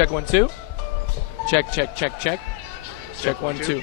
Check 1 2. Check check check check. Check 1 2.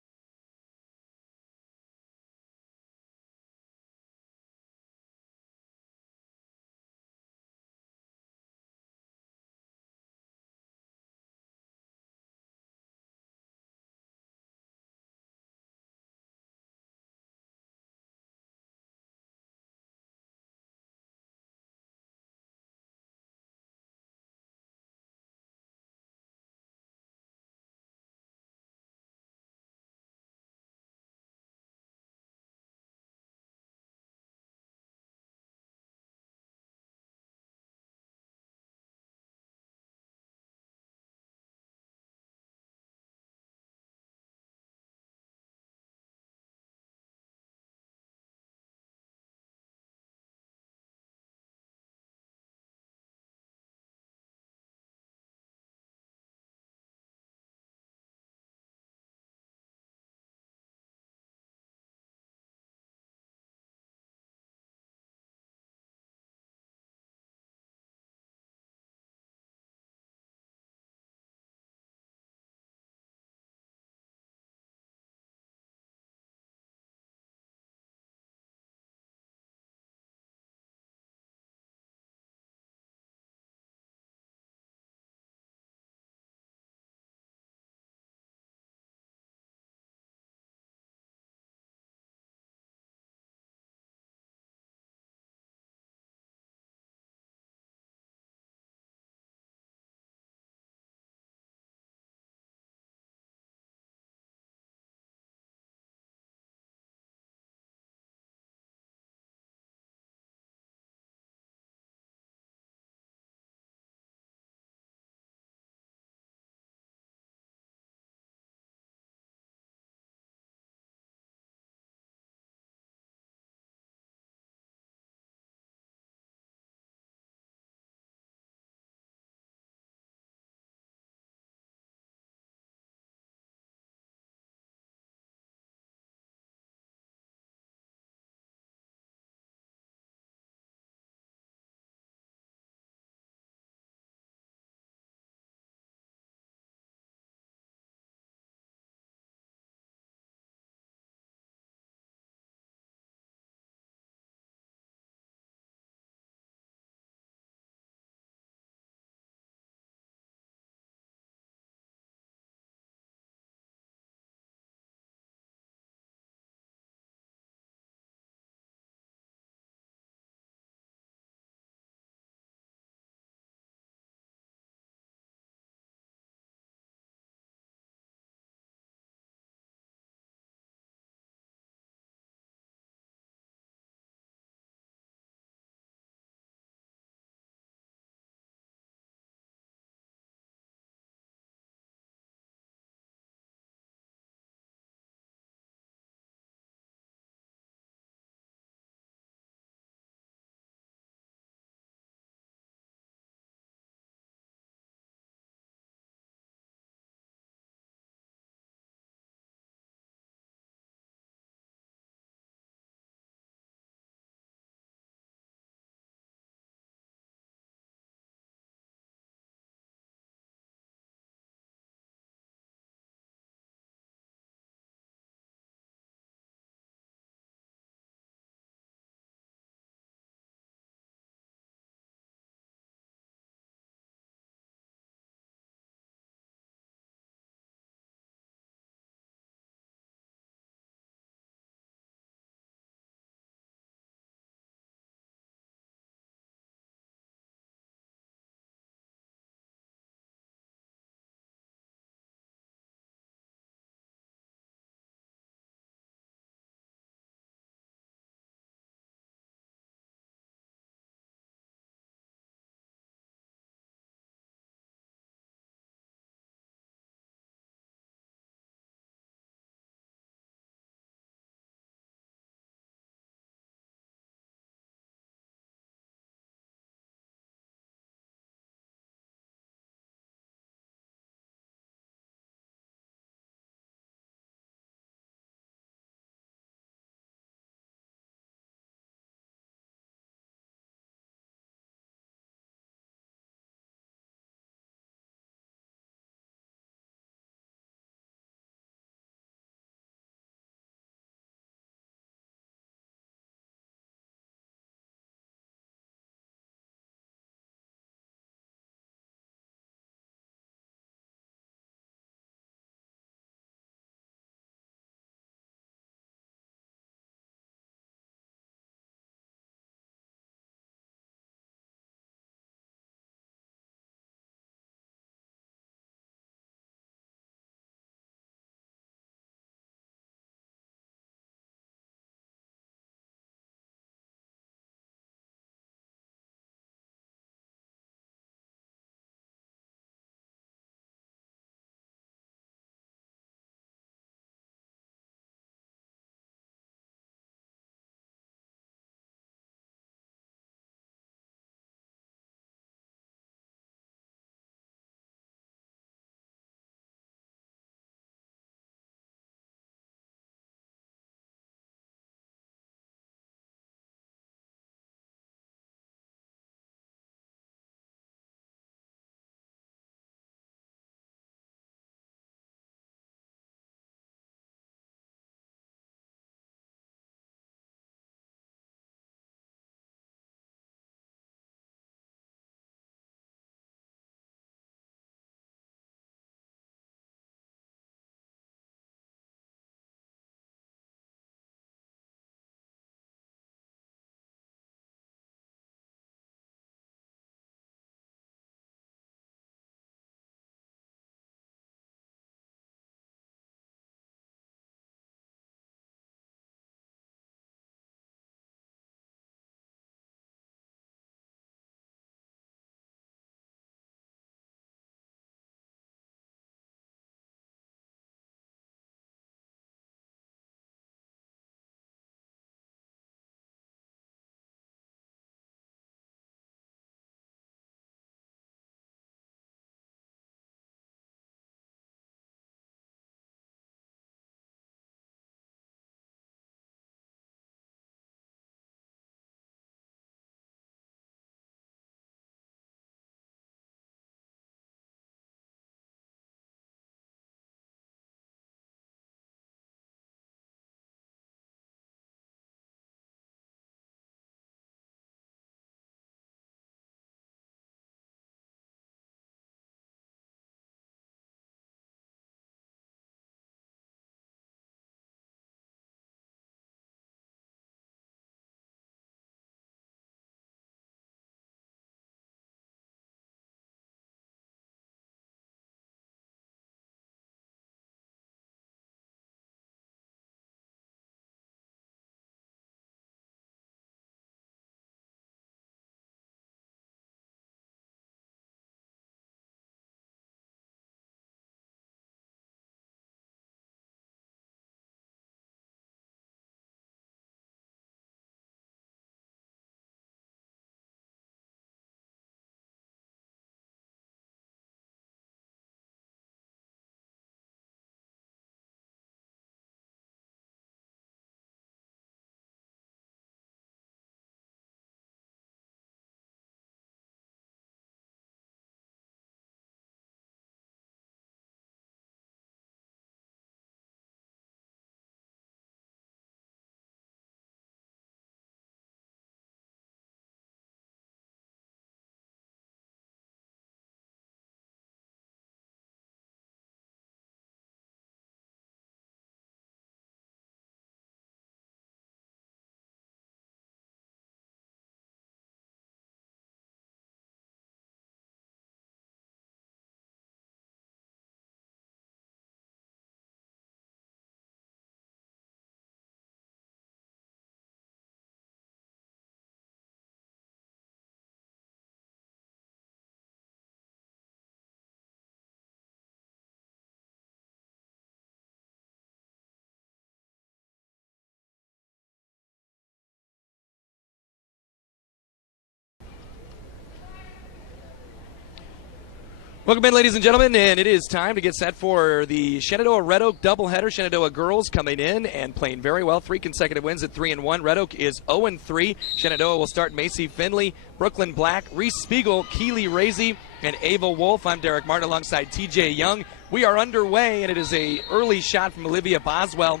Welcome in, ladies and gentlemen, and it is time to get set for the Shenandoah Red Oak doubleheader. Shenandoah girls coming in and playing very well. 3 consecutive wins at 3-1. Red Oak is 0-3. Shenandoah will start Macy Finley, Brooklyn Black, Reese Spiegel, Keely Razy, and Ava Wolf. I'm Derek Martin alongside TJ Young. We are underway, and it is a early shot from Olivia Boswell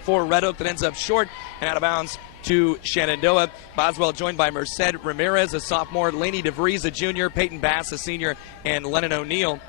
for Red Oak that ends up short and out of bounds to Shenandoah. Boswell joined by Merced Ramirez, a sophomore, Lainey DeVries, a junior, Peyton Bass, a senior, and Lennon O'Neill,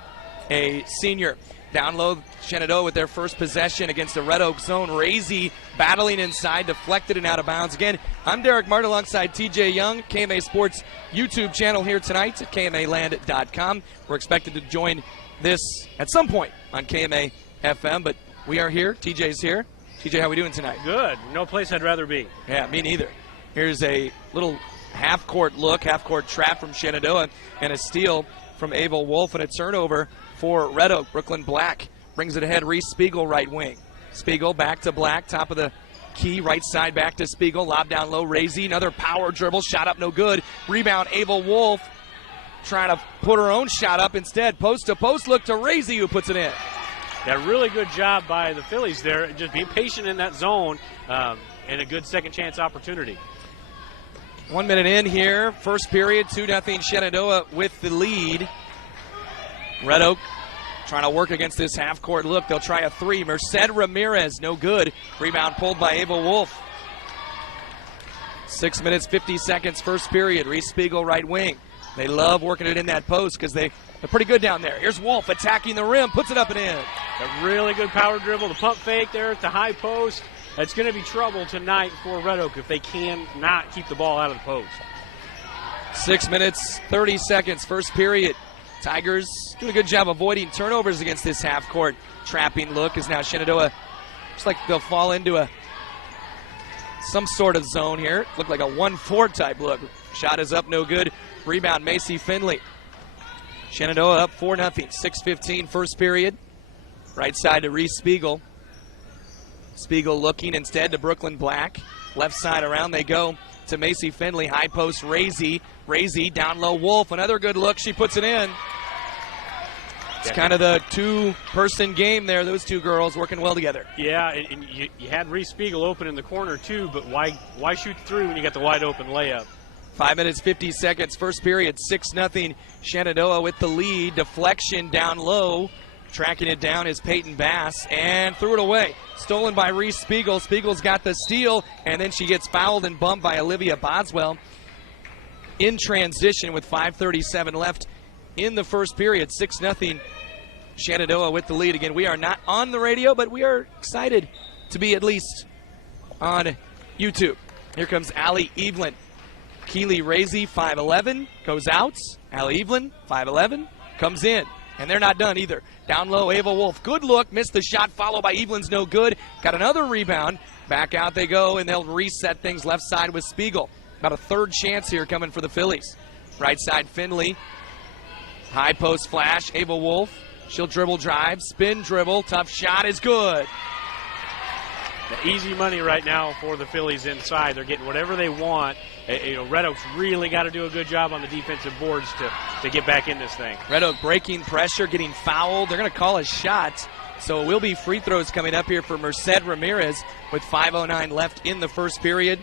a senior. Down low, Shenandoah with their first possession against the Red Oak zone. Razy battling inside, deflected and out of bounds. Again, I'm Derek Martin alongside TJ Young, KMA Sports YouTube channel here tonight at KMAland.com. We're expected to join this at some point on KMA FM, but we are here. TJ's here. TJ, how we doing tonight? Good. No place I'd rather be. Yeah, me neither. Here's a little half-court look, half-court trap from Shenandoah, and a steal from Ava Wolf, and a turnover for Red Oak. Brooklyn Black brings it ahead. Reese Spiegel, right wing. Spiegel back to Black, top of the key, right side back to Spiegel. Lob down low, Razy. Another power dribble, shot up, no good. Rebound, Ava Wolf trying to put her own shot up instead. Post-to-post look to Razy, who puts it in. Yeah, really good job by the Phillies there. Just being patient in that zone and a good second chance opportunity. 1 minute in here. First period, 2-0 Shenandoah with the lead. Red Oak trying to work against this half-court look. They'll try a three. Merced Ramirez, no good. Rebound pulled by Ava Wolf. 6 minutes, 50 seconds, first period. Reese Spiegel, right wing. They love working it in that post because they're pretty good down there. Here's Wolf attacking the rim, puts it up and in. A really good power dribble, the pump fake there at the high post. It's going to be trouble tonight for Red Oak if they cannot keep the ball out of the post. 6 minutes, 30 seconds, first period. Tigers doing a good job avoiding turnovers against this half-court trapping look, as now Shenandoah looks like they'll fall into some sort of zone here. Look like a 1-4 type look. Shot is up, no good. Rebound, Macy Finley. Shenandoah up 4-0, 6:15 first period. Right side to Reese Spiegel. Spiegel looking instead to Brooklyn Black. Left side around they go to Macy Finley. High post, Razy. Razy down low, Wolf. Another good look. She puts it in. It's kind of the two-person game there. Those two girls working well together. Yeah, and you had Reese Spiegel open in the corner too, but why shoot through when you got the wide open layup? 5 minutes, 50 seconds, first period, 6-0 Shenandoah with the lead. Deflection down low. Tracking it down is Peyton Bass, and threw it away. Stolen by Reese Spiegel. Spiegel's got the steal, and then she gets fouled and bumped by Olivia Boswell in transition with 5:37 left in the first period. 6-0 Shenandoah with the lead. Again, we are not on the radio, but we are excited to be at least on YouTube. Here comes Allie Evelyn. Keely Razy, 5'11", goes out. Allie Evelyn, 5'11", comes in. And they're not done either. Down low, Ava Wolf. Good look, missed the shot, followed by Evelyn's no good. Got another rebound. Back out they go, and they'll reset things left side with Spiegel. About a third chance here coming for the Phillies. Right side, Finley. High post flash, Ava Wolf. She'll dribble drive, spin dribble, tough shot is good. The easy money right now for the Phillies inside. They're getting whatever they want. Red Oak's really got to do a good job on the defensive boards to get back in this thing. Red Oak breaking pressure, getting fouled. They're going to call a shot. So it will be free throws coming up here for Merced Ramirez with 5:09 left in the first period.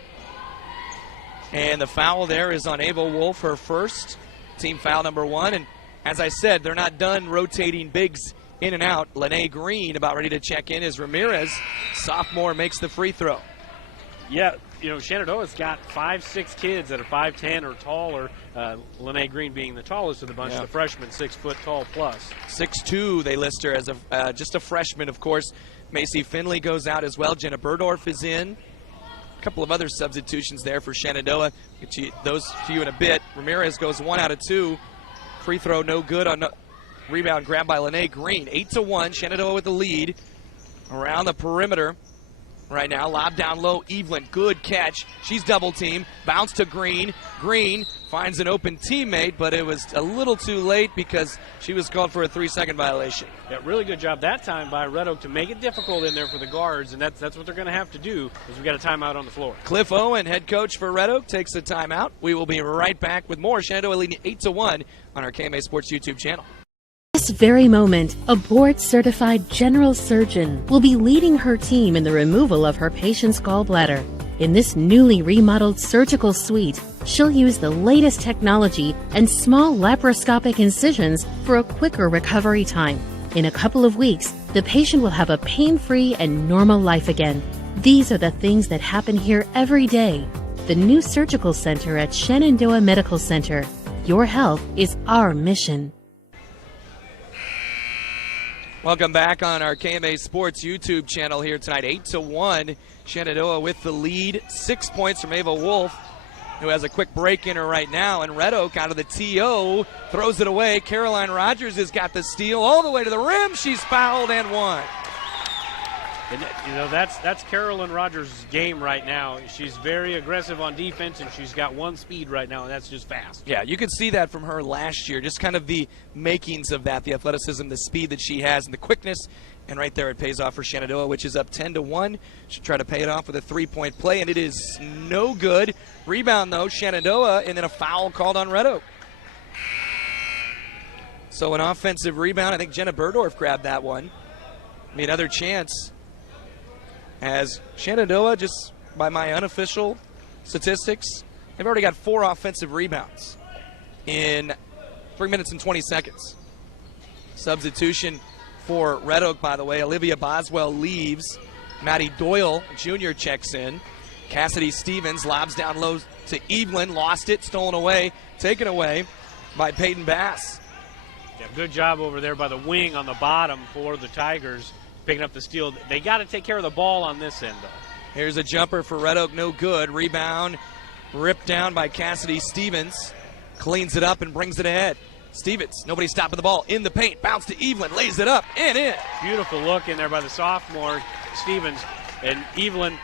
And the foul there is on Ava Wolf, her first. Team foul number 1. And as I said, they're not done rotating bigs in and out. Lene Green about ready to check in as Ramirez, sophomore, makes the free throw. Yeah, Shenandoah's got 5'6" kids that are 5'10" or taller. Lene Green being the tallest of the bunch, the freshman, 6 foot tall plus. 6'2", they list her as just a freshman, of course. Macy Finley goes out as well. Jenna Burdorf is in. A couple of other substitutions there for Shenandoah. Get you those to you in a bit. Ramirez goes 1 out of 2. Free throw no good on rebound grab by Lene Green. 8-1, Shenandoah with the lead. Around the perimeter right now. Lob down low, Evelyn, good catch. She's double teamed. Bounce to Green. Green finds an open teammate, but it was a little too late because she was called for a 3-second violation. Yeah, really good job that time by Red Oak to make it difficult in there for the guards, and that's what they're going to have to do as we got a timeout on the floor. Cliff Owen, head coach for Red Oak, takes a timeout. We will be right back with more Shenandoah leading 8-1 on our KMA Sports YouTube channel. This very moment, a board-certified general surgeon will be leading her team in the removal of her patient's gallbladder. In this newly remodeled surgical suite, she'll use the latest technology and small laparoscopic incisions for a quicker recovery time. In a couple of weeks, the patient will have a pain-free and normal life again. These are the things that happen here every day. The new surgical center at Shenandoah Medical Center. Your health is our mission. Welcome back on our KMA Sports YouTube channel here tonight. 8-1, Shenandoah with the lead. 6 points from Ava Wolf, who has a quick break in her right now. And Red Oak out of the TO throws it away. Caroline Rogers has got the steal all the way to the rim. She's fouled and one. And, you know, that's Carolyn Rogers' game right now. She's very aggressive on defense, and she's got one speed right now, and that's just fast. Yeah, you could see that from her last year, just kind of the makings of that, the athleticism, the speed that she has, and the quickness. And right there it pays off for Shenandoah, which is up 10-1. She'll try to pay it off with a three-point play, and it is no good. Rebound, though, Shenandoah, and then a foul called on Red Oak. So an offensive rebound. I think Jenna Burdorf grabbed that one. Another chance. As Shenandoah, just by my unofficial statistics, they've already got 4 offensive rebounds in 3 minutes and 20 seconds. Substitution for Red Oak, by the way. Olivia Boswell leaves. Maddie Doyle Jr. checks in. Cassidy Stevens lobs down low to Evelyn. Lost it, stolen away, taken away by Peyton Bass. Yeah, good job over there by the wing on the bottom for the Tigers. Picking up the steal. They got to take care of the ball on this end, though. Here's a jumper for Red Oak, no good. Rebound ripped down by Cassidy Stevens. Cleans it up and brings it ahead. Stevens, nobody stopping the ball. In the paint, bounce to Evelyn, lays it up, and in. Beautiful look in there by the sophomore, Stevens. And Evelyn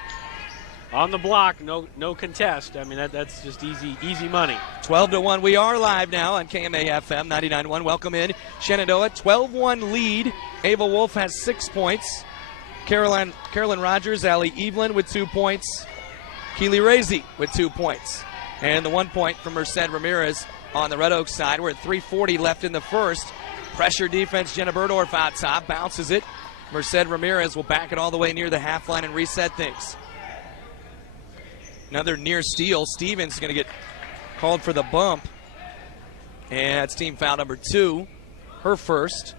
on the block, no contest. I mean, that's just easy money. 12-1. We are live now on KMA FM 99.1. Welcome in. Shenandoah, 12-1 lead. Ava Wolf has 6 points. Carolyn Rogers, Allie Evelyn with 2 points. Keely Razy with 2 points. And the 1 point from Merced Ramirez on the Red Oak side. We're at 3:40 left in the first. Pressure defense, Jenna Burdorf out top, bounces it. Merced Ramirez will back it all the way near the half line and reset things. Another near steal. Stevens is going to get called for the bump. And that's team foul number 2, her first.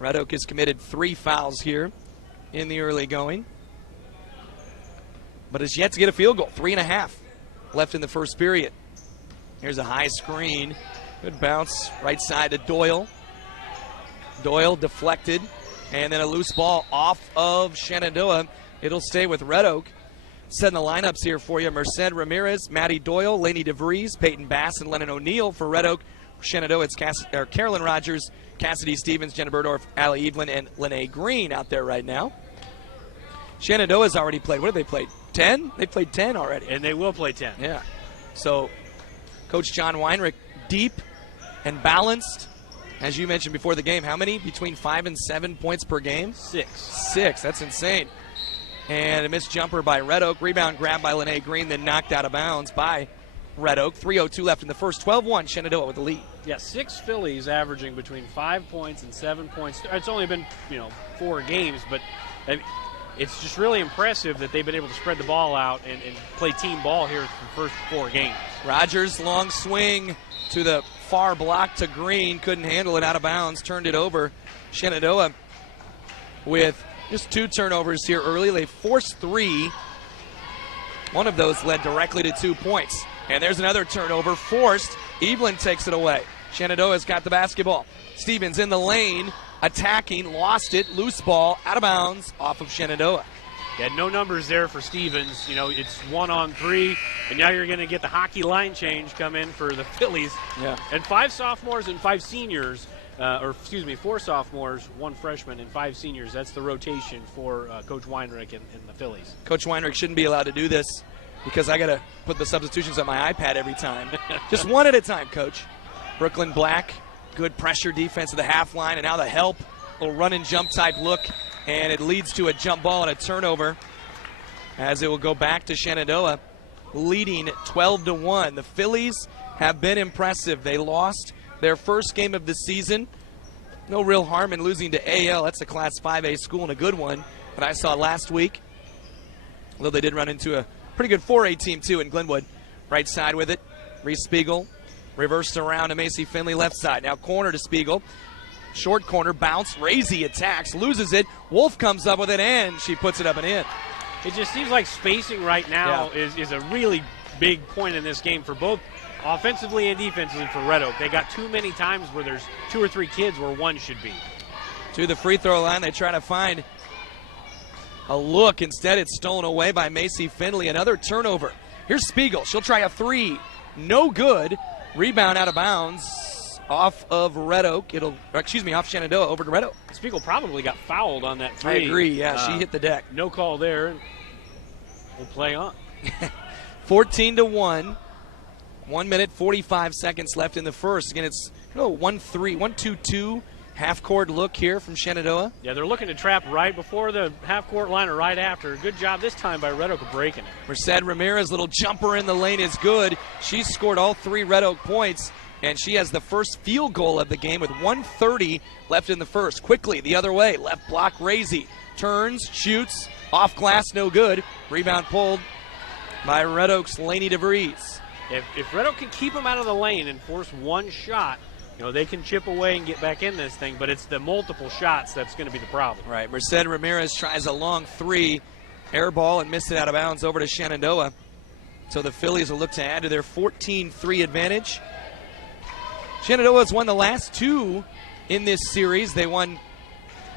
Red Oak has committed 3 fouls here in the early going, but has yet to get a field goal. 3.5 left in the first period. Here's a high screen. Good bounce right side to Doyle. Doyle deflected, and then a loose ball off of Shenandoah. It'll stay with Red Oak. Setting the lineups here for you. Merced Ramirez, Maddie Doyle, Lainey DeVries, Peyton Bass, and Lennon O'Neill for Red Oak. Shenandoah, it's Carolyn Rogers, Cassidy Stevens, Jenna Burdorf, Allie Evelyn, and Lene Green out there right now. Shenandoah's already played. What have they played? 10? They played 10 already. And they will play 10. Yeah. So Coach John Weinrich, deep and balanced. As you mentioned before the game, how many? Between 5 and 7 points per game? 6. That's insane. And a missed jumper by Red Oak. Rebound grabbed by Lene Green, then knocked out of bounds by Red Oak. 3:02 left in the first. 12-1, Shenandoah with the lead. Yeah, 6 Phillies averaging between 5 points and 7 points. It's only been, 4 games, but it's just really impressive that they've been able to spread the ball out and play team ball here for the first 4 games. Rogers, long swing to the far block to Green. Couldn't handle it, out of bounds. Turned it over. Shenandoah with just 2 turnovers here early. They forced 3. One of those led directly to 2 points. And there's another turnover forced. Evelyn takes it away. Shenandoah's got the basketball. Stevens in the lane, attacking, lost it, loose ball, out of bounds, off of Shenandoah. Yeah, no numbers there for Stevens. It's 1-on-3, and now you're going to get the hockey line change come in for the Phillies. Yeah. And 5 sophomores and 5 seniors, 4 sophomores, 1 freshman, and 5 seniors. That's the rotation for Coach Weinrich and the Phillies. Coach Weinrich shouldn't be allowed to do this because I got to put the substitutions on my iPad every time. Just one at a time, Coach. Brooklyn Black, good pressure defense at the half line, and now the help, little run and jump type look, and it leads to a jump ball and a turnover as it will go back to Shenandoah, leading 12-1. The Phillies have been impressive. They lost their first game of the season No real harm in losing to AL. That's a Class 5A school and a good one that I saw last week. Although they did run into a pretty good 4A team, too, in Glenwood. Right side with it. Reese Spiegel reversed around to Macy Finley, left side. Now corner to Spiegel. Short corner, bounce. Razy attacks, loses it. Wolf comes up with it, and she puts it up and in. It just seems like spacing right now is a really big point in this game for both offensively and defensively for Red Oak. They got too many times where there's 2 or 3 kids where one should be. To the free throw line, they try to find a look. Instead, it's stolen away by Macy Finley. Another turnover. Here's Spiegel. She'll try a 3. No good. Rebound out of bounds off of Red Oak. Off Shenandoah over to Red Oak. Spiegel probably got fouled on that 3. I agree, yeah. She hit the deck. No call there. We'll play on. 14-1. 1 minute, 45 seconds left in the first. Again, it's 1-2-2 half-court look here from Shenandoah. Yeah, they're looking to trap right before the half-court line or right after. Good job this time by Red Oak of breaking it. Merced Ramirez, little jumper in the lane is good. She's scored all 3 Red Oak points, and she has the first field goal of the game with 1:30 left in the first. Quickly, the other way, left block, Razy. Turns, shoots, off glass, no good. Rebound pulled by Red Oak's Lainey DeVries. If Red Oak can keep them out of the lane and force one shot, they can chip away and get back in this thing, but it's the multiple shots that's going to be the problem. Right. Merced Ramirez tries a long 3, air ball, and missed it out of bounds over to Shenandoah. So the Phillies will look to add to their 14-3 advantage. Shenandoah has won the last 2 in this series. They won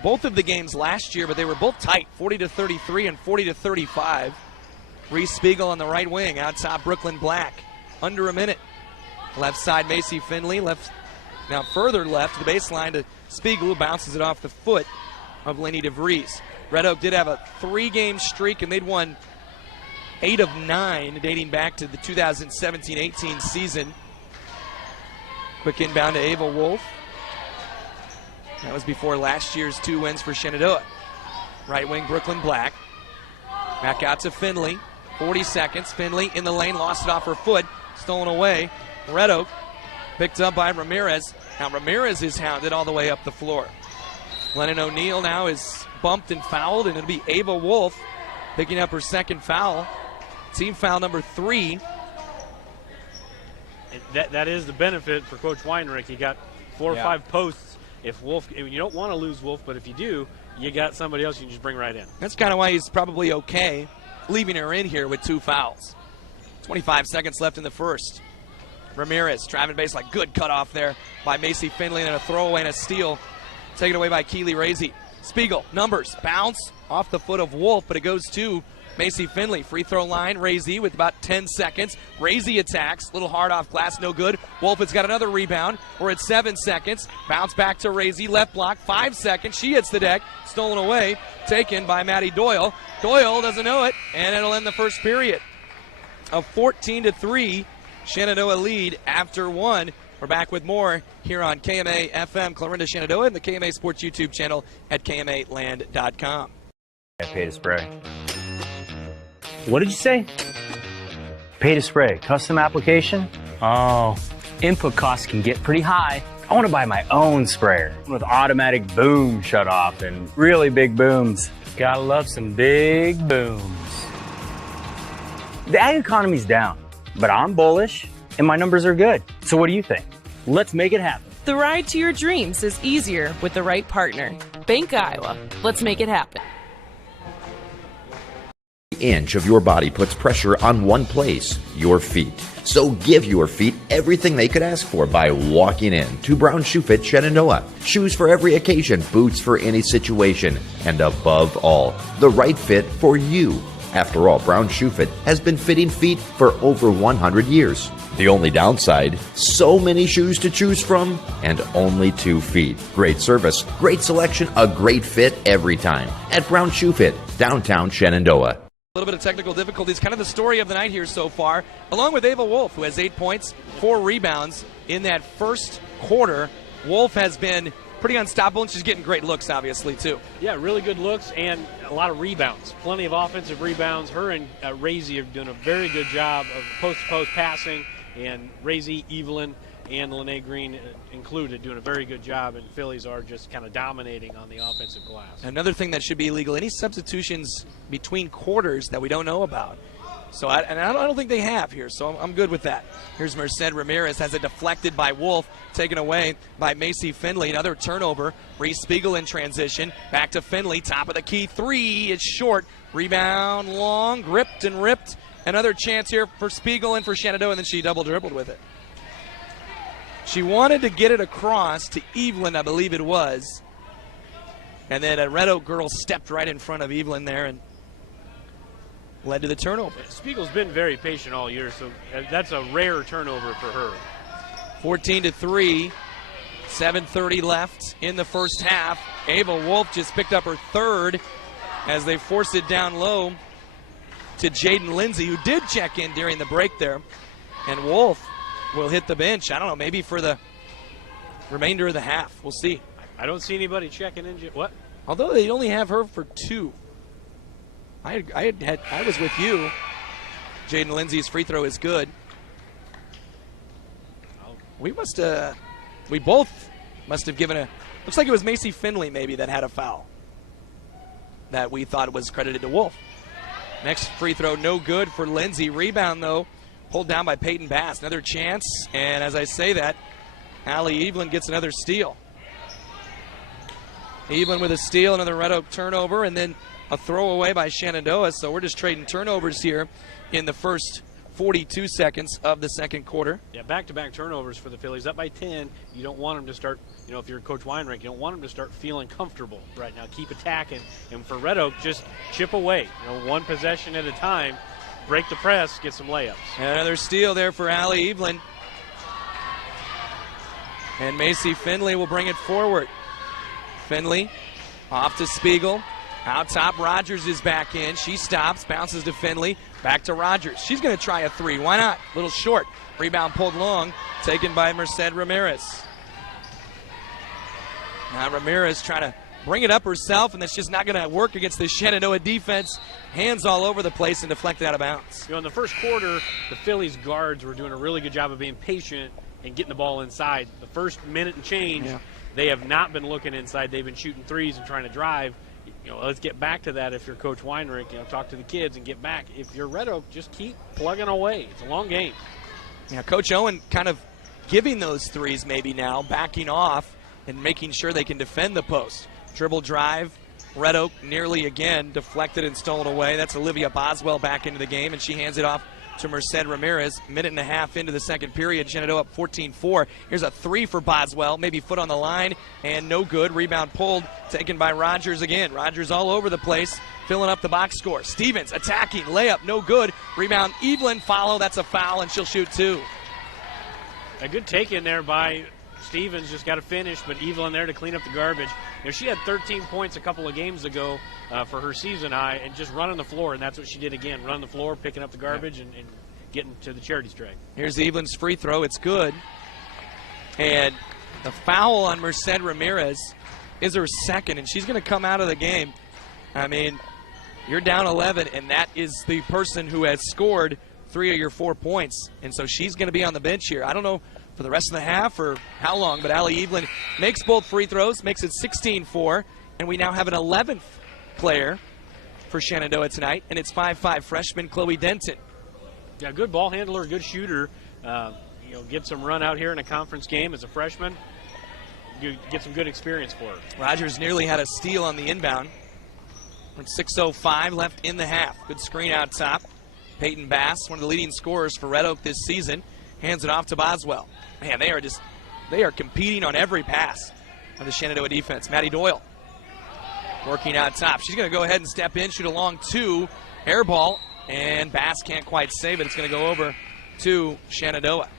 both of the games last year, but they were both tight, 40-33 and 40-35. Reese Spiegel on the right wing, out top Brooklyn Black. Under a minute. Left side, Macy Finley. Now further left to the baseline to Spiegel, who bounces it off the foot of Lainey DeVries. Red Oak did have a 3-game streak, and they'd won 8 of 9, dating back to the 2017-18 season. Quick inbound to Ava Wolf. That was before last year's 2 wins for Shenandoah. Right wing, Brooklyn Black. Back out to Finley. 40 seconds. Finley in the lane, lost it off her foot. Stolen away. Red Oak picked up by Ramirez. Now Ramirez is hounded all the way up the floor. Lennon O'Neill now is bumped and fouled, and it'll be Ava Wolf picking up her second foul. Team foul number 3. That is the benefit for Coach Weinrich. He got 4 or 5 posts. If you don't want to lose Wolf, but if you do, you got somebody else you can just bring right in. That's kind of why he's probably okay leaving her in here with 2 fouls. 25 seconds left in the first. Ramirez driving baseline. Good cutoff there by Macy Finley, and a throwaway and a steal. Taken away by Keely Razy. Spiegel, numbers, bounce off the foot of Wolf, but it goes to Macy Finley. Free throw line, Razy with about 10 seconds. Razy attacks, little hard off glass, no good. Wolf has got another rebound. We're at 7 seconds. Bounce back to Razy, left block, 5 seconds. She hits the deck, stolen away, taken by Maddie Doyle. Doyle doesn't know it, and it'll end the first period. A 14-3 Shenandoah lead after 1. We're back with more here on KMA FM, Clarinda Shenandoah, and the KMA Sports YouTube channel at KMAland.com. Pay to spray. What did you say? Pay to spray. Custom application? Oh, input costs can get pretty high. I want to buy my own sprayer with automatic boom shut off and really big booms. Gotta love some big booms. The ag economy's down, but I'm bullish and my numbers are good. So what do you think? Let's make it happen. The ride to your dreams is easier with the right partner. Bank Iowa. Let's make it happen. Inch of your body puts pressure on one place, your feet. So give your feet everything they could ask for by walking in to Brown Shoe Fit Shenandoah. Shoes for every occasion, boots for any situation, and above all, the right fit for you. After all, Brown Shoe Fit has been fitting feet for over 100 years. The only downside, so many shoes to choose from and only 2 feet. Great service, great selection, a great fit every time at Brown Shoe Fit, downtown Shenandoah. A little bit of technical difficulties, kind of the story of the night here so far, along with Ava Wolf, who has 8 points, 4 rebounds in that first quarter. Wolf has been pretty unstoppable, and she's getting great looks, obviously, too. Yeah, really good looks and a lot of rebounds. Plenty of offensive rebounds. Her and Razy have done a very good job of post-to-post passing, and Razy, Evelyn, and Lene Green included, doing a very good job, and Phillies are just kind of dominating on the offensive glass. Another thing that should be illegal, any substitutions between quarters that we don't know about. So I don't think they have here, so I'm good with that. Here's Merced Ramirez, has it deflected by Wolf, taken away by Macy Finley. Another turnover. Reese Spiegel in transition. Back to Finley, top of the key. 3, it's short. Rebound long, gripped and ripped. Another chance here for Spiegel and for Shenandoah, and then she double dribbled with it. She wanted to get it across to Evelyn, I believe it was. And then a Red Oak girl stepped right in front of Evelyn there and led to the turnover. Spiegel's been very patient all year, so that's a rare turnover for her. 14-3, 7:30 left in the first half. Ava Wolf just picked up her third as they forced it down low to Jaden Lindsay, who did check in during the break there. And Wolf will hit the bench, I don't know, maybe for the remainder of the half. We'll see. I don't see anybody checking in. What? Although they only have her for 2. I was with you. Jaden Lindsay's free throw is good. We both must have given a, looks like it was Macy Finley maybe that had a foul that we thought was credited to Wolf. Next free throw, no good for Lindsay. Rebound, though, pulled down by Peyton Bass. Another chance, and as I say that, Allie Evelyn gets another steal. Evelyn with a steal, another Red Oak turnover, and then a throwaway by Shenandoah. So we're just trading turnovers here in the first 42 seconds of the second quarter. Yeah, back-to-back turnovers for the Phillies. Up by 10, you don't want them to start, if you're Coach Weinreich, you don't want them to start feeling comfortable right now. Keep attacking. And for Red Oak, just chip away. One possession at a time. Break the press, get some layups. And another steal there for Allie Evelyn. And Macy Finley will bring it forward. Finley off to Spiegel. Out top, Rogers is back in. She stops, bounces to Finley. Back to Rogers. She's going to try a 3. Why not? A little short. Rebound pulled long, taken by Merced Ramirez. Now Ramirez trying to bring it up herself, and that's just not going to work against the Shenandoah defense. Hands all over the place and deflected out of bounds. In the first quarter, the Phillies guards were doing a really good job of being patient and getting the ball inside. The first minute and change, they have not been looking inside. They've been shooting threes and trying to drive. Let's get back to that if you're Coach Weinreich. Talk to the kids and get back. If you're Red Oak, just keep plugging away. It's a long game. Yeah, Coach Owen kind of giving those threes maybe now, backing off and making sure they can defend the post. Dribble drive, Red Oak nearly again deflected and stolen away. That's Olivia Boswell back into the game, and she hands it off to Merced Ramirez. Minute and a half into the second period, Shenandoah up 14-4. Here's a 3 for Boswell, maybe foot on the line, and no good. Rebound pulled, taken by Rogers again. Rogers all over the place, filling up the box score. Stevens attacking, layup, no good. Rebound, Evelyn follow, that's a foul, and she'll shoot 2. A good take in there by Stevens, just got to finish, but Evelyn there to clean up the garbage. She had 13 points a couple of games ago for her season high, and just running the floor, and that's what she did again. Run the floor, picking up the garbage, and getting to the charity stripe. Here's Evelyn's free throw. It's good. And the foul on Merced Ramirez is her second, and she's going to come out of the game. I mean, you're down 11, and that is the person who has scored 3 of your 4 points. And so she's going to be on the bench here. I don't know for the rest of the half or how long, but Allie Evelyn makes both free throws, makes it 16-4, and we now have an 11th player for Shenandoah tonight, and it's 5'5" freshman Chloe Denton. Yeah, good ball handler, good shooter. Get some run out here in a conference game as a freshman. You get some good experience for her. Rogers nearly had a steal on the inbound. 6:05 left in the half. Good screen out top. Peyton Bass, one of the leading scorers for Red Oak this season, hands it off to Boswell. Man, they are competing on every pass of the Shenandoah defense. Maddie Doyle working out top. She's going to go ahead and step in, shoot a long 2, air ball, and Bass can't quite save it. It's going to go over to Shenandoah.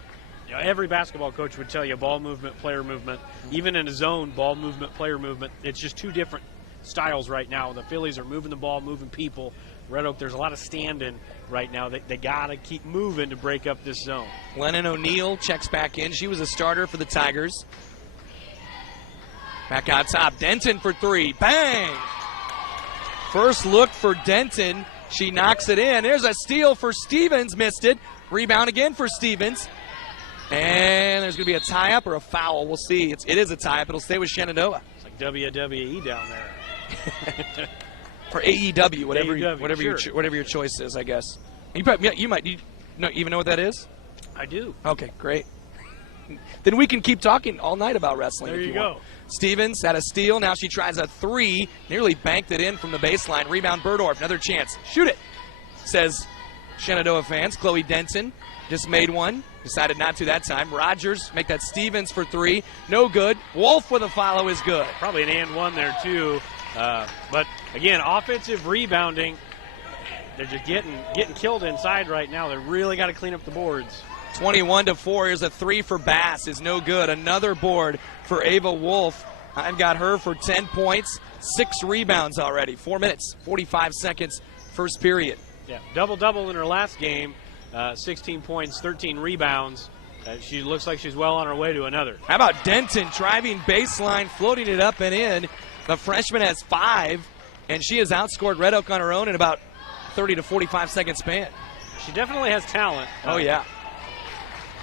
Every basketball coach would tell you ball movement, player movement. Even in a zone, ball movement, player movement. It's just two different styles right now. The Phillies are moving the ball, moving people. Red Oak, there's a lot of standing right now. They got to keep moving to break up this zone. Lennon O'Neill checks back in. She was a starter for the Tigers. Back out top. Denton for 3. Bang! First look for Denton. She knocks it in. There's a steal for Stevens. Missed it. Rebound again for Stevens. And there's going to be a tie-up or a foul. We'll see. It is a tie-up. It'll stay with Shenandoah. It's like WWE down there. For AEW, whatever AEW, whatever your choice is, I guess. You might even know what that is? I do. Okay, great. Then we can keep talking all night about wrestling. There if you you go. want. Stevens had a steal. Now she tries a three. Nearly banked it in from the baseline. Rebound Burdorf. Another chance. Shoot it, says Shenandoah fans. Chloe Denton just made one. Decided not to that time. Rogers make that Stevens for three. No good. Wolf with a follow is good. Probably an and one there, too. But, again, offensive rebounding. They're just getting killed inside right now. They really got to clean up the boards. 21-4. Here's a three for Bass. Is no good. Another board for Ava Wolf. I've got her for 10 points, 6 rebounds already. 4 minutes, 45 seconds, first period. Yeah, double-double in her last game. 16 points, 13 rebounds. She looks like she's well on her way to another. How about Denton driving baseline, floating it up and in. The freshman has 5, and she has outscored Red Oak on her own in about 30 to 45 second span. She definitely has talent. Oh, yeah.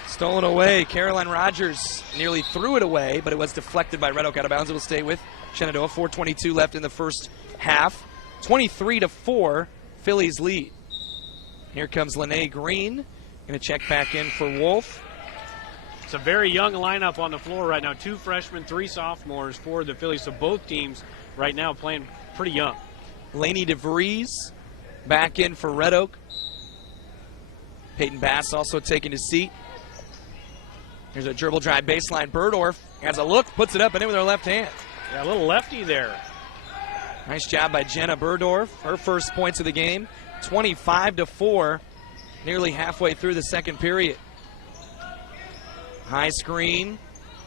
Stolen away. Caroline Rogers nearly threw it away, but it was deflected by Red Oak out of bounds. It will stay with Shenandoah. 4:22 left in the first half. 23-4, Phillies lead. Here comes Lene Green. Going to check back in for Wolf. It's a very young lineup on the floor right now. 2 freshmen, 3 sophomores for the Phillies. So both teams right now playing pretty young. Lainey DeVries back in for Red Oak. Peyton Bass also taking his seat. Here's a dribble drive baseline. Burdorf has a look, puts it up and in with her left hand. Yeah, a little lefty there. Nice job by Jenna Burdorf. Her first points of the game. 25-4, nearly halfway through the second period. High screen,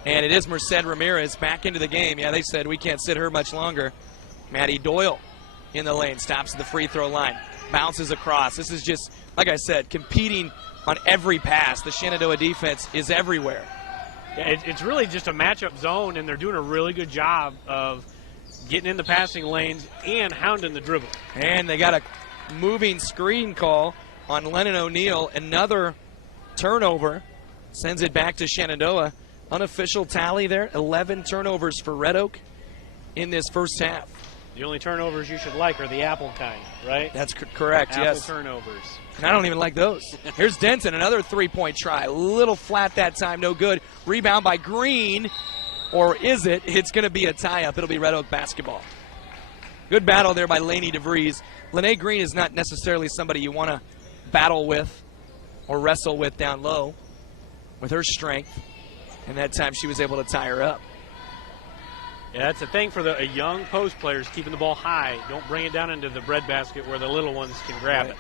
and it is Merced Ramirez back into the game. Yeah, they said we can't sit her much longer. Maddie Doyle in the lane, stops at the free throw line, bounces across. This is just, like I said, competing on every pass. The Shenandoah defense is everywhere. Yeah, it's really just a matchup zone, and they're doing a really good job of getting in the passing lanes and hounding the dribble. And they got a moving screen call on Lennon O'Neill. Another turnover. Sends it back to Shenandoah. Unofficial tally there, 11 turnovers for Red Oak in this first half. The only turnovers you should like are the apple kind, right? That's correct, apple yes. Turnovers. And I don't even like those. Here's Denton, another three-point try. A little flat that time, no good. Rebound by Green, or is it? It's going to be a tie-up. It'll be Red Oak basketball. Good battle there by Lainey DeVries. Lene Green is not necessarily somebody you want to battle with or wrestle with down low with her strength. And that time she was able to tie her up. Yeah, that's the thing for the young post players, keeping the ball high. Don't bring it down into the breadbasket where the little ones can grab it.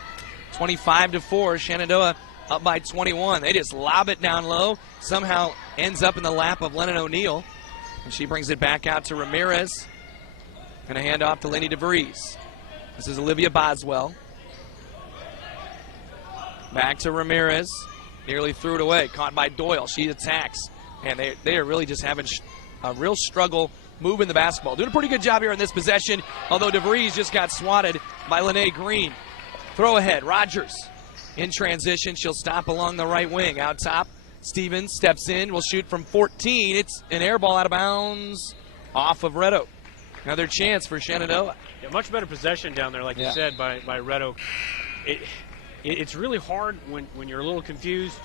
25-4, Shenandoah up by 21. They just lob it down low. Somehow ends up in the lap of Lennon O'Neill. And she brings it back out to Ramirez. Going to hand off to Lenny DeVries. This is Olivia Boswell. Back to Ramirez. Nearly threw it away. Caught by Doyle. She attacks. And they are really just having a real struggle moving the basketball. Doing a pretty good job here in this possession, although DeVries just got swatted by Lene Green. Throw ahead. Rogers in transition. She'll stop along the right wing. Out top, Stevens steps in. Will shoot from 14. It's an air ball out of bounds off of Red Oak. Another chance for Shenandoah. Yeah, much better possession down there, like you said, by Red Oak. It's really hard when you're a little confused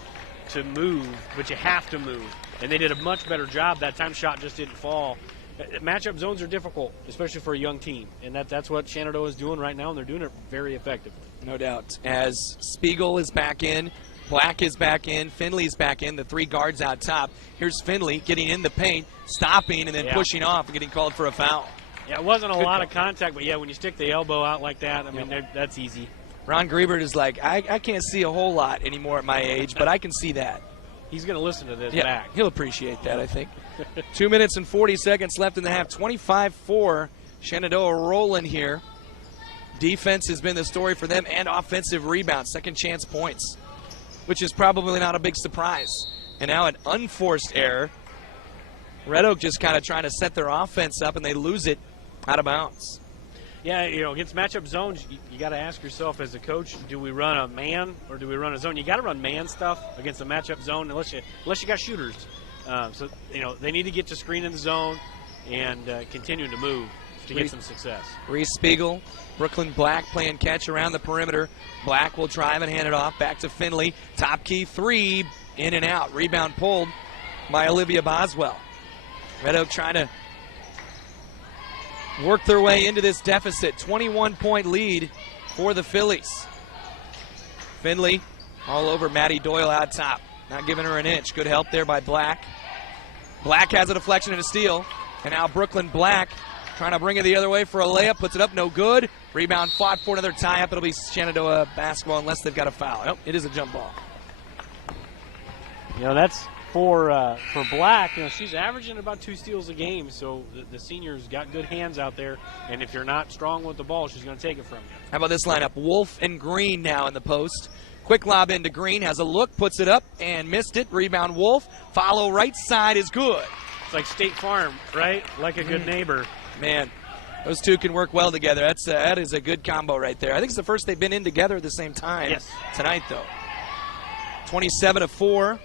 to move, but you have to move. And they did a much better job. That time shot just didn't fall. Matchup zones are difficult, especially for a young team. And that's what Shenandoah is doing right now, and they're doing it very effectively. No doubt. As Spiegel is back in, Black is back in, Finley's back in, the 3 guards out top. Here's Finley getting in the paint, stopping, and then pushing off and getting called for a foul. Yeah, it wasn't a lot of contact, but, yeah, when you stick the elbow out like that, I mean, that's easy. Ron Griebert is like, I can't see a whole lot anymore at my age, but I can see that. He's going to listen to this back. He'll appreciate that, I think. 2 minutes and 40 seconds left in the half. 25-4. Shenandoah rolling here. Defense has been the story for them, and offensive rebounds, second chance points, which is probably not a big surprise. And now an unforced error. Red Oak just kind of trying to set their offense up, and they lose it out of bounds. Yeah, against matchup zones, you got to ask yourself as a coach, do we run a man or do we run a zone? You got to run man stuff against a matchup zone unless you got shooters. So they need to get to screen in the zone and continue to move to get some success. Reese Spiegel, Brooklyn Black playing catch around the perimeter. Black will drive and hand it off back to Finley. Top key three, in and out. Rebound pulled by Olivia Boswell. Red Oak trying to work their way into this deficit. 21-point lead for the Phillies. Finley all over Maddie Doyle out top. Not giving her an inch. Good help there by Black. Black has a deflection and a steal. And now Brooklyn Black trying to bring it the other way for a layup. Puts it up, no good. Rebound fought for another tie-up. It'll be Shenandoah basketball unless they've got a foul. Nope, it is a jump ball. That's for Black. She's averaging about 2 steals a game, so the senior's got good hands out there, and if you're not strong with the ball, she's going to take it from you. How about this lineup? Wolf and Green now in the post. Quick lob into Green, has a look, puts it up, and missed it. Rebound Wolf. Follow right side is good. It's like State Farm, right? Like a good neighbor. Man, those two can work well together. That is a good combo right there. I think it's the first they've been in together at the same time tonight, though. 27-4.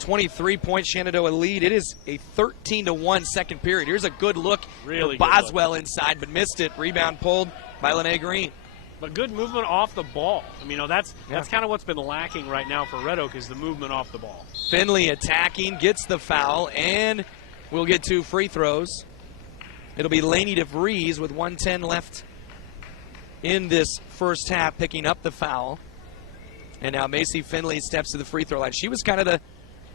23-point Shenandoah lead. It is a 13-1 second period. Here's a good look. Really for Boswell inside, but missed it. Rebound pulled by Lene Green. But good movement off the ball. That's kind of what's been lacking right now for Red Oak is the movement off the ball. Finley attacking, gets the foul, and we'll get 2 free throws. It'll be Lainey DeVries with 1:10 left in this first half, picking up the foul. And now Macy Finley steps to the free throw line. She was kind of the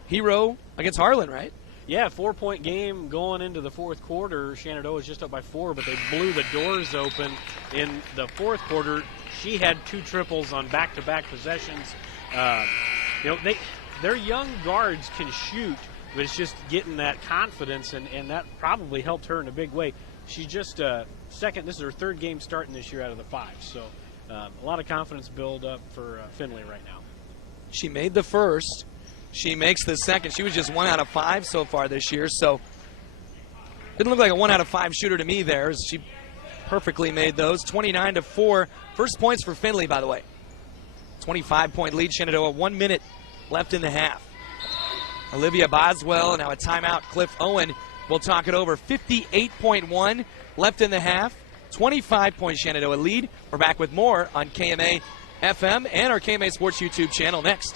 hero against Harlan, right? Yeah, 4-point game going into the fourth quarter. Shenandoah was just up by 4, but they blew the doors open in the fourth quarter. She had 2 triples on back-to-back possessions. Their young guards can shoot, but it's just getting that confidence, and that probably helped her in a big way. She just this is her 3rd game starting this year out of the 5, so a lot of confidence build up for Finley right now. She made the first. She makes the second. She was just 1 out of 5 so far this year, so didn't look like a 1 out of 5 shooter to me there. She perfectly made those. 29-4. First points for Finley, by the way. 25-point lead, Shenandoah. 1 minute left in the half. Olivia Boswell, now a timeout. Cliff Owen will talk it over. 58.1 left in the half. 25-point Shenandoah lead. We're back with more on KMA FM and our KMA Sports YouTube channel next.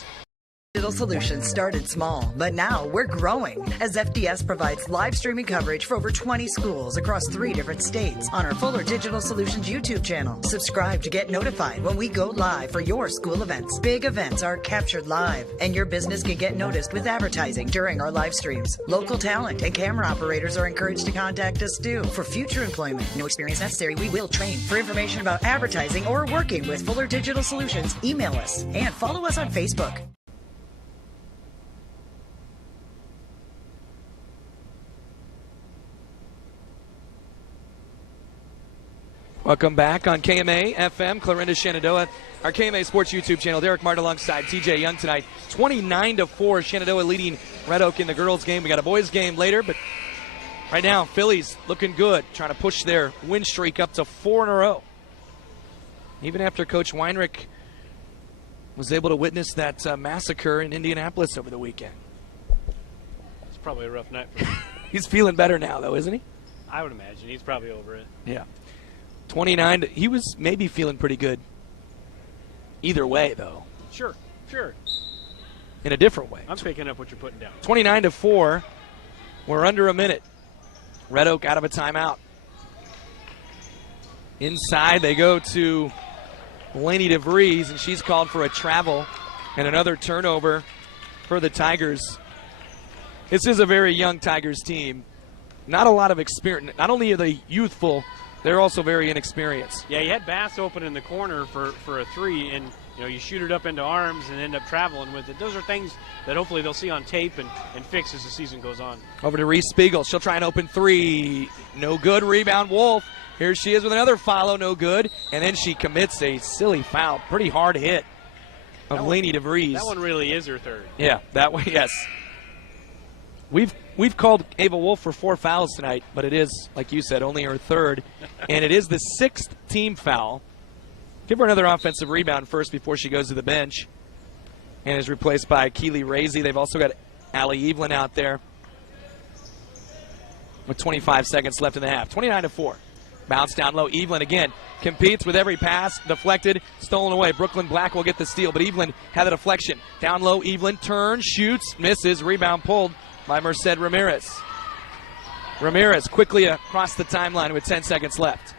Digital Solutions started small, but now we're growing as FDS provides live streaming coverage for over 20 schools across 3 different states on our Fuller Digital Solutions YouTube channel. Subscribe to get notified when we go live for your school events. Big events are captured live, and your business can get noticed with advertising during our live streams. Local talent and camera operators are encouraged to contact us too. For future employment, no experience necessary, we will train. For information about advertising or working with Fuller Digital Solutions, email us and follow us on Facebook. Welcome back on KMA FM, Clarinda Shenandoah, our KMA Sports YouTube channel. Derek Martin alongside TJ Young tonight. 29-4, Shenandoah leading Red Oak in the girls' game. We got a boys' game later, but right now, Phillies looking good, trying to push their win streak up to 4 in a row. Even after Coach Weinrich was able to witness that massacre in Indianapolis over the weekend. It's probably a rough night for him. He's feeling better now, though, isn't he? I would imagine. He's probably over it. Yeah. 29, he was maybe feeling pretty good either way, though. Sure. In a different way. I'm picking up what you're putting down. 29-4. We're under a minute. Red Oak out of a timeout. Inside, they go to Lainey DeVries, and she's called for a travel and another turnover for the Tigers. This is a very young Tigers team. Not a lot of experience. Not only are they youthful, they're also very inexperienced. Yeah, you had Bass open in the corner for a 3, and you shoot it up into arms and end up traveling with it. Those are things that hopefully they'll see on tape and fix as the season goes on. Over to Reese Spiegel. She'll try an open 3. No good. Rebound Wolf. Here she is with another follow. No good. And then she commits a silly foul. Pretty hard hit of Lainey DeVries. That one really is her 3rd. Yeah, that one, yes. We've we've called Ava Wolf for 4 fouls tonight, but it is, like you said, only her third. And it is the 6th team foul. Give her another offensive rebound first before she goes to the bench. And is replaced by Keely Razy. They've also got Allie Evelyn out there with 25 seconds left in the half. 29-4. Bounce down low. Evelyn again competes with every pass. Deflected. Stolen away. Brooklyn Black will get the steal, but Evelyn had the deflection. Down low. Evelyn turns, shoots, misses. Rebound pulled by Merced Ramirez. Ramirez quickly across the timeline with 10 seconds left.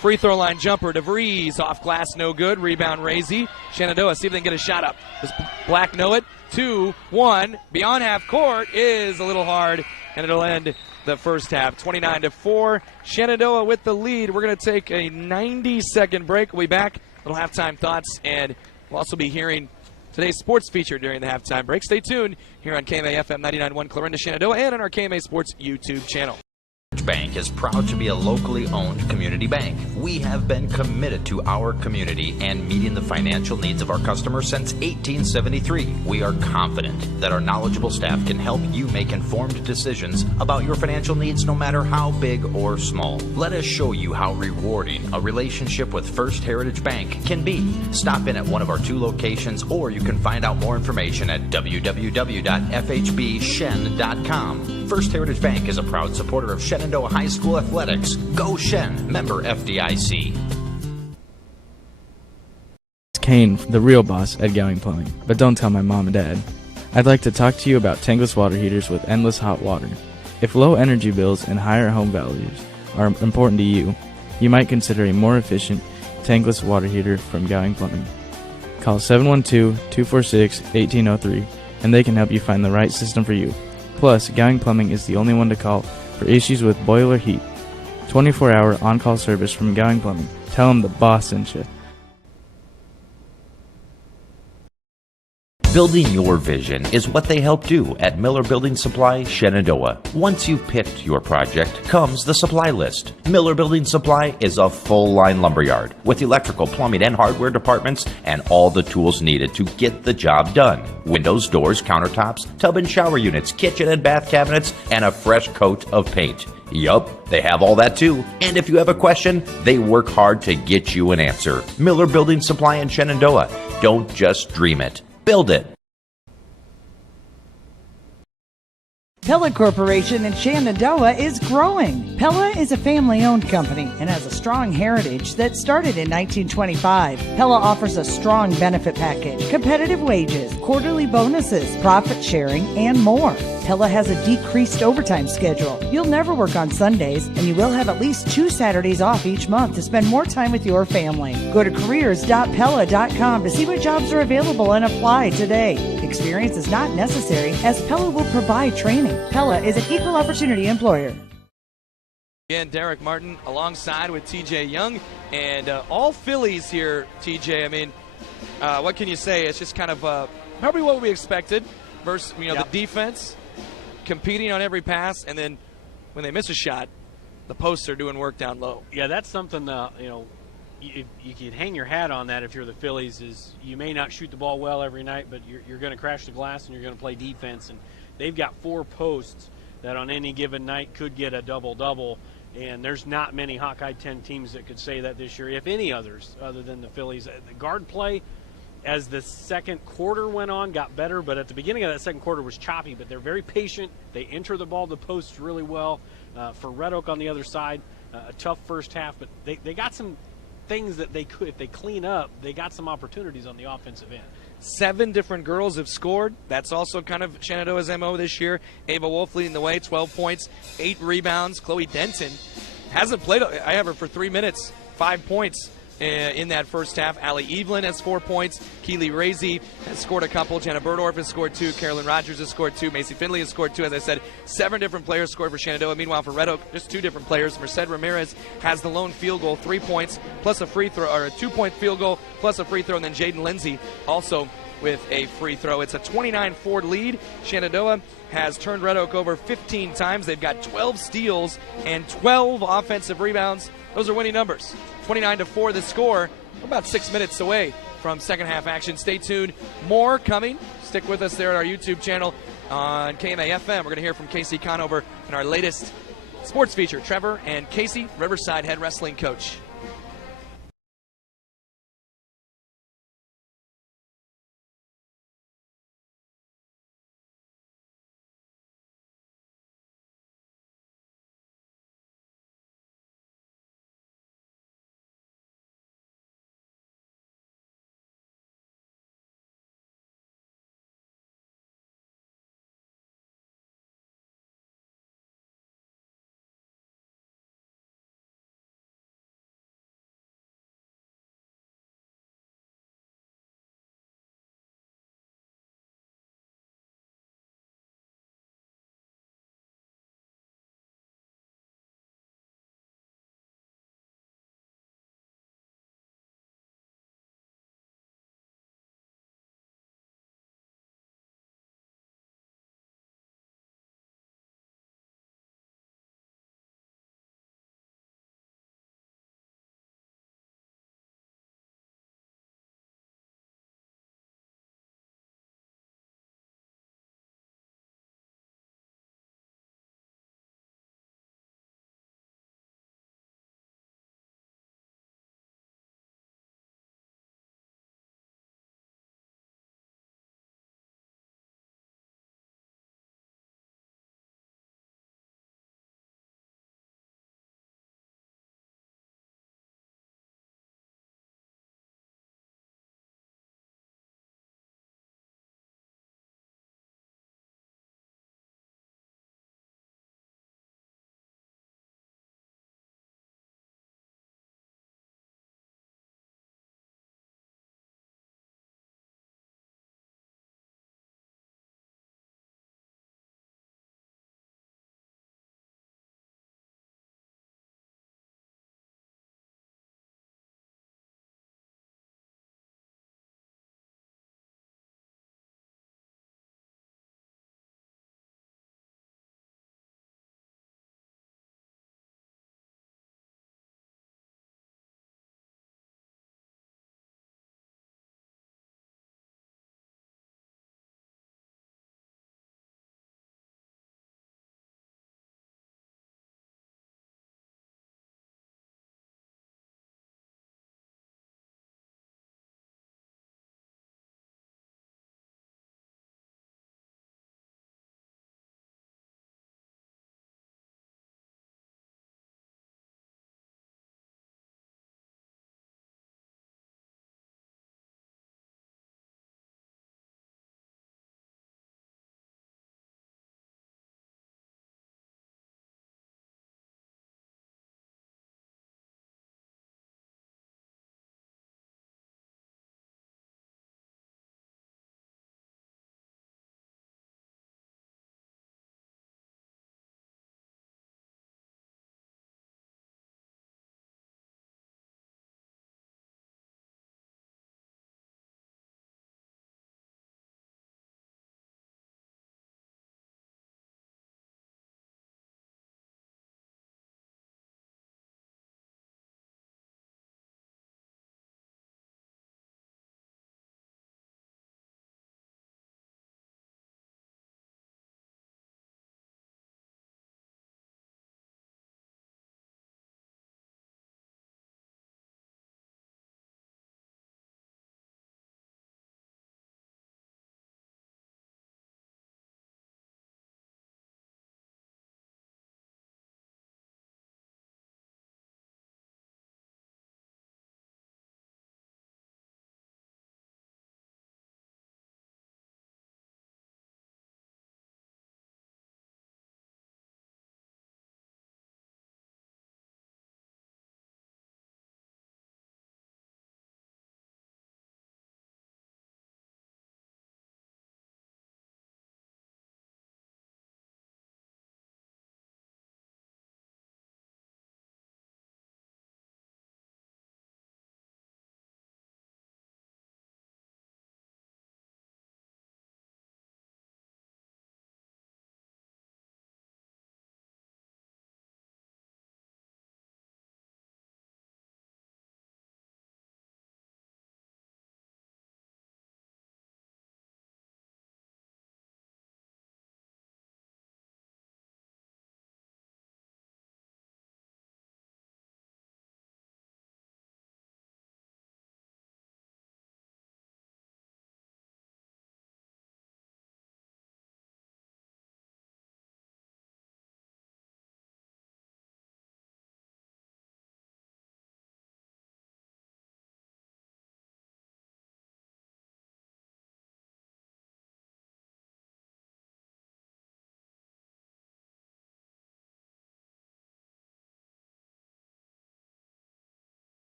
Free throw line jumper. DeVries off glass, no good. Rebound Razy. Shenandoah, see if they can get a shot up. Does Black know it? 2-1. Beyond half court is a little hard, and it'll end the first half. 29-4. Shenandoah with the lead. We're going to take a 90-second break. We'll be back. Little halftime thoughts, and we'll also be hearing today's sports feature during the halftime break. Stay tuned here on KMA FM 99.1 Clarinda, Shenandoah, and on our KMA Sports YouTube channel. Bank is proud to be a locally owned community bank. We have been committed to our community and meeting the financial needs of our customers since 1873. We are confident that our knowledgeable staff can help you make informed decisions about your financial needs no matter how big or small. Let us show you how rewarding a relationship with First Heritage Bank can be. Stop in at one of our 2 locations, or you can find out more information at www.fhbshen.com. First Heritage Bank is a proud supporter of Shenandoah High School athletics. Go Shen, member FDIC. It's Kane, the real boss at Gowing Plumbing, but don't tell my mom and dad. I'd like to talk to you about tankless water heaters with endless hot water. If low energy bills and higher home values are important to you, you might consider a more efficient tankless water heater from Gowing Plumbing. Call 712-246-1803 and they can help you find the right system for you. Plus, Gowing Plumbing is the only one to call for issues with boiler heat. 24-hour on-call service from Gowing Plumbing. Tell them the boss sent you. Building your vision is what they help do at Miller Building Supply, Shenandoah. Once you've picked your project, comes the supply list. Miller Building Supply is a full-line lumberyard with electrical, plumbing, and hardware departments and all the tools needed to get the job done. Windows, doors, countertops, tub and shower units, kitchen and bath cabinets, and a fresh coat of paint. Yup, they have all that too. And if you have a question, they work hard to get you an answer. Miller Building Supply in Shenandoah. Don't just dream it. Build it. Pella Corporation in Shenandoah is growing. Pella is a family-owned company and has a strong heritage that started in 1925. Pella offers a strong benefit package, competitive wages, quarterly bonuses, profit sharing, and more. Pella has a decreased overtime schedule. You'll never work on Sundays, and you will have at least 2 Saturdays off each month to spend more time with your family. Go to careers.pella.com to see what jobs are available and apply today. Experience is not necessary, as Pella will provide training. Pella is an equal opportunity employer. Again, Derek Martin alongside with TJ Young, and all Phillies here, TJ. I mean, what can you say? It's just kind of probably what we expected versus, the defense competing on every pass, and then when they miss a shot, the posts are doing work down low. Yeah, that's something, you can hang your hat on that if you're the Phillies, is you may not shoot the ball well every night, but you're going to crash the glass and you're going to play defense. And they've got 4 posts that on any given night could get a double-double, and there's not many Hawkeye 10 teams that could say that this year, if any others, other than the Phillies. The guard play, as the second quarter went on, got better, but at the beginning of that second quarter was choppy, but they're very patient. They enter the ball to posts really well. For Red Oak on the other side, a tough first half, but they got some things that they could, if they clean up, they got some opportunities on the offensive end. 7 different girls have scored. That's also kind of Shenandoah's MO this year. Ava Wolf leading the way, 12 points, 8 rebounds. Chloe Denton hasn't played. I have her for 3 minutes, 5 points in that first half. Allie Evelyn has 4 points. Keely Razy has scored a couple. Jenna Burdorf has scored 2. Carolyn Rogers has scored 2. Macy Finley has scored 2. As I said, 7 different players scored for Shenandoah. Meanwhile, for Red Oak, just 2 different players. Merced Ramirez has the lone field goal, 3 points, plus a free throw, or a 2-point field goal, plus a free throw. And then Jaden Lindsay also with a free throw. It's a 29-4 lead. Shenandoah has turned Red Oak over 15 times. They've got 12 steals and 12 offensive rebounds. Those are winning numbers. 29-4 the score. We're about 6 minutes away from second half action. Stay tuned. More coming. Stick with us there at our YouTube channel on KMA FM. We're going to hear from Casey Conover in our latest sports feature. Trevor and Casey, Riverside head wrestling coach.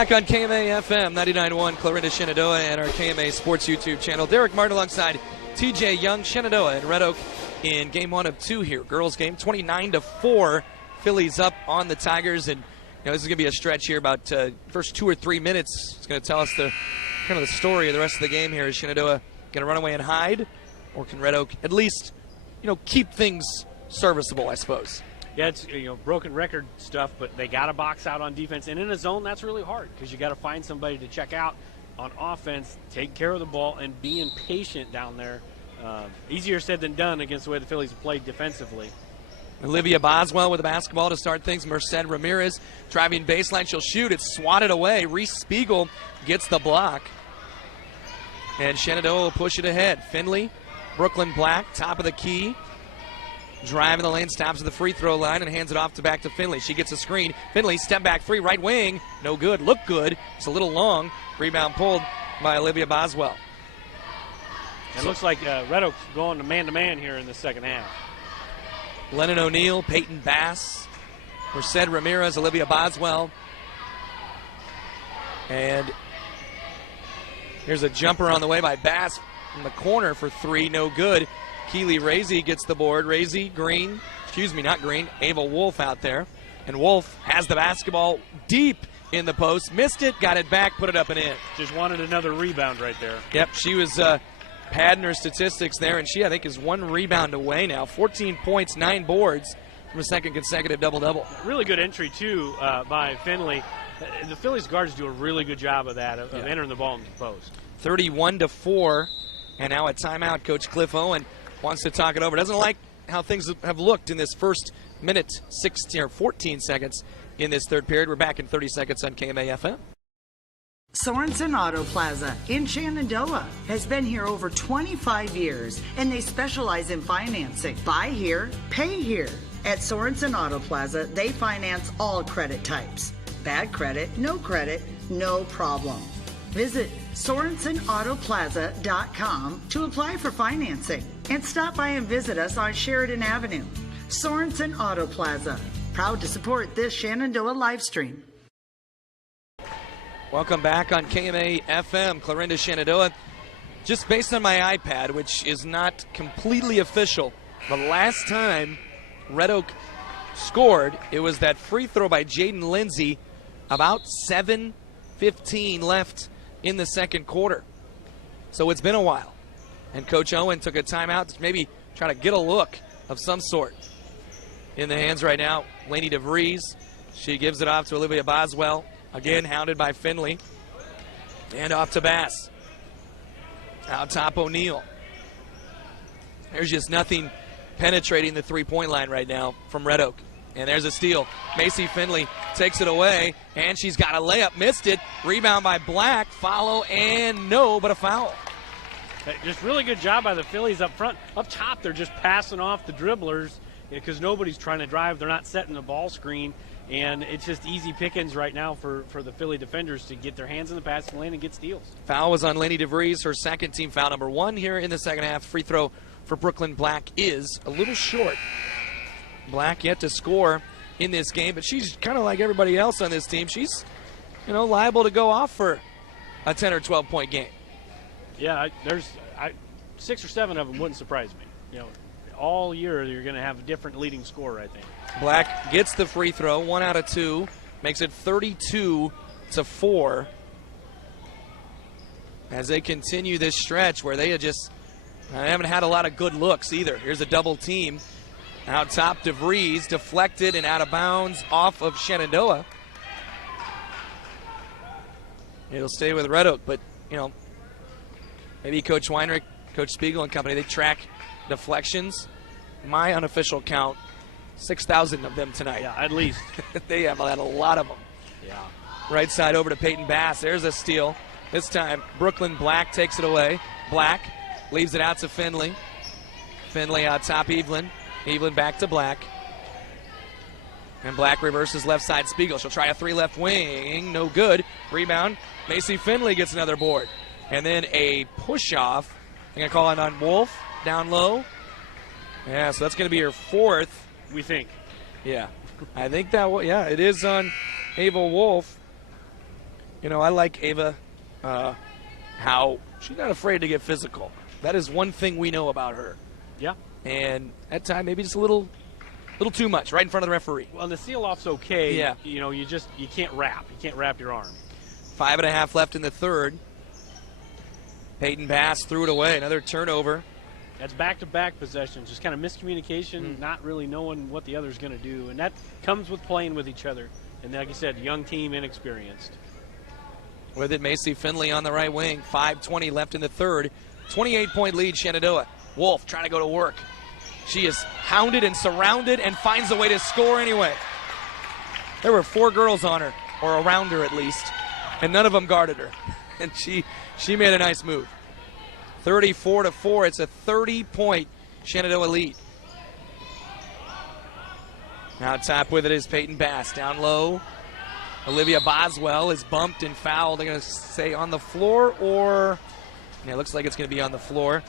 Back on KMA FM 99.1 Clarinda Shenandoah and our KMA Sports YouTube channel. Derek Martin alongside TJ Young, Shenandoah and Red Oak in game 1 of 2 here. Girls game 29-4. Phillies up on the Tigers, and this is going to be a stretch here about first 2 or 3 minutes. It's going to tell us the kind of the story of the rest of the game here. Is Shenandoah going to run away and hide, or can Red Oak at least keep things serviceable, I suppose? Yeah, it's broken record stuff, but they got to box out on defense. And in a zone, that's really hard because you got to find somebody to check out on offense, take care of the ball, and be impatient down there. Easier said than done against the way the Phillies have played defensively. Olivia Boswell with the basketball to start things. Merced Ramirez driving baseline. She'll shoot. It's swatted away. Reese Spiegel gets the block. And Shenandoah will push it ahead. Finley, Brooklyn Black, top of the key. Driving the lane, stops at the free throw line and hands it off back to Finley. She gets a screen. Finley, step back 3, right wing. No good. Look good. It's a little long. Rebound pulled by Olivia Boswell. It looks like Red Oak's going to man here in the second half. Lennon O'Neill, Peyton Bass, Merced Ramirez, Olivia Boswell. And here's a jumper on the way by Bass from the corner for 3. No good. Keely Razy gets the board. Razy, Green, not Green, Ava Wolf out there. And Wolf has the basketball deep in the post. Missed it, got it back, put it up and in. Just wanted another rebound right there. Yep, she was padding her statistics there, and she, I think, is 1 rebound away now. 14 points, 9 boards from a second consecutive double-double. Really good entry, too, by Finley. The Phillies guards do a really good job of that, of entering the ball into the post. 31-4, and now a timeout. Coach Cliff Owen wants to talk it over. Doesn't like how things have looked in this first minute, 16 or 14 seconds in this third period. We're back in 30 seconds on KMA FM. Sorensen Auto Plaza in Shenandoah has been here over 25 years, and they specialize in financing. Buy here, pay here. At Sorensen Auto Plaza, they finance all credit types. Bad credit, no problem. Visit SorensenAutoplaza.com to apply for financing and stop by and visit us on Sheridan Avenue. Sorensen Auto Plaza, proud to support this Shenandoah live stream. Welcome back on KMA FM, Clarinda Shenandoah. Just based on my iPad, which is not completely official, the last time Red Oak scored, it was that free throw by Jaden Lindsay, about 7:15 left in the second quarter. So it's been a while. And Coach Owen took a timeout to maybe try to get a look of some sort. In the hands right now, Lainey DeVries. She gives it off to Olivia Boswell. Again, hounded by Finley. And off to Bass. Out top, O'Neill. There's just nothing penetrating the three-point line right now from Red Oak. And there's a steal. Macy Finley takes it away, and she's got a layup. Missed it. Rebound by Black. Follow, and no, but a foul. Just really good job by the Phillies up front. Up top, they're just passing off the dribblers because nobody's trying to drive. They're not setting the ball screen, and it's just easy pickings right now for the Philly defenders to get their hands in the passing lane and get steals. Foul was on Lainey DeVries, her second team foul number 1 here in the second half. Free throw for Brooklyn Black is a little short. Black yet to score in this game, but she's kind of like everybody else on this team. She's, liable to go off for a 10 or 12-point game. Yeah, there's 6 or 7 of them wouldn't surprise me. All year you're going to have a different leading scorer, I think. Black gets the free throw, 1 out of 2, makes it 32-4. As they continue this stretch where they haven't had a lot of good looks either. Here's a double team. Out top, DeVries, deflected and out of bounds off of Shenandoah. It'll stay with Red Oak, but, maybe Coach Weinrich, Coach Spiegel and company, they track deflections. My unofficial count, 6,000 of them tonight. Yeah, at least. They have had a lot of them. Yeah. Right side over to Peyton Bass. There's a steal. This time, Brooklyn Black takes it away. Black leaves it out to Finley. Finley out top, Evelyn. Evelyn back to Black. And Black reverses left side Spiegel. She'll try a 3 left wing. No good. Rebound. Macy Finley gets another board. And then a push-off. I'm going to call it on Wolf. Down low. Yeah, so that's going to be her 4th. We think. Yeah. I think that, it is on Ava Wolf. I like Ava, how she's not afraid to get physical. That is one thing we know about her. Yeah. And at times, maybe just a little too much, right in front of the referee. Well, the seal-off's okay. Yeah. You can't wrap. You can't wrap your arm. 5.5 left in the third. Peyton Bass threw it away. Another turnover. That's back-to-back possessions, just kind of miscommunication, not really knowing what the other's going to do. And that comes with playing with each other. And like I said, young team, inexperienced. With it, Macy Finley on the right wing. 5:20 left in the third. 28-point lead, Shenandoah. Wolf trying to go to work. She is hounded and surrounded and finds a way to score anyway. There were 4 girls on her, or around her at least, and none of them guarded her. And she made a nice move. 34-4. It's a 30-point Shenandoah lead. Now top with it is Peyton Bass. Down low. Olivia Boswell is bumped and fouled. They're going to say on the floor or... Yeah, it looks like it's going to be on the floor.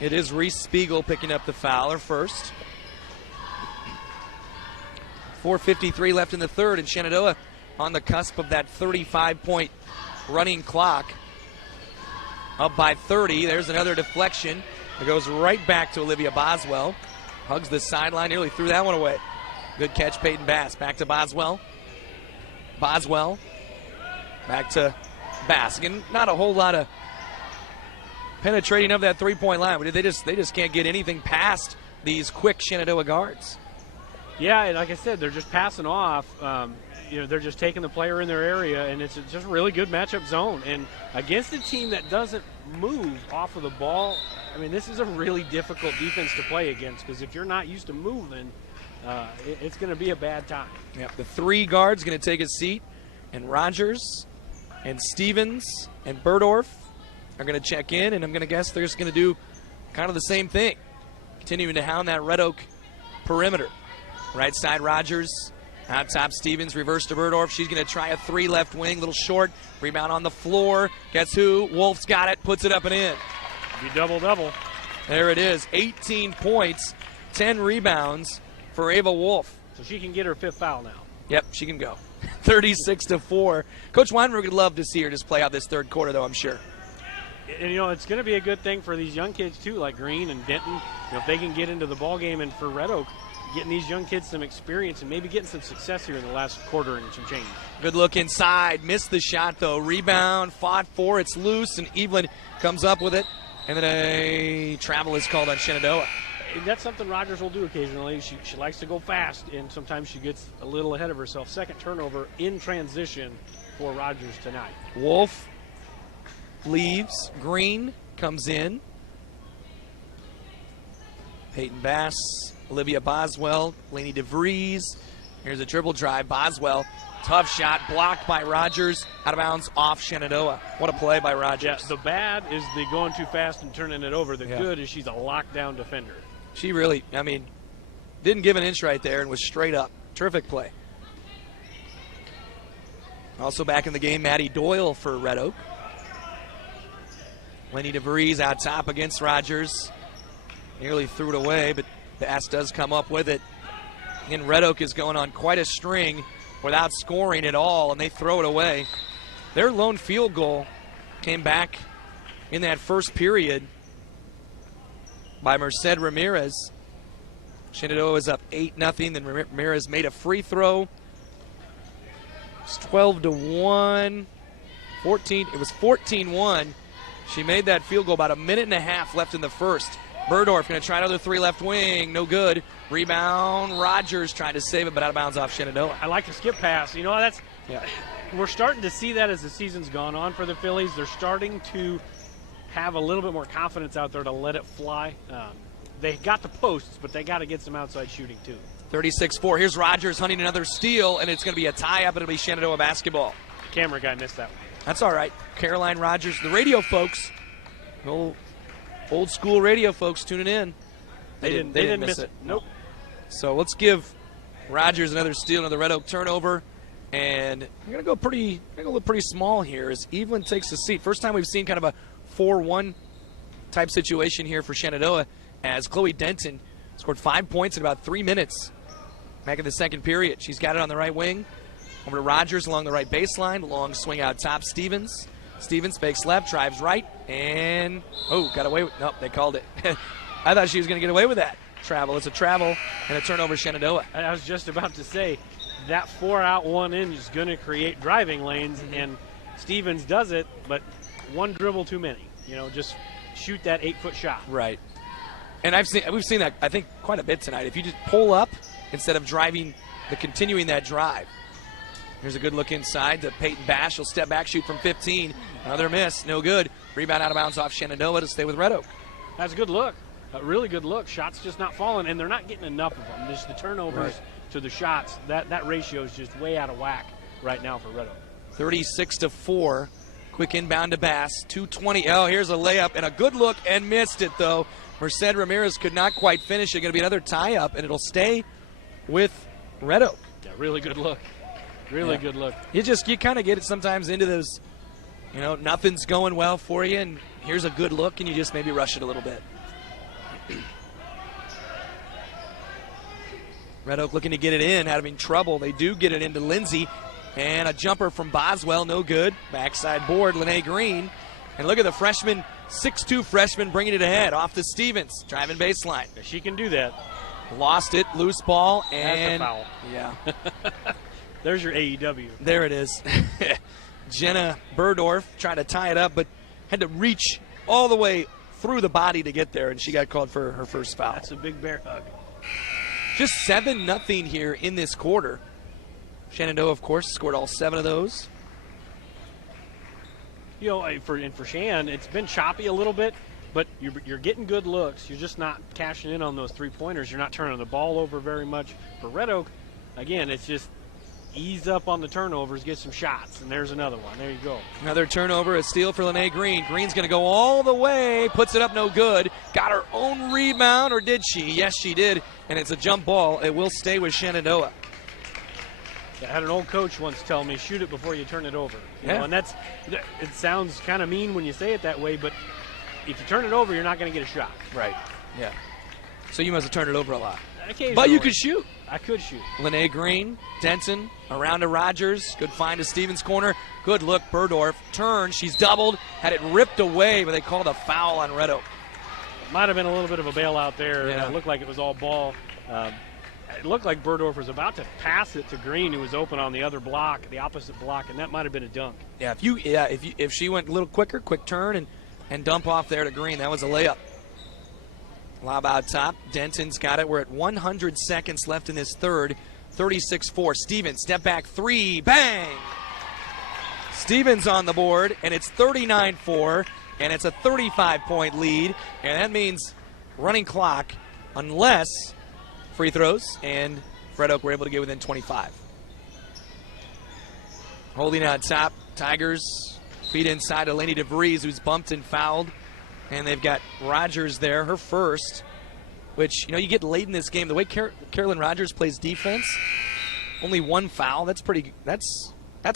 It is Reese Spiegel picking up the foul, her first. 4:53 left in the third, and Shenandoah on the cusp of that 35-point running clock. Up by 30. There's another deflection. It goes right back to Olivia Boswell. Hugs the sideline, nearly threw that one away. Good catch, Peyton Bass. Back to Boswell. Boswell. Back to Bass. Again, not a whole lot of penetrating of that three-point line. They just can't get anything past these quick Shenandoah guards. Yeah, and like I said, they're just passing off. They're just taking the player in their area, and it's just a really good matchup zone. And against a team that doesn't move off of the ball, this is a really difficult defense to play against, because if you're not used to moving, it's going to be a bad time. Yeah, the 3 guards going to take a seat, and Rogers and Stevens and Burdorf are going to check in, and I'm going to guess they're just going to do kind of the same thing, continuing to hound that Red Oak perimeter. Right side Rogers, out top Stevens, reverse to Burdorf. She's going to try a 3 left wing, little short, rebound on the floor. Guess who? Wolf's got it, puts it up and in. Be double-double. There it is, 18 points, 10 rebounds for Ava Wolf. So she can get her 5th foul now. Yep, she can go. 36-4. Coach Weinberg would love to see her just play out this third quarter, though, I'm sure. And, it's going to be a good thing for these young kids, too, like Green and Denton. If they can get into the ball game, and for Red Oak, getting these young kids some experience and maybe getting some success here in the last quarter and some change. Good look inside. Missed the shot, though. Rebound, fought for. It's loose, and Evelyn comes up with it. And then a travel is called on Shenandoah. And that's something Rogers will do occasionally. She likes to go fast, and sometimes she gets a little ahead of herself. Second turnover in transition for Rogers tonight. Wolf leaves. Green comes in. Peyton Bass, Olivia Boswell, Lainey DeVries. Here's a dribble drive. Boswell, tough shot, blocked by Rogers, out of bounds off Shenandoah. What a play by Rogers. Yeah, the bad is the going too fast and turning it over. The good is she's a lockdown defender. She really, didn't give an inch right there and was straight up. Terrific play. Also back in the game, Maddie Doyle for Red Oak. Lenny DeVries out top against Rogers. Nearly threw it away, but Bass does come up with it. And Red Oak is going on quite a string without scoring at all, and they throw it away. Their lone field goal came back in that first period by Merced Ramirez. Shenandoah is up 8-0. Then Ramirez made a free throw. It's 12-1. 14. It was 14-1. She made that field goal about a minute and a half left in the first. Burdorf going to try another 3 left wing. No good. Rebound. Rogers trying to save it, but out of bounds off Shenandoah. I like the skip pass. We're starting to see that as the season's gone on for the Phillies. They're starting to have a little bit more confidence out there to let it fly. They got the posts, but they got to get some outside shooting too. 36-4. Here's Rogers hunting another steal, and it's going to be a tie-up. It'll be Shenandoah basketball. Camera guy missed that one. That's all right. Caroline Rogers, the radio folks, old school radio folks tuning in. They didn't miss it. Nope. So let's give Rogers another steal, another Red Oak turnover. And we're going to go pretty small here as Evelyn takes the seat. First time we've seen kind of a 4-1 type situation here for Shenandoah, as Chloe Denton scored 5 points in about 3 minutes back in the second period. She's got it on the right wing. Over to Rogers along the right baseline. Long swing out top. Stevens. Stevens fakes left, drives right, and got away with. Nope, they called it. I thought she was going to get away with that. Travel. It's a travel and a turnover. Shenandoah. I was just about to say that 4 out, 1 in is going to create driving lanes, and Stevens does it, but one dribble too many. Just shoot that 8-foot shot. Right. And we've seen that, I think, quite a bit tonight. If you just pull up instead of continuing that drive. Here's a good look inside to Peyton Bash. He'll step back, shoot from 15. Another miss, no good. Rebound out of bounds off Shenandoah to stay with Red Oak. That's a good look. A really good look. Shots just not falling, and they're not getting enough of them. Just the turnovers to the shots, that ratio is just way out of whack right now for Red Oak. 36-4. Quick inbound to Bass. 2:20. Oh, here's a layup and a good look and missed it, though. Merced Ramirez could not quite finish it. Going to be another tie-up, and it'll stay with Red Oak. Yeah, really good look. Really good look. You kind of get it sometimes into those, nothing's going well for you, and here's a good look, and you just maybe rush it a little bit. Red Oak looking to get it in, having trouble. They do get it into Lindsay, and a jumper from Boswell, no good. Backside board, Lene Green. And look at the freshman, 6'2 freshman bringing it ahead off to Stevens, driving baseline. She can do that. Lost it, loose ball, and that's a foul. Yeah. There's your AEW. There it is. Jenna Burdorf trying to tie it up, but had to reach all the way through the body to get there, and she got called for her first foul. That's a big bear hug. Just 7-0 here in this quarter. Shenandoah, of course, scored all 7 of those. For Shan, it's been choppy a little bit, but you're getting good looks. You're just not cashing in on those three-pointers. You're not turning the ball over very much. For Red Oak, again, it's just ease up on the turnovers, get some shots, and there's another one. There you go. Another turnover, a steal for Lene Green. Green's going to go all the way, puts it up, no good. Got her own rebound, or did she? Yes, she did, and it's a jump ball. It will stay with Shenandoah. I had an old coach once tell me, shoot it before you turn it over. And it sounds kind of mean when you say it that way, but if you turn it over, you're not going to get a shot. Right, yeah. So you must have turned it over a lot. Occasionally. But you could shoot. I could shoot. Lene Green, Denton, around to Rogers. Good find to Stevens' corner. Good look, Burdorf. Turn, she's doubled. Had it ripped away, but they called a foul on Red Oak. Might have been a little bit of a bailout there. Yeah. It looked like it was all ball. It looked like Burdorf was about to pass it to Green, who was open on the other block, the opposite block, and that might have been a dunk. Yeah, if she went a little quicker, quick turn and dump off there to Green, that was a layup. Lob out top. Denton's got it. We're at 100 seconds left in this third. 36-4. Stevens, step back three. Bang! Stevens on the board, and it's 39-4, and it's a 35-point lead. And that means running clock unless free throws, and Red Oak were able to get within 25. Holding out top. Tigers feed inside to Lainey DeVries, who's bumped and fouled. And they've got Rogers there, her first, which, you get late in this game. The way Carolyn Rogers plays defense, only one foul. That's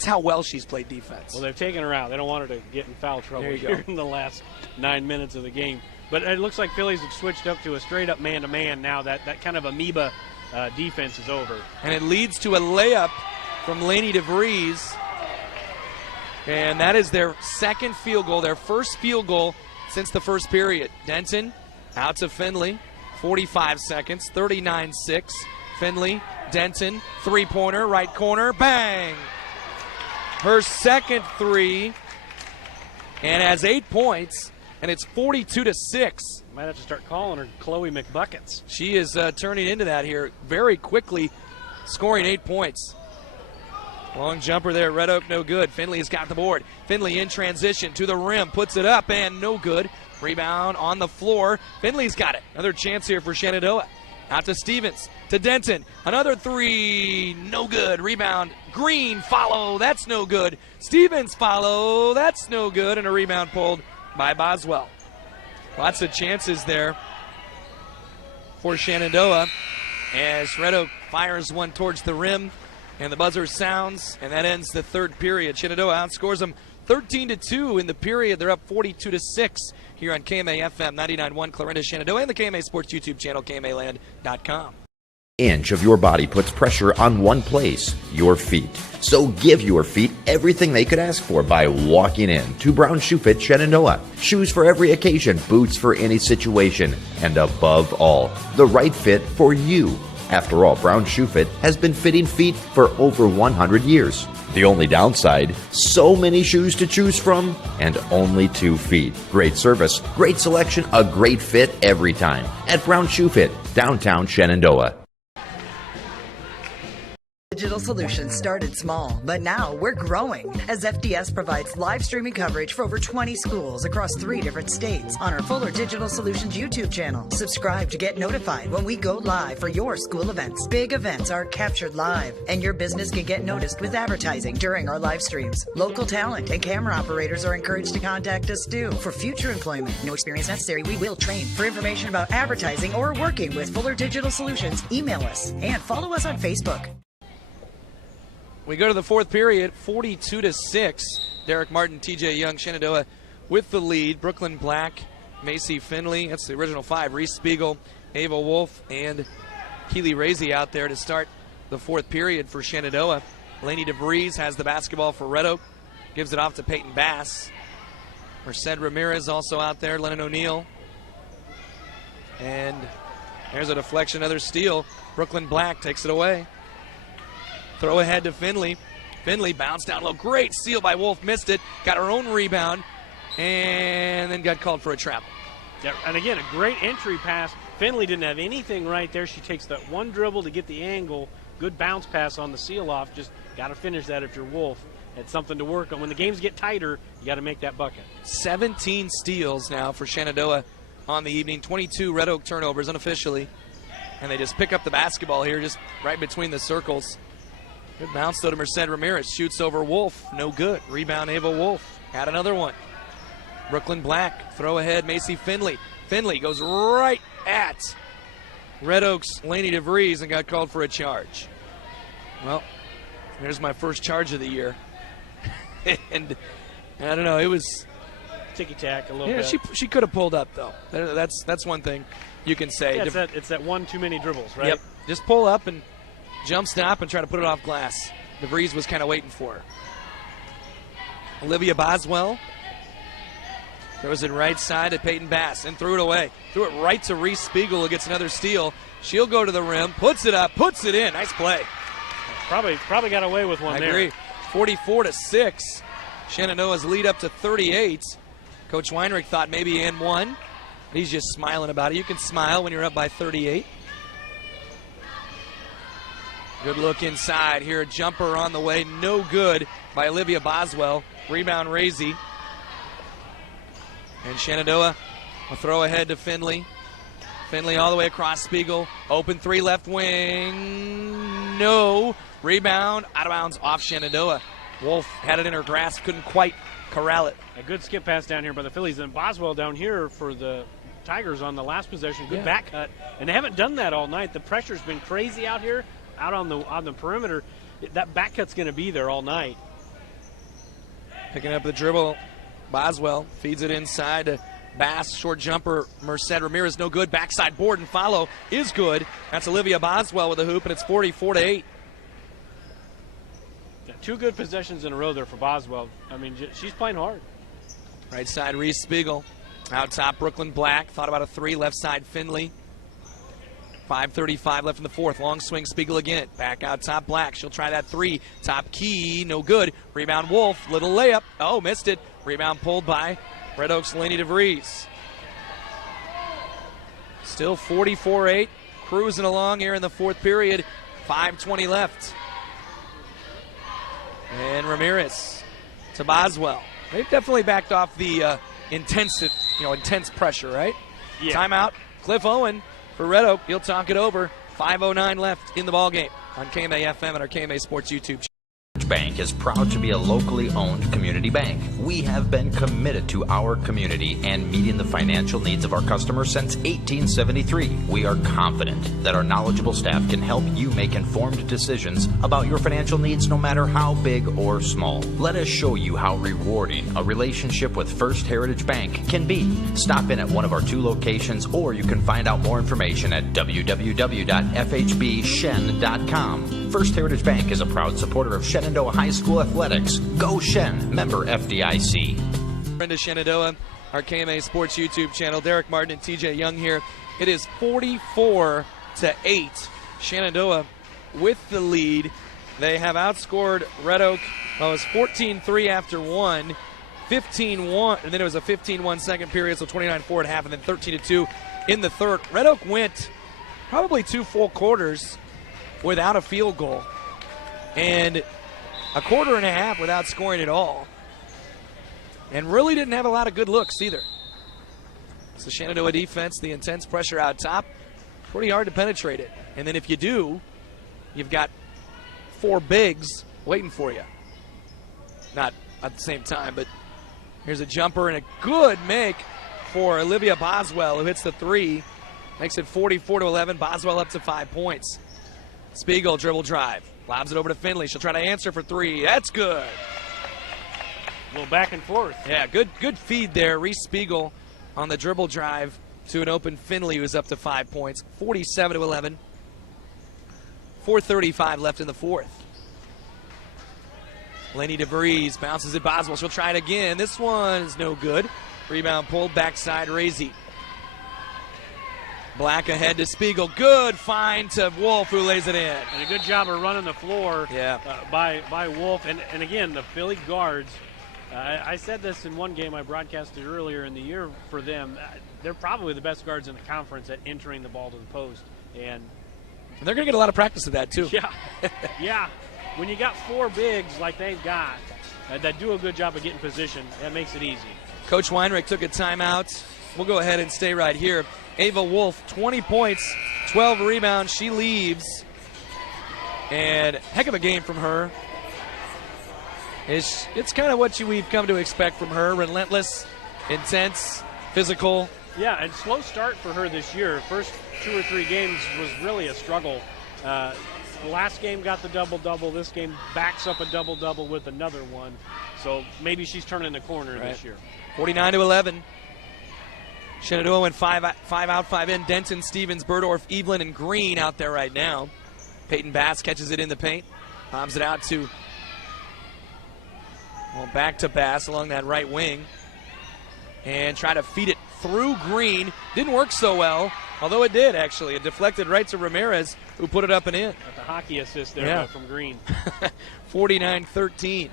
how well she's played defense. Well, they've taken her out. They don't want her to get in foul trouble here in the last 9 minutes of the game. But it looks like Phillies have switched up to a straight-up man-to-man now. That kind of amoeba defense is over. And it leads to a layup from Lainey DeVries. And that is their second field goal, their first field goal since the first period. Denton out to Finley, 45 seconds, 39-6. Finley, Denton, three-pointer, right corner, bang! Her second three, and has 8 points, and it's 42-6. Might have to start calling her Chloe McBuckets. She is turning into that here very quickly, scoring 8 points. Long jumper there, Red Oak, no good. Finley's got the board. Finley in transition to the rim, puts it up, and no good. Rebound on the floor. Finley's got it. Another chance here for Shenandoah. Out to Stevens, to Denton. Another three, no good. Rebound, Green, follow, that's no good. Stevens, follow, that's no good. And a rebound pulled by Boswell. Lots of chances there for Shenandoah as Red Oak fires one towards the rim. And the buzzer sounds, and that ends the third period. Shenandoah outscores them 13-2 in the period. They're up 42-6 here on KMA FM 99.1 Clarinda, Shenandoah, and the KMA Sports YouTube channel, KMAland.com. Inch of your body puts pressure on one place, your feet. So give your feet everything they could ask for by walking in to Brown Shoe Fit Shenandoah. Shoes for every occasion, boots for any situation, and above all, the right fit for you. After all, Brown Shoe Fit has been fitting feet for over 100 years. The only downside, so many shoes to choose from and only 2 feet. Great service, great selection, a great fit every time at Brown Shoe Fit, downtown Shenandoah. Digital Solutions started small, but now we're growing as FDS provides live streaming coverage for over 20 schools across 3 different states on our Fuller Digital Solutions YouTube channel. Subscribe to get notified when we go live for your school events. Big events are captured live, and your business can get noticed with advertising during our live streams. Local talent and camera operators are encouraged to contact us too for future employment. No experience necessary. We will train. For information about advertising or working with Fuller Digital Solutions, email us and follow us on Facebook. We go to the fourth period, 42-6. Derek Martin, TJ Young, Shenandoah with the lead. Brooklyn Black, Macy Finley, that's the original 5. Reese Spiegel, Ava Wolf, and Keely Razy out there to start the fourth period for Shenandoah. Lainey DeVries has the basketball for Red Oak, gives it off to Peyton Bass. Merced Ramirez also out there, Lennon O'Neill. And there's a deflection, another steal. Brooklyn Black takes it away. Throw ahead to Finley. Finley bounced down low. Great steal by Wolf. Missed it. Got her own rebound. And then got called for a travel. Yeah, and again, a great entry pass. Finley didn't have anything right there. She takes that one dribble to get the angle. Good bounce pass on the seal-off. Just got to finish that if you're Wolf. It's something to work on. When the games get tighter, you got to make that bucket. 17 steals now for Shenandoah on the evening. 22 Red Oak turnovers unofficially. And they just pick up the basketball here just right between the circles. Good bounce, though, to Merced Ramirez. Shoots over Wolf. No good. Rebound, Ava Wolf. Had another one. Brooklyn Black. Throw ahead, Macy Finley. Finley goes right at Red Oak's Lainey DeVries and got called for a charge. Well, there's my first charge of the year. And I don't know, it was ticky-tack a little bit. She could have pulled up, though. That's one thing you can say. Yeah, it's that one too many dribbles, right? Yep. Just pull up and jump stop and try to put it off glass. DeVries was kind of waiting for her. Olivia Boswell throws it right side at Peyton Bass and threw it away. Threw it right to Reese Spiegel, who gets another steal. She'll go to the rim, puts it up, puts it in. Nice play. Probably got away with one there. I agree. 44-6. Shenandoah's lead up to 38. Coach Weinrich thought maybe in one. He's just smiling about it. You can smile when you're up by 38. Good look inside. Here a jumper on the way. No good by Olivia Boswell. Rebound Razy. And Shenandoah will throw ahead to Finley. Finley all the way across Spiegel. Open 3 left wing. No. Rebound out of bounds off Shenandoah. Wolf had it in her grasp. Couldn't quite corral it. A good skip pass down here by the Phillies. And Boswell down here for the Tigers on the last possession. Good back cut. And they haven't done that all night. The pressure's been crazy out here. Out on the perimeter, that back cut's going to be there all night. Picking up the dribble, Boswell feeds it inside to Bass. Short jumper, Merced Ramirez, no good. Backside board and follow is good. That's Olivia Boswell with a hoop, and it's 44-8. Yeah, 2 good possessions in a row there for Boswell. I mean, she's playing hard. Right side, Reese Spiegel. Out top, Brooklyn Black. Thought about a 3, left side, Finley. 5:35 left in the fourth. Long swing, Spiegel again. Back out top, Black. She'll try that 3. Top key, no good. Rebound, Wolf. Little layup. Oh, missed it. Rebound pulled by Red Oak's Lainey DeVries. Still 44-8. Cruising along here in the fourth period. 5:20 left. And Ramirez to Boswell. They've definitely backed off the intense pressure, right? Yeah. Timeout. Cliff Owen for Red Oak. He'll talk it over. 5:09 left in the ballgame on KMA FM and our KMA Sports YouTube channel. Bank is proud to be a locally owned community bank. We have been committed to our community and meeting the financial needs of our customers since 1873. We are confident that our knowledgeable staff can help you make informed decisions about your financial needs no matter how big or small. Let us show you how rewarding a relationship with First Heritage Bank can be. Stop in at one of our 2 locations, or you can find out more information at www.fhbshen.com. First Heritage Bank is a proud supporter of Shenandoah High School athletics. Go Shen, member FDIC. Brenda Shenandoah, our KMA Sports YouTube channel. Derek Martin and TJ Young here. It is 44-8. Shenandoah with the lead. They have outscored Red Oak. Well, it was 14-3 after 1, 15-1, and then it was a 15-1 second period, so 29-4 at half, and then 13-2 in the third. Red Oak went probably 2 full quarters without a field goal, and a quarter and a half without scoring at all, and really didn't have a lot of good looks either. It's the Shenandoah defense, the intense pressure out top, pretty hard to penetrate it. And then if you do, you've got 4 bigs waiting for you. Not at the same time, but here's a jumper and a good make for Olivia Boswell, who hits the 3, makes it 44-11. Boswell up to 5 points. Spiegel dribble drive, lobs it over to Finley. She'll try to answer for 3. That's good. A little back and forth. Yeah, good feed there. Reese Spiegel on the dribble drive to an open Finley, who's up to 5 points. 47-11. 4:35 left in the fourth. Lenny DeVries bounces at Boswell. She'll try it again. This one is no good. Rebound pulled backside, Razy. Black ahead to Spiegel. Good find to Wolf, who lays it in. And a good job of running the floor by Wolf. And again, the Philly guards, I said this in one game I broadcasted earlier in the year for them. They're probably the best guards in the conference at entering the ball to the post. And they're going to get a lot of practice of that, too. Yeah. Yeah. When you got 4 bigs like they've got that do a good job of getting position, that makes it easy. Coach Weinrich took a timeout. We'll go ahead and stay right here. Ava Wolf, 20 points, 12 rebounds. She leaves. And heck of a game from her. It's kind of what we've come to expect from her. Relentless, intense, physical. Yeah, and slow start for her this year. First 2 or 3 games was really a struggle. The last game got the double-double. This game backs up a double-double with another one. So maybe she's turning the corner this year. 49-11. Shenandoah went 5 out, 5 in. Denton, Stevens, Burdorf, Evelyn, and Green out there right now. Peyton Bass catches it in the paint. Bombs it out to, back to Bass along that right wing. And try to feed it through Green. Didn't work so well, although it did, actually. It deflected right to Ramirez, who put it up and in. Got the hockey assist there from Green. 49-13.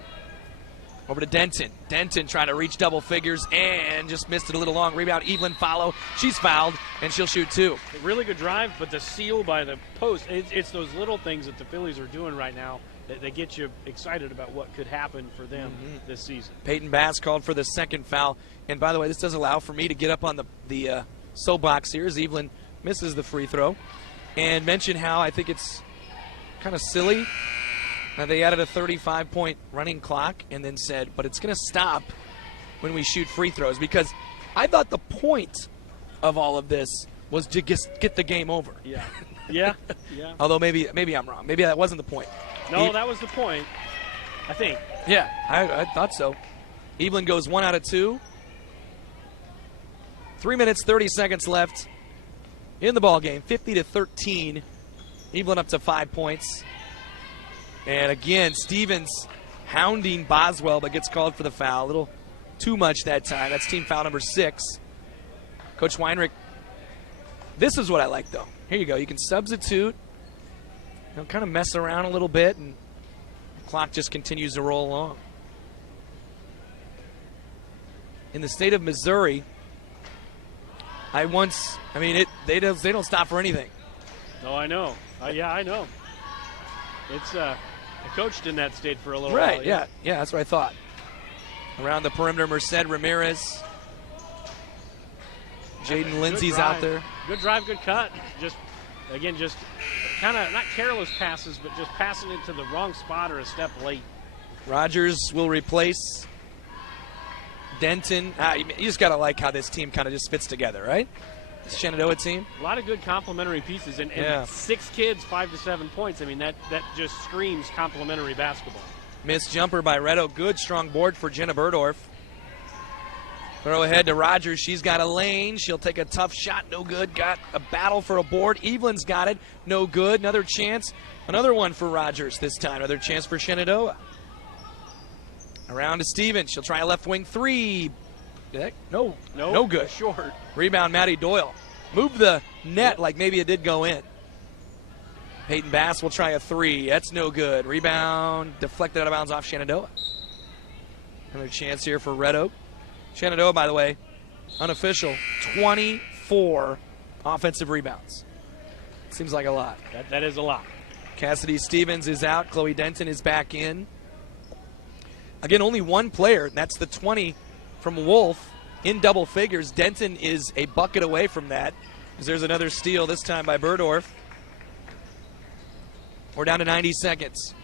Over to Denton. Denton trying to reach double figures and just missed it a little long. Rebound, Evelyn follow. She's fouled, and she'll shoot 2. A really good drive, but the seal by the post, it's those little things that the Phillies are doing right now that get you excited about what could happen for them this season. Peyton Bass called for the second foul. And by the way, this does allow for me to get up on the soapbox here as Evelyn misses the free throw. And mention how I think it's kind of silly. They added a 35-point running clock and then said, but it's going to stop when we shoot free throws, because I thought the point of all of this was to get the game over. Yeah. Yeah. Although maybe I'm wrong. Maybe that wasn't the point. No, that was the point, I think. Yeah, I thought so. Evelyn goes 1 out of 2. 3 minutes, 30 seconds left in the ball game. 50-13. Evelyn up to 5 points. And again, Stevens hounding Boswell, but gets called for the foul. A little too much that time. That's team foul number 6. Coach Weinrich, this is what I like, though. Here you go. You can substitute, kind of mess around a little bit, and the clock just continues to roll along. In the state of Missouri, they don't stop for anything. No, I know. Yeah, I know. It's I coached in that state for a little while. Right, yeah, that's what I thought. Around the perimeter, Merced Ramirez. Jaden Lindsay's out there. Good drive, good cut. Just kind of not careless passes, but just passing it to the wrong spot or a step late. Rogers will replace Denton. You just got to like how this team kind of just fits together, right? This Shenandoah team. A lot of good complementary pieces, and 6 kids, 5 to 7 points. I mean, that just screams complementary basketball. Missed jumper by Red Oak. Good strong board for Jenna Burdorf. Throw ahead to Rogers. She's got a lane. She'll take a tough shot. No good. Got a battle for a board. Evelyn's got it. No good. Another chance. Another one for Rogers this time. Another chance for Shenandoah. Around to Stevens. She'll try a left wing 3. No good. Short. Rebound, Maddie Doyle. Move the net like maybe it did go in. Peyton Bass will try a 3. That's no good. Rebound deflected out of bounds off Shenandoah. Another chance here for Red Oak. Shenandoah, by the way, unofficial, 24 offensive rebounds. Seems like a lot. That is a lot. Cassidy Stevens is out. Chloe Denton is back in. Again, only one player, and that's the 20 from Wolf in double figures. Denton is a bucket away from that, because there's another steal, this time by Burdorf. We're down to 90 seconds.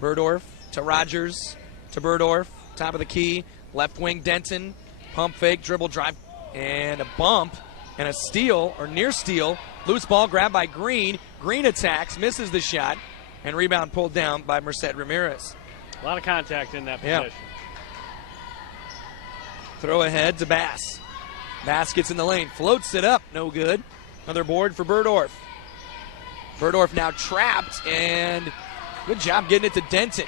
Burdorf to Rogers to Burdorf, top of the key. Left wing Denton, pump fake, dribble drive, and a bump, and a steal, or near steal. Loose ball grabbed by Green. Green attacks, misses the shot, and rebound pulled down by Merced Ramirez. A lot of contact in that possession. Throw ahead to Bass. Bass gets in the lane, floats it up, no good. Another board for Burdorf. Burdorf now trapped, and good job getting it to Denton.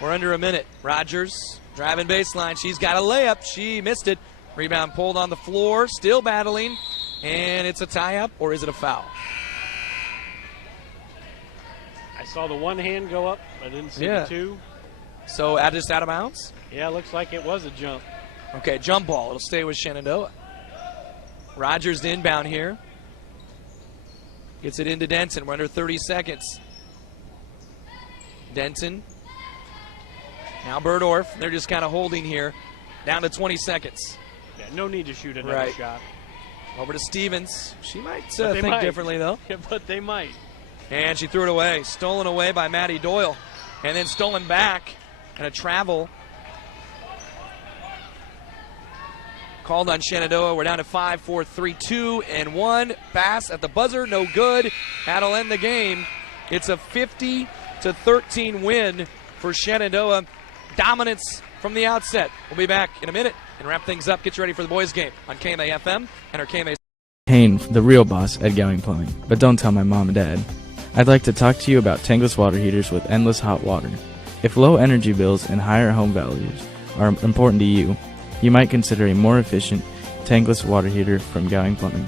We're under a minute. Rogers driving baseline. She's got a layup. She missed it. Rebound pulled on the floor. Still battling. And it's a tie-up, or is it a foul? I saw the one hand go up. I didn't see the two. So just out of bounds? Yeah, looks like it was a jump. Okay, jump ball. It'll stay with Shenandoah. Rogers to inbound here. Gets it into Denton. We're under 30 seconds. Denton. Now Burdorf. They're just kind of holding here. Down to 20 seconds. Yeah, no need to shoot another shot. Over to Stevens. She might think differently, though. Yeah, but they might. And she threw it away. Stolen away by Maddie Doyle. And then stolen back. And a travel. Called on Shenandoah. We're down to 5, 4, 3, 2, and 1. Pass at the buzzer. No good. That'll end the game. It's a 50-13 win for Shenandoah. Dominance from the outset. We'll be back in a minute and wrap things up. Get you ready for the boys' game on KMA-FM and our KMA. Kane, the real boss at Gowing Plumbing, but don't tell my mom and dad. I'd like to talk to you about tankless water heaters with endless hot water. If low energy bills and higher home values are important to you, you might consider a more efficient tankless water heater from Gowing Plumbing.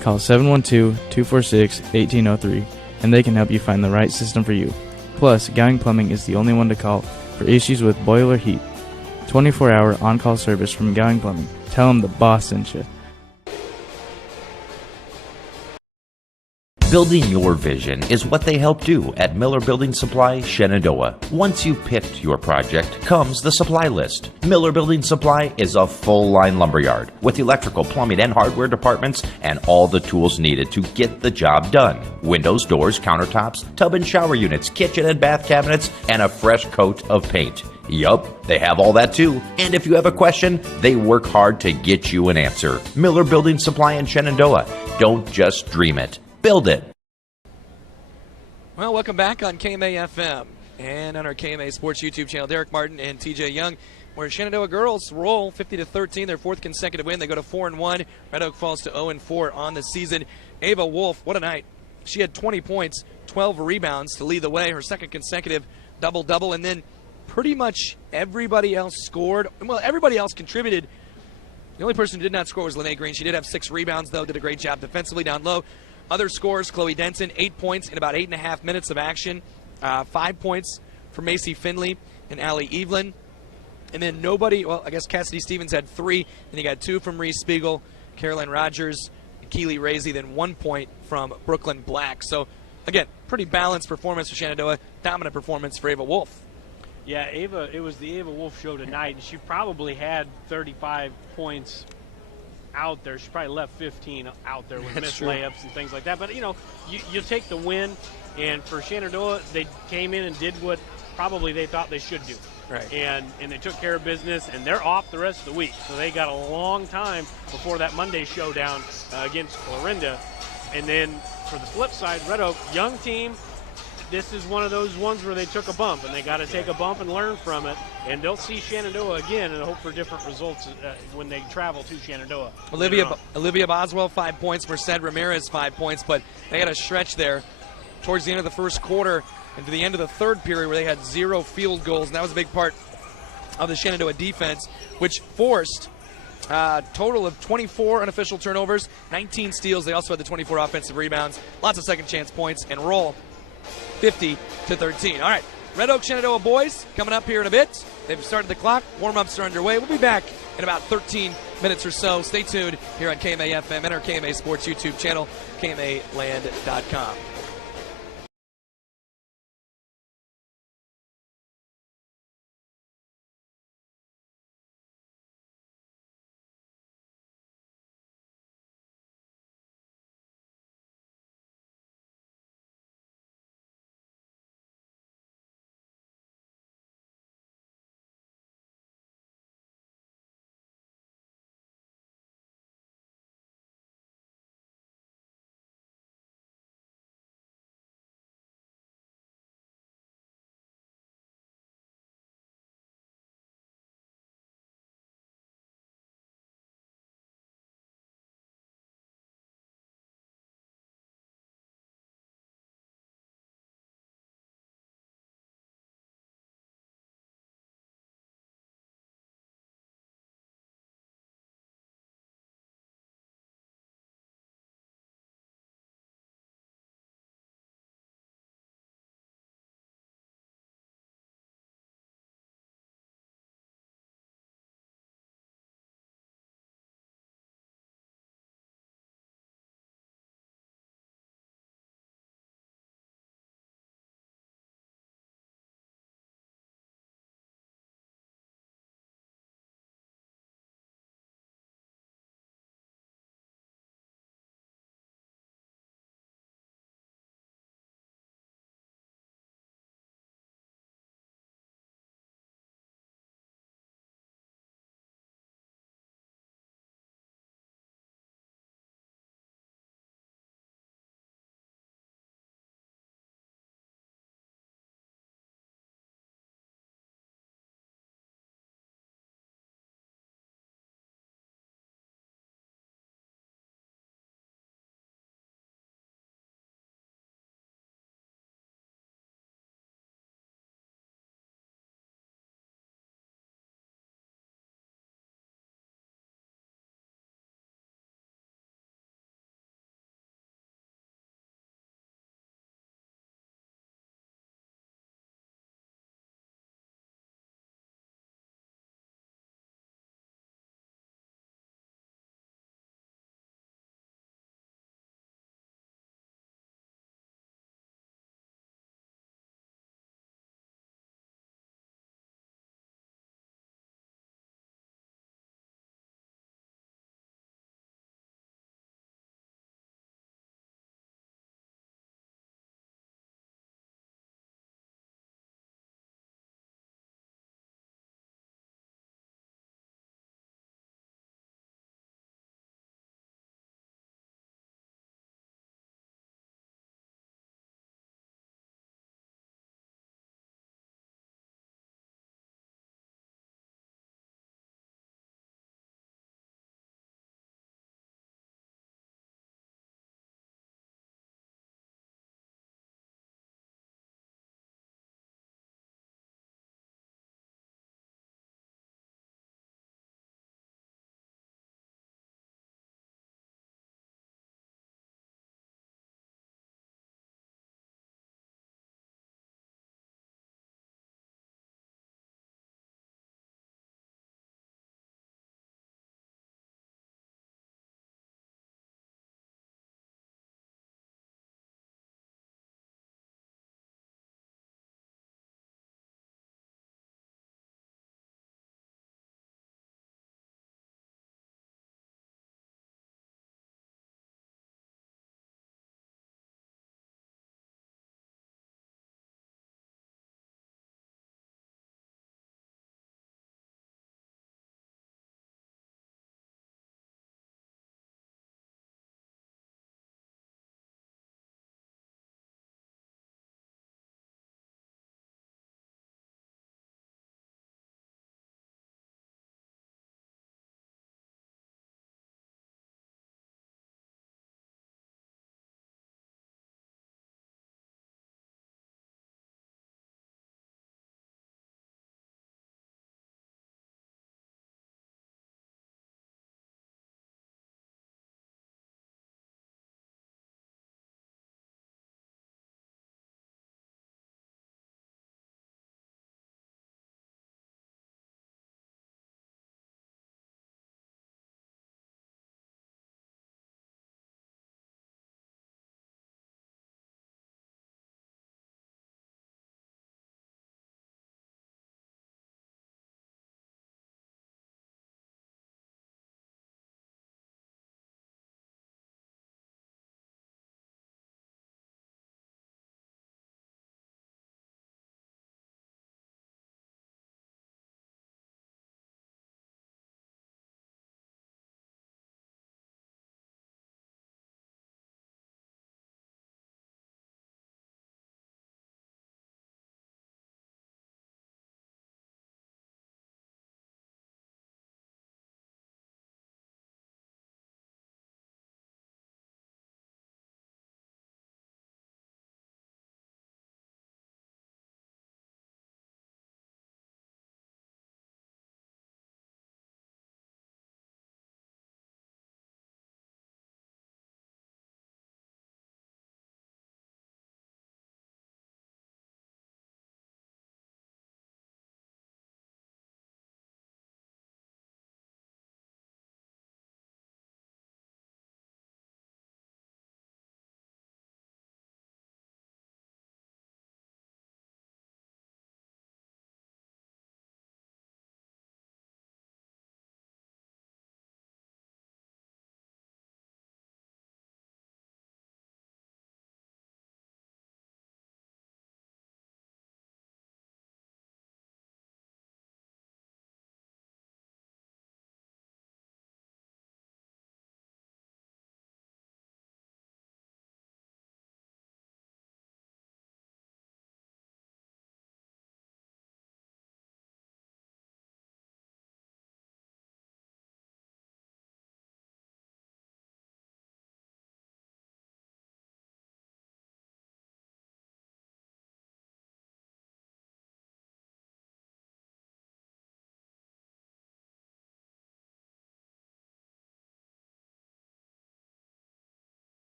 Call 712-246-1803 and they can help you find the right system for you. Plus, Gowing Plumbing is the only one to call for issues with boiler heat. 24-hour on-call service from Gowing Plumbing. Tell them the boss sent you. Building your vision is what they help do at Miller Building Supply, Shenandoah. Once you've picked your project, comes the supply list. Miller Building Supply is a full-line lumberyard with electrical, plumbing, and hardware departments and all the tools needed to get the job done. Windows, doors, countertops, tub and shower units, kitchen and bath cabinets, and a fresh coat of paint. Yup, they have all that too. And if you have a question, they work hard to get you an answer. Miller Building Supply in Shenandoah. Don't just dream it. Build it. Well, welcome back on KMA-FM and on our KMA Sports YouTube channel. Derek Martin and TJ Young, where Shenandoah girls roll 50-13, their 4th consecutive win. They go to 4-1. Red Oak falls to 0-4 on the season. Ava Wolf, what a night. She had 20 points, 12 rebounds to lead the way, her 2nd consecutive double-double, and then pretty much everybody else scored. Well, everybody else contributed. The only person who did not score was Lene Green. She did have 6 rebounds, though, did a great job defensively down low. Other scores, Chloe Denton, 8 points in about 8.5 minutes of action. 5 points for Macy Finley and Allie Evelyn. And then nobody, well, I guess Cassidy Stevens had 3, and he got 2 from Reese Spiegel, Caroline Rogers, and Keely Razy, then 1 point from Brooklyn Black. So, again, pretty balanced performance for Shenandoah, dominant performance for Ava Wolf. Yeah, it was the Ava Wolf show tonight, and she probably had 35 points out there. She probably left 15 out there with missed layups and things like that. But, you take the win, and for Shenandoah, they came in and did what probably they thought they should do. Right. And they took care of business, and they're off the rest of the week. So they got a long time before that Monday showdown against Clarinda. And then for the flip side, Red Oak, young team, this is one of those ones where they took a bump, and they got to take a bump and learn from it. And they'll see Shenandoah again and hope for different results when they travel to Shenandoah. Olivia Boswell, 5 points. Merced Ramirez, 5 points. But they had a stretch there towards the end of the first quarter and to the end of the third period where they had 0 field goals. And that was a big part of the Shenandoah defense, which forced a total of 24 unofficial turnovers, 19 steals. They also had the 24 offensive rebounds, lots of second chance points, and roll 50-13. All right, Red Oak Shenandoah boys coming up here in a bit. They've started the clock. Warm-ups are underway. We'll be back in about 13 minutes or so. Stay tuned here on KMA FM and our KMA Sports YouTube channel, KMAland.com.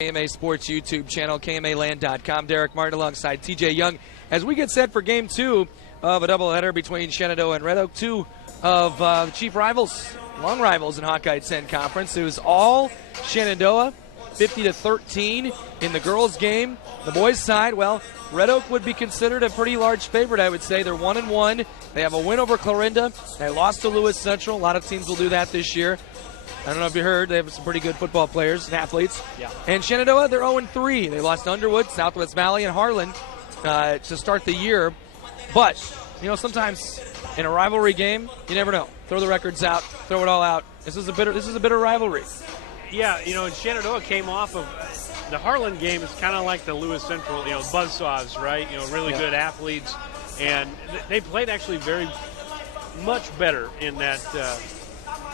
KMA Sports YouTube channel, KMAland.com. Derek Martin alongside TJ Young as we get set for game 2 of a doubleheader between Shenandoah and Red Oak, 2 of the chief rivals, long rivals in Hawkeye 10 Conference. It was all Shenandoah, 50-13 in the girls' game. The boys' side, well, Red Oak would be considered a pretty large favorite, I would say. They're 1-1. They have a win over Clarinda. They lost to Lewis Central. A lot of teams will do that this year. I don't know if you heard, they have some pretty good football players and athletes. Yeah. And Shenandoah, they're 0-3. They lost to Underwood, Southwest Valley, and Harlan to start the year. But, sometimes in a rivalry game, you never know. Throw the records out, throw it all out. This is a bitter rivalry. Yeah, and Shenandoah came off of the Harlan game. Is kind of like the Lewis Central, buzzsaws, right? Really good athletes, and they played actually very much better in that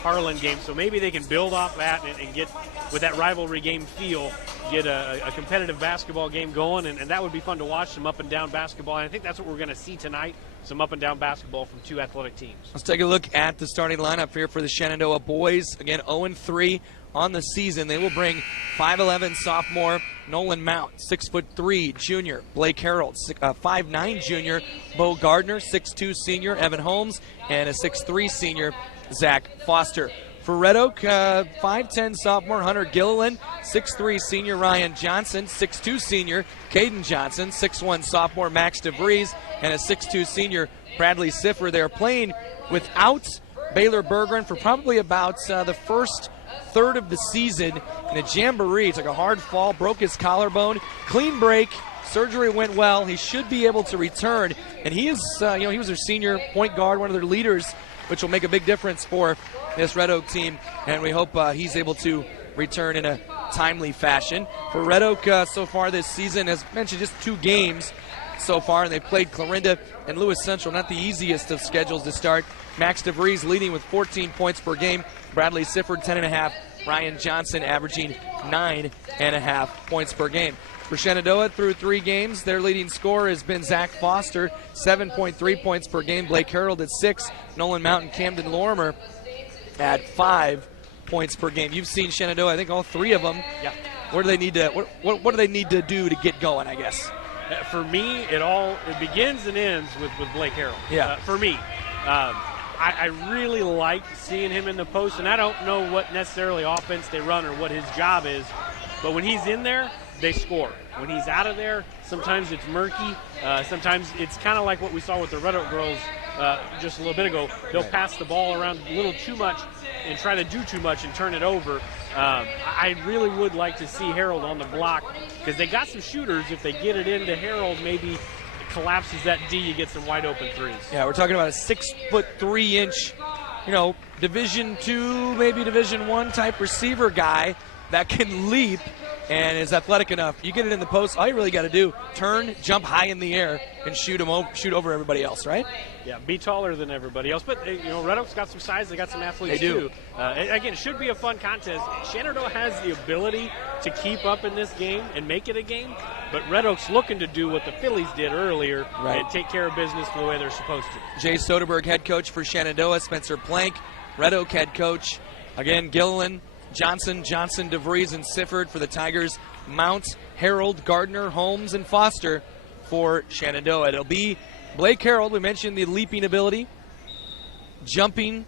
Harlan game. So maybe they can build off that and get, with that rivalry game feel, get a competitive basketball game going, and that would be fun to watch, some up and down basketball. And I think that's what we're going to see tonight, some up and down basketball from 2 athletic teams. Let's take a look at the starting lineup here for the Shenandoah boys. Again, 0-3 on the season. They will bring 5'11" sophomore Nolan Mount, 6'3" junior Blake Harold, 5'9" junior Bo Gardner, 6'2" senior Evan Holmes, and a 6'3" senior Zach Foster. For Red Oak, 5'10" sophomore Hunter Gilliland, 6'3" senior Ryan Johnson, 6'2" senior Caden Johnson, 6'1" sophomore Max DeVries, and a 6'2" senior Bradley Siffer. They're playing without Baylor Bergeron for probably about the first third of the season in a jamboree. Took a hard fall, broke his collarbone, clean break. Surgery went well. He should be able to return, and he is, he was their senior point guard, one of their leaders, which will make a big difference for this Red Oak team, and we hope he's able to return in a timely fashion. For Red Oak so far this season, as mentioned, just 2 games so far, and they've played Clarinda and Lewis Central, not the easiest of schedules to start. Max DeVries leading with 14 points per game. Bradley Sifford, 10.5. Ryan Johnson averaging 9.5 points per game. For Shenandoah, through 3 games, their leading scorer has been Zach Foster, 7.3 points per game. Blake Harold at 6. Nolan Mountain, Camden Lorimer at 5 points per game. You've seen Shenandoah, I think all 3 of them. Yeah. What do they need to what do they need to do to get going, I guess? For me, it begins and ends with Blake Harold. Yeah. For me, I really like seeing him in the post, and I don't know what necessarily offense they run or what his job is, but when he's in there, they score. When he's out of there, sometimes it's murky. Sometimes it's kind of like what we saw with the Red Oak girls just a little bit ago. They'll pass the ball around a little too much and try to do too much and turn it over. I really would like to see Harold on the block because they got some shooters. If they get it into Harold, maybe it collapses that D, you get some wide open threes. Yeah, we're talking about a 6'3" Division II, maybe Division I type receiver guy that can leap and is athletic enough. You get it in the post, all you really got to do, turn, jump high in the air, and shoot over everybody else, right? Yeah, be taller than everybody else. But, Red Oak's got some size. They got some athletes, they do. Too. Again, it should be a fun contest. Shenandoah has the ability to keep up in this game and make it a game, but Red Oak's looking to do what the Phillies did earlier and take care of business the way they're supposed to. Jay Soderberg, head coach for Shenandoah. Spencer Plank, Red Oak head coach. Again, Gilliland, Johnson, DeVries, and Sifford for the Tigers. Mount, Harold, Gardner, Holmes, and Foster for Shenandoah. It'll be Blake Harold. We mentioned the leaping ability. Jumping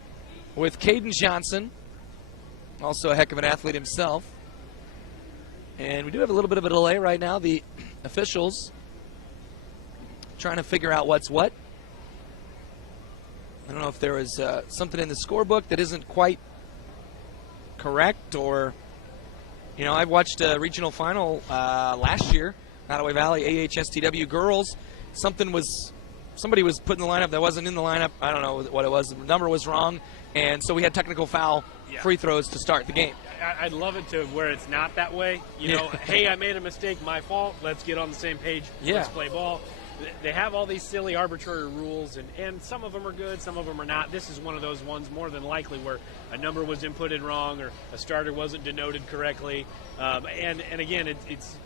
with Caden Johnson. Also a heck of an athlete himself. And we do have a little bit of a delay right now. The officials trying to figure out what's what. I don't know if there was something in the scorebook that isn't quite correct, or I watched a regional final last year, Nottoway Valley AHSTW girls. Somebody was put in the lineup that wasn't in the lineup. I don't know what it was. The number was wrong, and so we had technical foul free throws to start the game. I'd love it to where it's not that way. Hey, I made a mistake, my fault. Let's get on the same page. Let's play ball. They have all these silly arbitrary rules, and some of them are good, some of them are not. This is one of those ones more than likely where a number was inputted wrong or a starter wasn't denoted correctly. And again, it's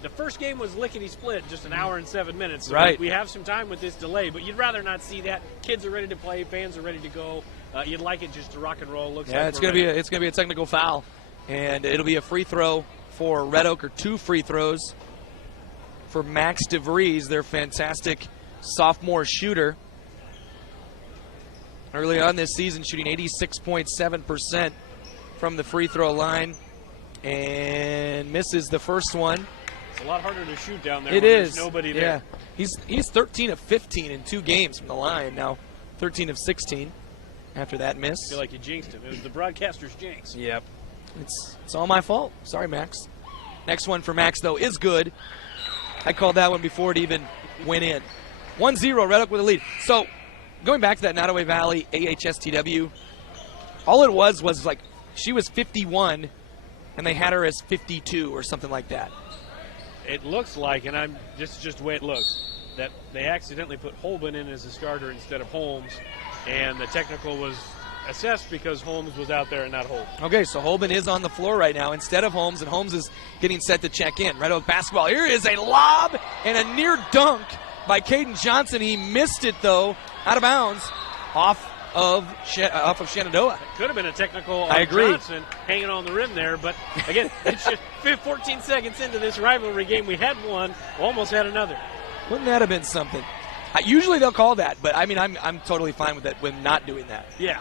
the first game was lickety-split, just an hour and 7 minutes. So we have some time with this delay, but you'd rather not see that. Kids are ready to play, fans are ready to go. You'd like it just to rock and roll. It's gonna be a technical foul, and it'll be a free throw for Red Oak are 2 free throws for Max DeVries, their fantastic sophomore shooter. Early on this season, shooting 86.7% from the free throw line, and misses the first one. It's a lot harder to shoot down there. It when is. There's nobody there. Yeah. He's 13 of 15 in 2 games from the line. Now 13 of 16 after that miss. I feel like you jinxed him. It was the broadcaster's jinx. Yep. It's all my fault. Sorry, Max. Next one for Max, though, is good. I called that one before it even went in. 1-0, Red Oak with a lead. So, going back to that Nottoway Valley AHSTW, all it was like she was 51, and they had her as 52 or something like that. It looks like, and this is just the way it looks, that they accidentally put Holben in as a starter instead of Holmes, and the technical was assessed because Holmes was out there and not Holmes. Okay, so Holben is on the floor right now instead of Holmes, and Holmes is getting set to check in. Red Oak basketball. Here is a lob and a near dunk by Caden Johnson. He missed it, though, out of bounds off of Shenandoah. It could have been a technical on I agree. Johnson hanging on the rim there, but again, it's just 14 seconds into this rivalry game. We had one, almost had another. Wouldn't that have been something? Usually they'll call that, but I mean, I'm totally fine with that, with not doing that. Yeah,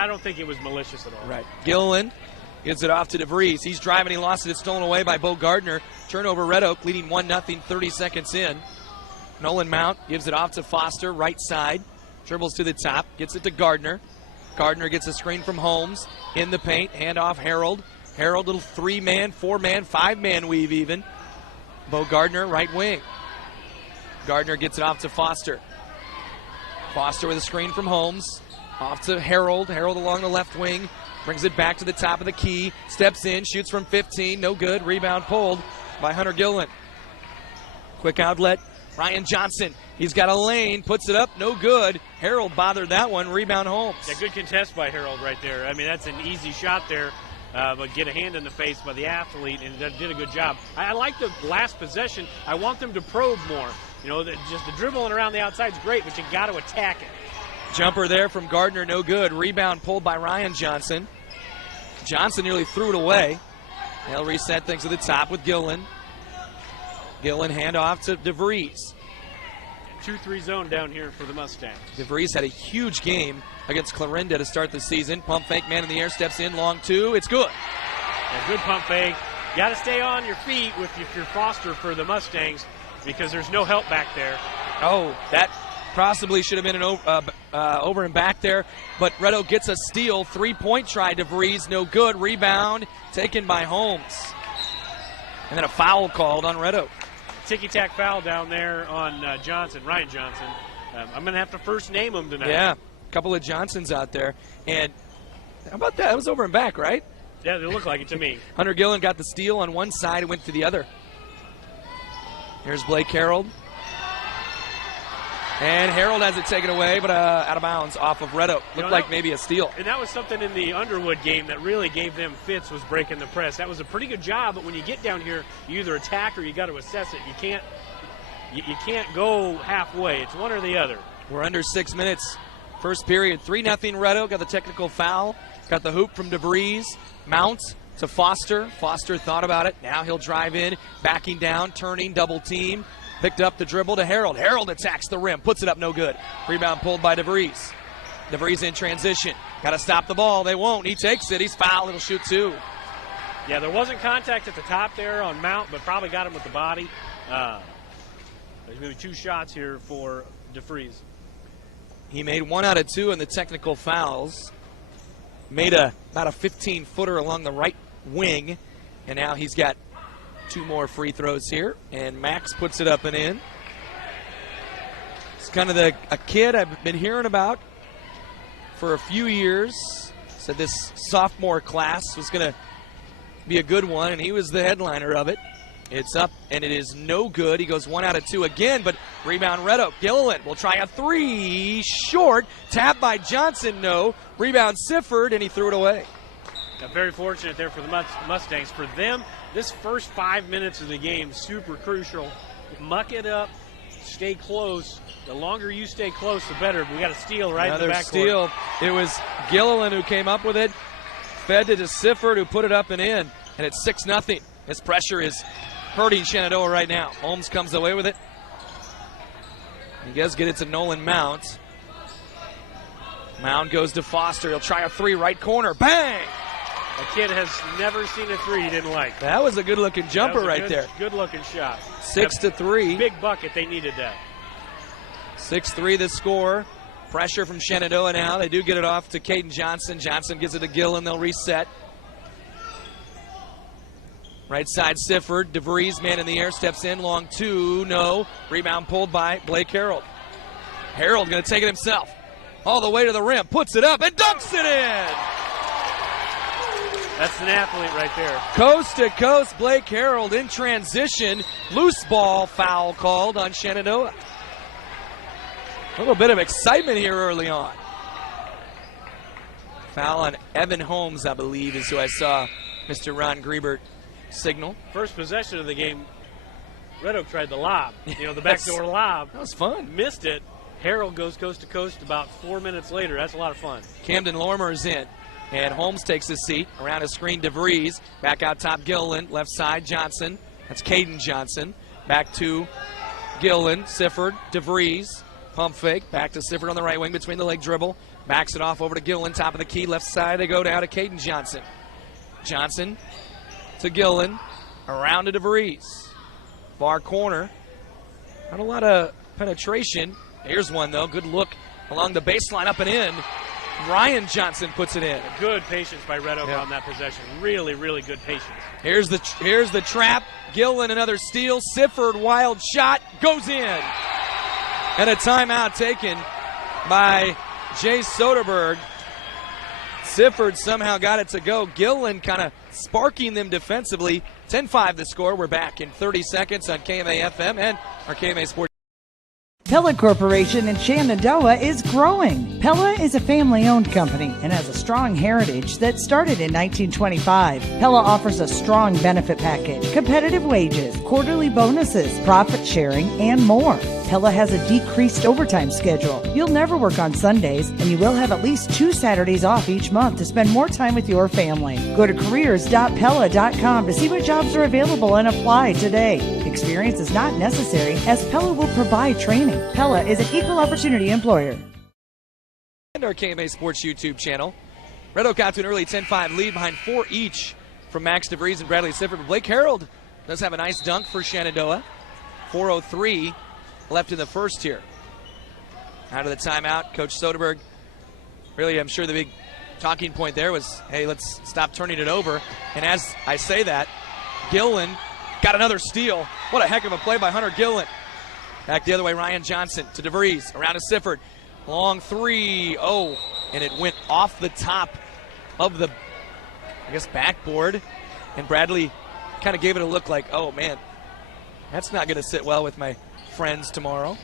I don't think it was malicious at all. Right. Gilliland gets it off to DeVries. He's driving. He lost it. It's stolen away by Bo Gardner. Turnover, Red Oak leading 1-0, 30 seconds in. Nolan Mount gives it off to Foster, right side. Dribbles to the top. Gets it to Gardner. Gardner gets a screen from Holmes. In the paint. Hand off Harold. Harold, little 3-man, 4-man, 5-man weave even. Bo Gardner, right wing. Gardner gets it off to Foster. Foster with a screen from Holmes. Off to Harold. Harold along the left wing. Brings it back to the top of the key. Steps in. Shoots from 15. No good. Rebound pulled by Hunter Gilliland. Quick outlet. Ryan Johnson. He's got a lane. Puts it up. No good. Harold bothered that one. Rebound Holmes. Yeah, good contest by Harold right there. I mean, that's an easy shot there. But get a hand in the face by the athlete, and did a good job. I like the last possession. I want them to probe more. You know, just the dribbling around the outside is great, but you got to attack it. Jumper there from Gardner, no good. Rebound pulled by Ryan Johnson. Johnson nearly threw it away. They'll reset things to the top with Gillen. Gillen handoff to DeVries. 2-3 zone down here for the Mustangs. DeVries had a huge game against Clarinda to start the season. Pump fake, man in the air, steps in, long 2. It's good. A good pump fake. Got to stay on your feet if you're Foster for the Mustangs because there's no help back there. Oh, that possibly should have been an over and back there, but Red Oak gets a steal. 3-point try, DeVries, no good. Rebound taken by Holmes. And then a foul called on Red Oak. Ticky-tack foul down there on Johnson, Ryan Johnson. I'm going to have to first name him tonight. Yeah, a couple of Johnsons out there. And how about that? It was over and back, right? Yeah, they look like it to me. Hunter Gillen got the steal on one side and went to the other. Here's Blake Harold. And Harold has it taken away, but out of bounds off of Red Oak. Looked like maybe a steal. And that was something in the Underwood game that really gave them fits, was breaking the press. That was a pretty good job, but when you get down here, you either attack or you got to assess it. You can't go halfway. It's one or the other. We're under 6 minutes. First period, 3-0 Red Oak. Got the technical foul. Got the hoop from DeVries. Mount to Foster. Foster thought about it. Now he'll drive in, backing down, turning, double team. Picked up the dribble to Harold. Harold attacks the rim. Puts it up, no good. Rebound pulled by DeVries. DeVries in transition. Got to stop the ball. They won't. He takes it. He's fouled. It'll shoot 2. Yeah, there wasn't contact at the top there on Mount, but probably got him with the body. There's going to be 2 shots here for DeVries. He made 1 out of 2 in the technical fouls. Made about a 15-footer along the right wing, and now he's got 2 more free throws here, and Max puts it up and in. It's kind of a kid I've been hearing about for a few years. Said this sophomore class was going to be a good one, and he was the headliner of it. It's up, and it is no good. He goes 1 out of 2 again, but rebound Red Oak. Gilliland will try a 3, short. Tap by Johnson, no. Rebound Sifford, and he threw it away. Very fortunate there for the Mustangs. For them, this first 5 minutes of the game, super crucial. Muck it up, stay close. The longer you stay close, the better. But we got a steal right in the backcourt. Another steal. It was Gilliland who came up with it. Fed it to Sifford, who put it up and in. And it's 6-0. This pressure is hurting Shenandoah right now. Holmes comes away with it. He does get it to Nolan Mount. Mount goes to Foster. He'll try a three, right corner. Bang! A kid has never seen a three he didn't like. That was a good-looking jumper right there. Good-looking shot. 6-3. Big bucket. They needed that. 6-3 the score. Pressure from Shenandoah now. They do get it off to Caden Johnson. Johnson gives it to Gillen. They'll reset. Right side Sifford. DeVries, man in the air, steps in. Long two. No. Rebound pulled by Blake Harold. Harold going to take it himself. All the way to the rim. Puts it up and dunks it in. That's an athlete right there. Coast to coast, Blake Harold in transition. Loose ball foul called on Shenandoah. A little bit of excitement here early on. Foul on Evan Holmes, I believe, is who I saw Mr. Ron Griebert signal. First possession of the game, Red Oak tried the lob. The backdoor lob. That was fun. Missed it. Harold goes coast to coast about 4 minutes later. That's a lot of fun. Camden Lormer is in. And Holmes takes his seat. Around his screen, DeVries. Back out top, Gillen. Left side, Johnson. That's Caden Johnson. Back to Gillen. Sifford. DeVries. Pump fake. Back to Sifford on the right wing between the leg dribble. Backs it off over to Gillen. Top of the key. Left side, they go down to Caden Johnson. Johnson to Gillen. Around to DeVries. Far corner. Not a lot of penetration. Here's one, though. Good look along the baseline, up and in. Ryan Johnson puts it in. Good patience by Red Oak on that possession. Really, really good patience. Here's the trap. Gillen, another steal. Sifford, wild shot, goes in. And a timeout taken by Jay Soderberg. Sifford somehow got it to go. Gillen kind of sparking them defensively. 10-5 the score. We're back in 30 seconds on KMA-FM and our KMA Sports. Pella Corporation in Shenandoah is growing. Pella is a family-owned company and has a strong heritage that started in 1925. Pella offers a strong benefit package, competitive wages, quarterly bonuses, profit sharing, and more. Pella has a decreased overtime schedule. You'll never work on Sundays, and you will have at least 2 Saturdays off each month to spend more time with your family. Go to careers.pella.com to see what jobs are available and apply today. Experience is not necessary, as Pella will provide training. Pella is an equal opportunity employer. And our KMA Sports YouTube channel. Red Oak out to an early 10-5 lead behind 4 each from Max DeVries and Bradley Sifford. But Blake Harold does have a nice dunk for Shenandoah. 4:03 left in the first here. Out of the timeout, Coach Soderberg. Really, I'm sure the big talking point there was, hey, let's stop turning it over. And as I say that, Gillen got another steal. What a heck of a play by Hunter Gillen. Back the other way, Ryan Johnson to DeVries. Around to Sifford. Long three. Oh, and it went off the top of the, backboard. And Bradley kind of gave it a look like, oh, man, that's not going to sit well with my friends tomorrow.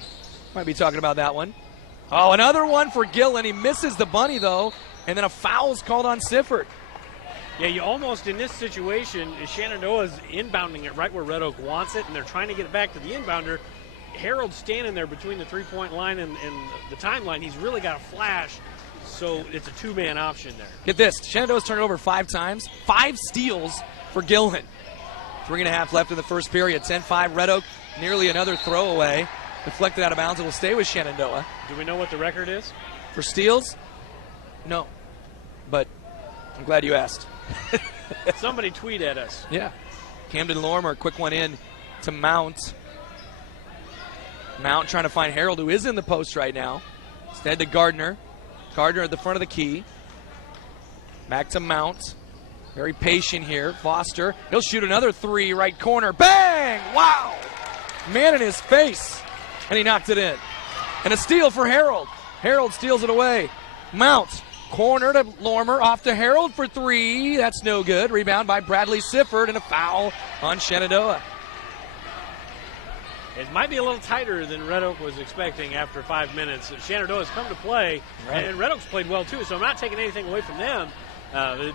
Might be talking about that one. Oh, another one for Gillen. He misses the bunny, though. And then a foul's called on Sifford. Yeah, you almost, in this situation, Shenandoah's inbounding it right where Red Oak wants it, and they're trying to get it back to the inbounder. Harold's standing there between the three-point line and the timeline. He's really got a flash, so it's a two-man option there. Get this. Shenandoah's turned it over 5 times. 5 steals for Gillen. 3.5 left in the first period. 10-5 Red Oak. Nearly another throwaway. Deflected out of bounds. It will stay with Shenandoah. Do we know what the record is? For steals? No. But I'm glad you asked. Somebody tweet at us. Yeah. Camden Lormer, quick one in to Mount. Mount trying to find Harold, who is in the post right now. Instead to Gardner. Gardner at the front of the key. Back to Mount. Very patient here. Foster. He'll shoot another 3, right corner. Bang! Wow! Man in his face. And he knocked it in. And a steal for Harold. Harold steals it away. Mount. Corner to Lormer. Off to Harold for 3. That's no good. Rebound by Bradley Sifford and a foul on Shenandoah. It might be a little tighter than Red Oak was expecting after 5 minutes. Shenandoah's come to play, right. And Red Oak's played well too, so I'm not taking anything away from them,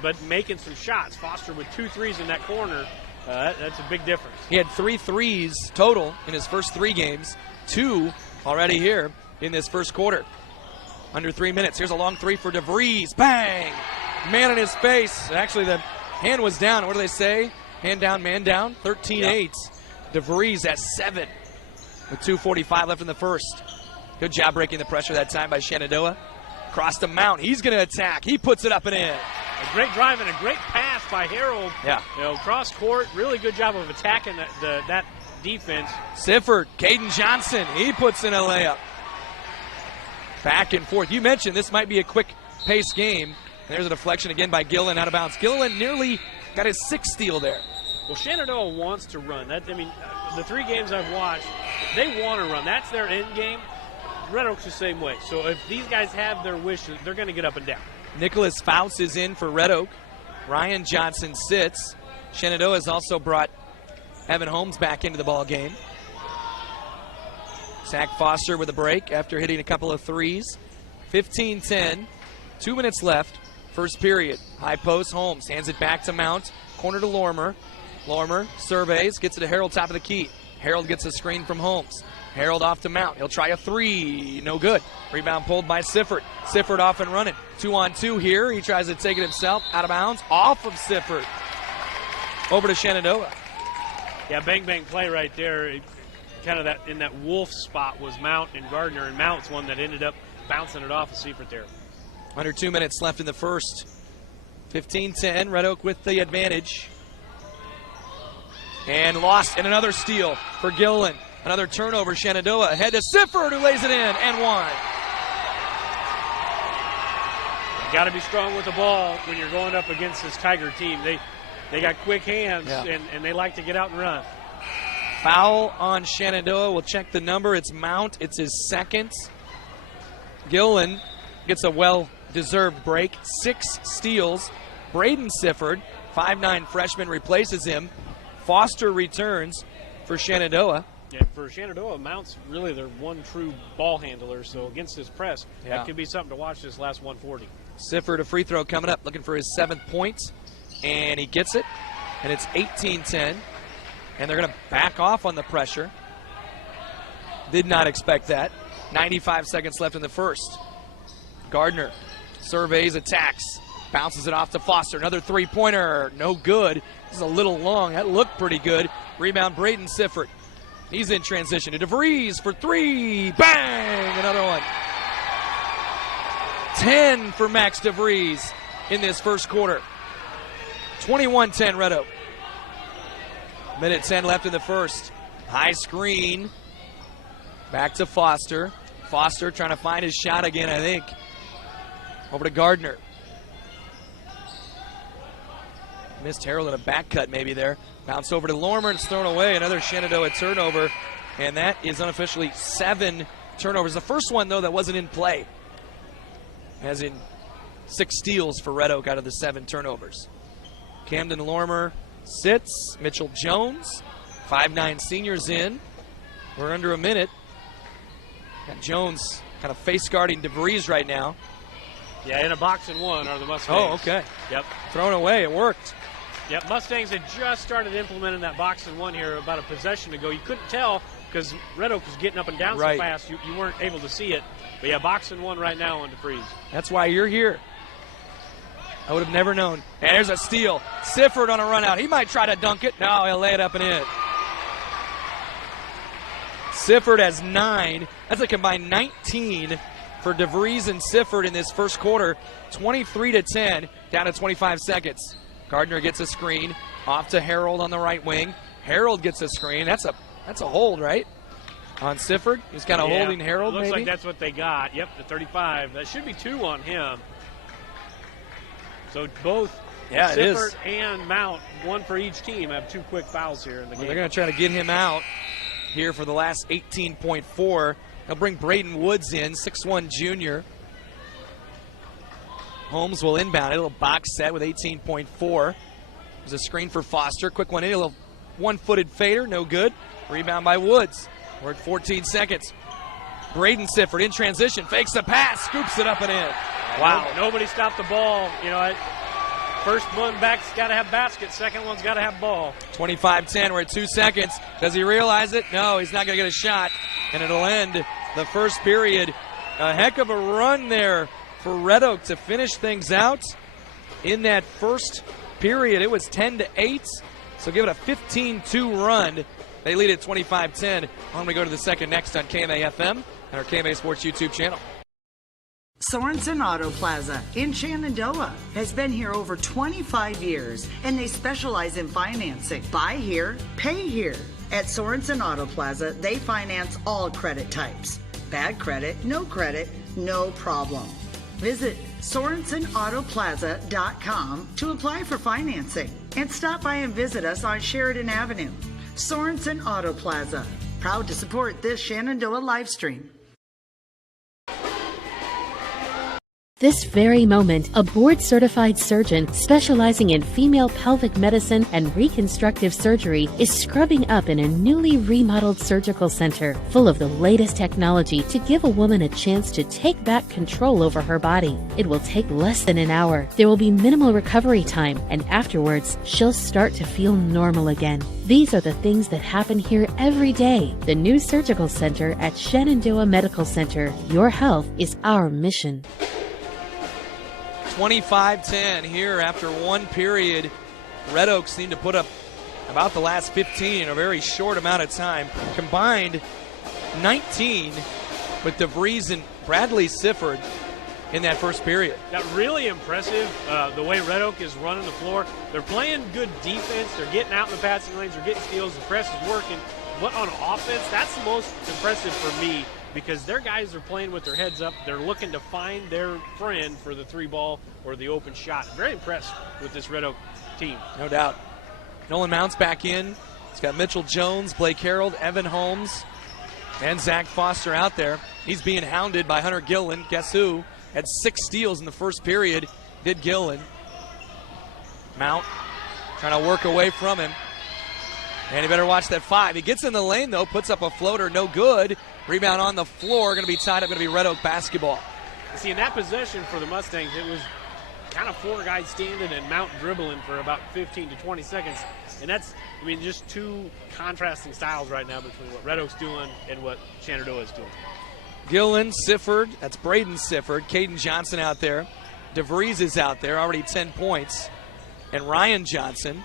but making some shots. Foster with 2 threes in that corner, that's a big difference. He had 3 threes total in his first 3 games, 2 already here in this first quarter. Under 3 minutes. Here's a long 3 for DeVries. Bang! Man in his face. Actually, the hand was down. What do they say? Man down, 13-8. DeVries at 7 with 2:45 left in the first. Good job breaking the pressure that time by Shenandoah. Cross the mount. He's going to attack. He puts it up and in. A great drive and a great pass by Harold. Yeah. Cross court. Really good job of attacking that defense. Sifford, Caden Johnson. He puts in a layup. Back and forth. You mentioned this might be a quick pace game. There's a deflection again by Gillen out of bounds. Gillen nearly got his 6th steal there. Well, Shenandoah wants to run. The 3 games I've watched, they want to run. That's their end game. Red Oak's the same way. So if these guys have their wishes, they're going to get up and down. Nicholas Faust is in for Red Oak. Ryan Johnson sits. Shenandoah has also brought Evan Holmes back into the ball game. Zach Foster with a break after hitting a couple of threes. 15-10. 2 minutes left. First period. High post, Holmes hands it back to Mount. Corner to Lormer. Lormer surveys, gets it to Harold, top of the key. Harold gets a screen from Holmes. Harold off to Mount. He'll try a 3. No good. Rebound pulled by Sifford. Sifford off and running. 2-on-2 here. He tries to take it himself. Out of bounds. Off of Sifford. Over to Shenandoah. Yeah, bang play right there. Kind of that in that wolf spot was Mount and Gardner, and Mount's one that ended up bouncing it off of Seifert there. Under 2 minutes left in the first. 15-10. Red Oak with the advantage. And lost, and another steal for Gillen. Another turnover, Shenandoah ahead to Sifford, who lays it in, and one. Got to be strong with the ball when you're going up against this Tiger team. They got quick hands, and they like to get out and run. Foul on Shenandoah. We'll check the number. It's Mount. It's his 2nd. Gillen gets a well-deserved break. 6 steals. Braden Sifford, 5'9" freshman, replaces him. Foster returns for Shenandoah. Yeah, for Shenandoah, Mount's really their one true ball handler, so against this press, that could be something to watch this last 140. Sifford, a free throw coming up, looking for his 7th point, and he gets it, and it's 18-10, and they're going to back off on the pressure. Did not expect that. 95 seconds left in the first. Gardner surveys, attacks, bounces it off to Foster. Another 3-pointer, no good. This is a little long. That looked pretty good. Rebound, Braden Sifford. He's in transition to DeVries for 3. Bang! Another one. 10 for Max DeVries in this first quarter. 21-10 Red Oak. Minute 10 left in the first. High screen. Back to Foster. Foster trying to find his shot again, I think. Over to Gardner. Missed Harold in a back cut maybe there. Bounce over to Lormer and it's thrown away. Another Shenandoah turnover. And that is unofficially 7 turnovers. The first one, though, that wasn't in play. As in 6 steals for Red Oak out of the 7 turnovers. Camden Lormer sits. Mitchell Jones, 5'9" seniors in. We're under a minute. Got Jones kind of face guarding DeVries right now. Yeah, in a box and one are the Mustangs. Oh, okay. Yep. Thrown away. It worked. Yep, Mustangs had just started implementing that box and one here about a possession ago. You couldn't tell because Red Oak was getting up and down so fast, you weren't able to see it. But yeah, box and one right now on DeVries. That's why you're here. I would have never known. And there's a steal. Sifford on a run out. He might try to dunk it. No, he'll lay it up and in. Sifford has 9. That's a combined 19 for DeVries and Sifford in this first quarter. 23-10, down to 25 seconds. Gardner gets a screen off to Harold on the right wing. Harold gets a screen. That's a hold, right? On Sifford. He's kind of holding Harold, looks maybe. like that's what they got. Yep, the 35. That should be 2 on him. So both Sifford and Mount, 1 for each team, have 2 quick fouls here in the game. They're going to try to get him out here for the last 18.4. They'll bring Braden Woods in, 6'1" junior. Holmes will inbound it. A little box set with 18.4. There's a screen for Foster. Quick one in. A little one-footed fader. No good. Rebound by Woods. We're at 14 seconds. Braden Sifford in transition. Fakes the pass. Scoops it up and in. Wow. Nobody stopped the ball. First one back's got to have basket. Second one's got to have ball. 25-10. We're at 2 seconds. Does he realize it? No, he's not going to get a shot. And it'll end the first period. A heck of a run there for Red Oak to finish things out in that first period. It was 10-8. So give it a 15-2 run. They lead at 25-10. On we go to the second next on KMA-FM and our KMA Sports YouTube channel. Sorensen Auto Plaza in Shenandoah has been here over 25 years, and they specialize in financing. Buy here, pay here. At Sorensen Auto Plaza, they finance all credit types. Bad credit, no problem. Visit SorensenAutoplaza.com to apply for financing and stop by and visit us on Sheridan Avenue. Sorensen Auto Plaza, proud to support this Shenandoah live stream. This very moment, a board-certified surgeon specializing in female pelvic medicine and reconstructive surgery is scrubbing up in a newly remodeled surgical center full of the latest technology to give a woman a chance to take back control over her body. It will take less than an hour. There will be minimal recovery time, and afterwards, she'll start to feel normal again. These are the things that happen here every day. The new surgical center at Shenandoah Medical Center. Your health is our mission. 25-10 here after one period. Red Oaks seemed to put up about the last 15 in a very short amount of time. Combined 19 with DeVries and Bradley Sifford in that first period. That really impressive, the way Red Oak is running the floor. They're playing good defense. They're getting out in the passing lanes. They're getting steals. The press is working. But on offense, that's the most impressive for me, because their guys are playing with their heads up. They're looking to find their friend for the three ball or the open shot. Very impressed with this Red Oak team. No doubt. Nolan Mount's back in. He's got Mitchell Jones, Blake Harold, Evan Holmes, and Zach Foster out there. He's being hounded by Hunter Gillen. Guess who? Had 6 steals in the first period. Did Gillen. Mount trying to work away from him. And he better watch that 5. He gets in the lane, though, puts up a floater, no good. Rebound on the floor, going to be tied up, going to be Red Oak basketball. See, in that possession for the Mustangs, it was kind of 4 guys standing and Mount dribbling for about 15 to 20 seconds. And that's, I mean, just 2 contrasting styles right now between what Red Oak's doing and what Shenandoah is doing. Gillen, Sifford, that's Braden Sifford, Caden Johnson out there. DeVries is out there, already 10 points. And Ryan Johnson.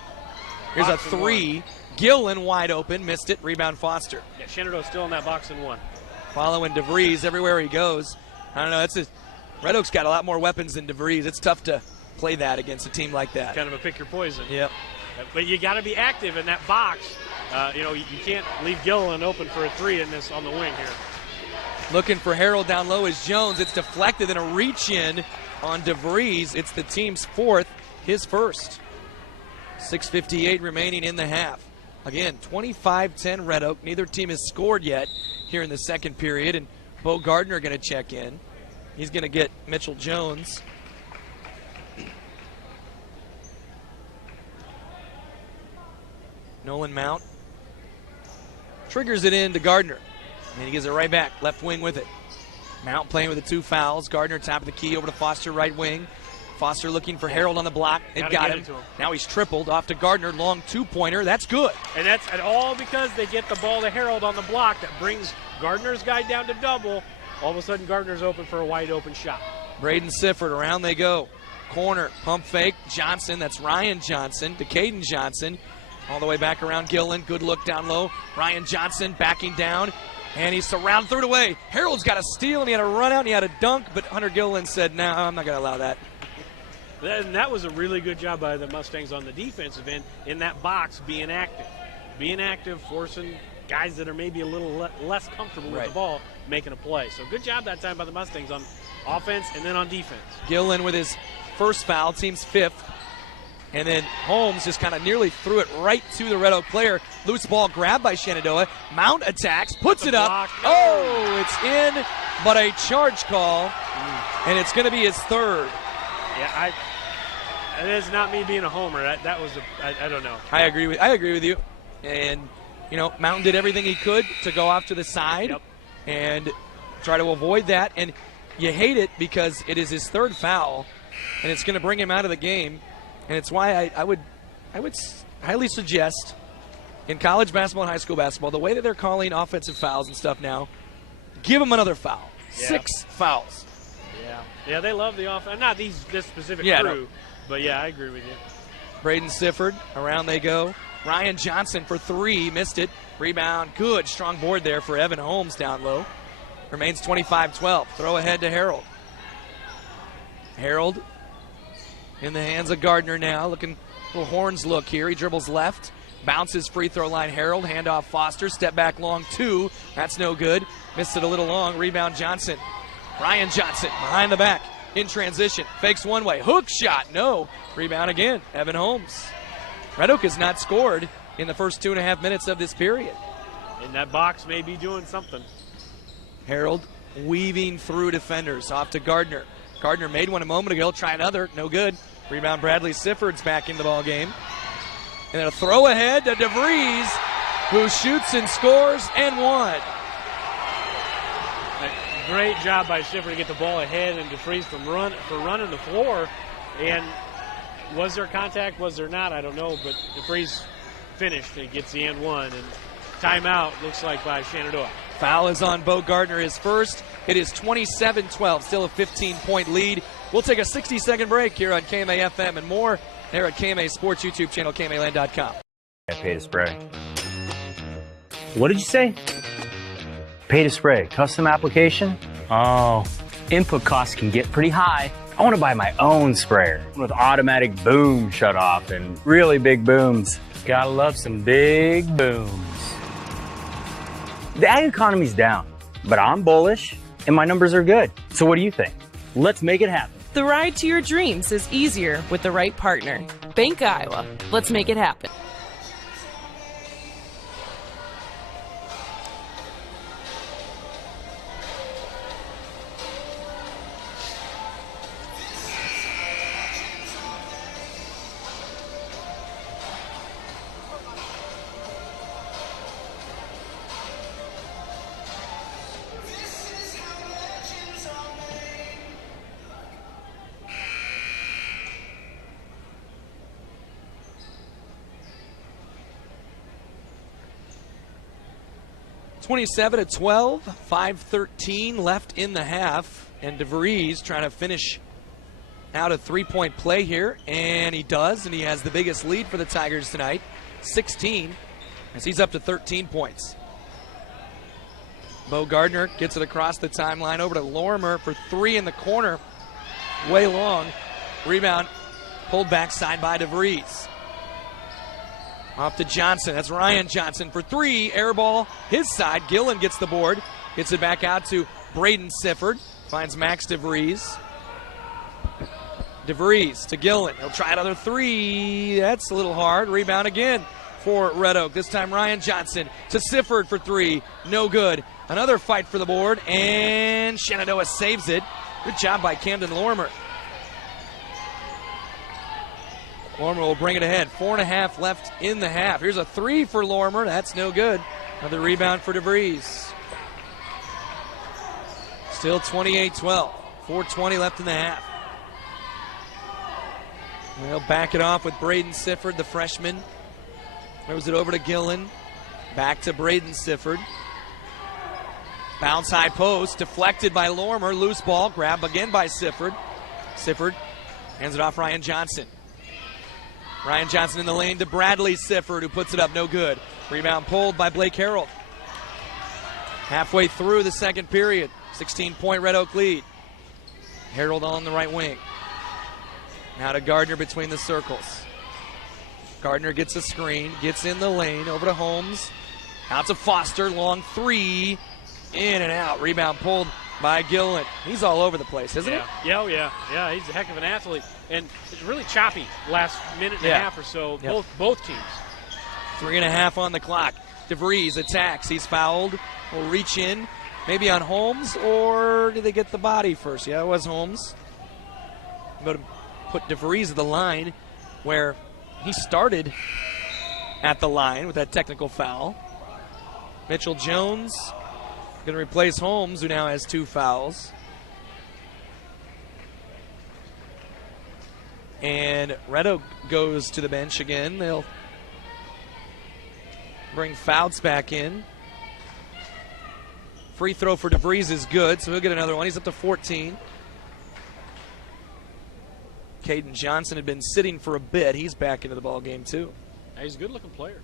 Here's a 3. Gillen wide open, missed it. Rebound Foster. Yeah, Shenandoah still in that box and 1. Following DeVries everywhere he goes. I don't know. Red Oak's got a lot more weapons than DeVries. It's tough to play that against a team like that. Kind of a pick your poison. Yep. But you got to be active in that box. You can't leave Gillen open for a 3 in this on the wing here. Looking for Harold down low is Jones. It's deflected and a reach in on DeVries. It's the team's 4th, his first. 6:58 remaining in the half. Again, 25-10 Red Oak. Neither team has scored yet here in the second period, and Bo Gardner going to check in. He's going to get Mitchell Jones. Nolan Mount triggers it in to Gardner, and he gives it right back, left wing with it. Mount playing with the 2 fouls. Gardner top of the key over to Foster, right wing. Foster looking for Harold on the block. They've got him. Now he's tripled off to Gardner. Long 2-pointer. That's good. And that's all because they get the ball to Harold on the block. That brings Gardner's guy down to double. All of a sudden, Gardner's open for a wide open shot. Braden Sifford, around they go. Corner, pump fake. Johnson, that's Ryan Johnson to Caden Johnson. All the way back around Gillen. Good look down low. Ryan Johnson backing down. And he's surrounded, threw it away. Harold's got a steal, and he had a run out, and he had a dunk. But Hunter Gillen said, no, I'm not going to allow that. And that was a really good job by the Mustangs on the defensive end in that box, being active. Being active, forcing guys that are maybe a little less comfortable with the ball, making a play. So good job that time by the Mustangs on offense and then on defense. Gillen with his first foul, team's 5th. And then Holmes just kind of nearly threw it right to the Red Oak player. Loose ball grabbed by Shenandoah. Mount attacks, puts it up. Oh, it's in, but a charge call. And it's going to be his 3rd. Yeah, it is not me being a homer. That was I don't know. I agree with you. And Mountain did everything he could to go off to the side and try to avoid that. And you hate it because it is his 3rd foul, and it's going to bring him out of the game. And it's why I would highly suggest in college basketball and high school basketball, the way that they're calling offensive fouls and stuff now, give them another foul. 6 fouls. Yeah, they love the offense. Not this specific crew, but yeah, I agree with you. Braden Sifford, around they go. Ryan Johnson for three, missed it. Rebound, good, strong board there for Evan Holmes down low. Remains 25-12. Throw ahead to Harold. Harold in the hands of Gardner now, looking a little horns look here. He dribbles left, bounces free throw line. Harold, handoff Foster, step back long two. That's no good. Missed it a little long. Rebound Johnson. Ryan Johnson behind the back in transition. Fakes one way. Hook shot. No. Rebound again. Evan Holmes. Red Oak has not scored in the first 2.5 minutes of this period. And that box may be doing something. Harold weaving through defenders. Off to Gardner. Gardner made one a moment ago. Try another. No good. Rebound Bradley Sifford's back in the ball game. And then a throw ahead to DeVries, who shoots and scores and one. Great job by Sifford to get the ball ahead and DeVries for running the floor. And was there contact? Was there not? I don't know. But DeVries finished and gets the and one. And timeout looks like by Shenandoah. Foul is on Bo Gardner, his first. It is 27-12, still a 15-point lead. We'll take a 60-second break here on KMA FM and more there at KMA Sports YouTube channel, KMAland.com. I pay to spray. What did you say? Pay to spray. Custom application? Oh, input costs can get pretty high. I want to buy my own sprayer with automatic boom shutoff and really big booms. Gotta love some big booms. The ag economy's down, but I'm bullish and my numbers are good. So what do you think? Let's make it happen. The ride to your dreams is easier with the right partner. Bank Iowa. Let's make it happen. Twenty-seven to 12, 5:13 left in the half, and DeVries trying to finish out a three-point play here, and he does, and he has the biggest lead for the Tigers tonight, 16, as he's up to 13 points. Bo Gardner gets it across the timeline over to Lorimer for three in the corner, way long. Rebound pulled back side by DeVries. Off to Johnson. That's Ryan Johnson for three. Air ball his side. Gillen gets the board. Gets it back out to Braden Sifford. Finds Max DeVries. DeVries to Gillen. He'll try another three. That's a little hard. Rebound again for Red Oak. This time Ryan Johnson to Sifford for three. No good. Another fight for the board. And Shenandoah saves it. Good job by Camden Lorimer. Lorimer will bring it ahead. 4.5 left in the half. Here's a three for Lorimer. That's no good. Another rebound for DeVries. Still 28-12. 4:20 left in the half. They'll back it off with Braden Sifford, the freshman. Throws it over to Gillen. Back to Braden Sifford. Bounce high post. Deflected by Lorimer. Loose ball. Grab again by Sifford. Sifford hands it off Ryan Johnson. Ryan Johnson in the lane to Bradley Sifford, who puts it up, no good. Rebound pulled by Blake Harold. Halfway through the second period, 16-point Red Oak lead. Harold on the right wing. Now to Gardner between the circles. Gardner gets a screen, gets in the lane, over to Holmes. Out to Foster, long three, in and out. Rebound pulled by Gillen. He's all over the place, isn't he? Yeah, he's a heck of an athlete. And it's really choppy last minute and a half or so, both teams. 3.5 on the clock. DeVries attacks. He's fouled. Will reach in, maybe on Holmes, or did they get the body first? Yeah, it was Holmes. I'm going to put DeVries at the line where he started at the line with that technical foul. Mitchell Jones going to replace Holmes, who now has 2 fouls. And Red Oak goes to the bench again. They'll bring Fouts back in. Free throw for DeVries is good, so he'll get another one. He's up to 14. Caden Johnson had been sitting for a bit. He's back into the ball game too. He's a good-looking player.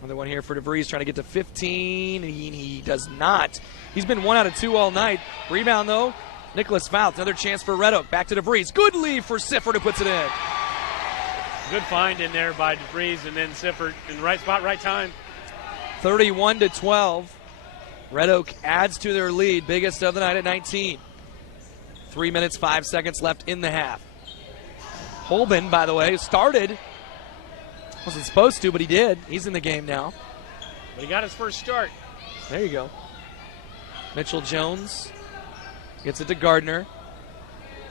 Another one here for DeVries trying to get to 15. He does not. He's been 1 out of 2 all night. Rebound, though. Nicholas Fouts. Another chance for Red Oak. Back to DeVries. Good lead for Sifford, who puts it in. Good find in there by DeVries, and then Sifford in the right spot, right time. 31-12. Red Oak adds to their lead. Biggest of the night at 19. 3 minutes, 5 seconds left in the half. Holben, by the way, started. Wasn't supposed to, but he did. He's in the game now. But he got his first start. There you go. Mitchell Jones gets it to Gardner.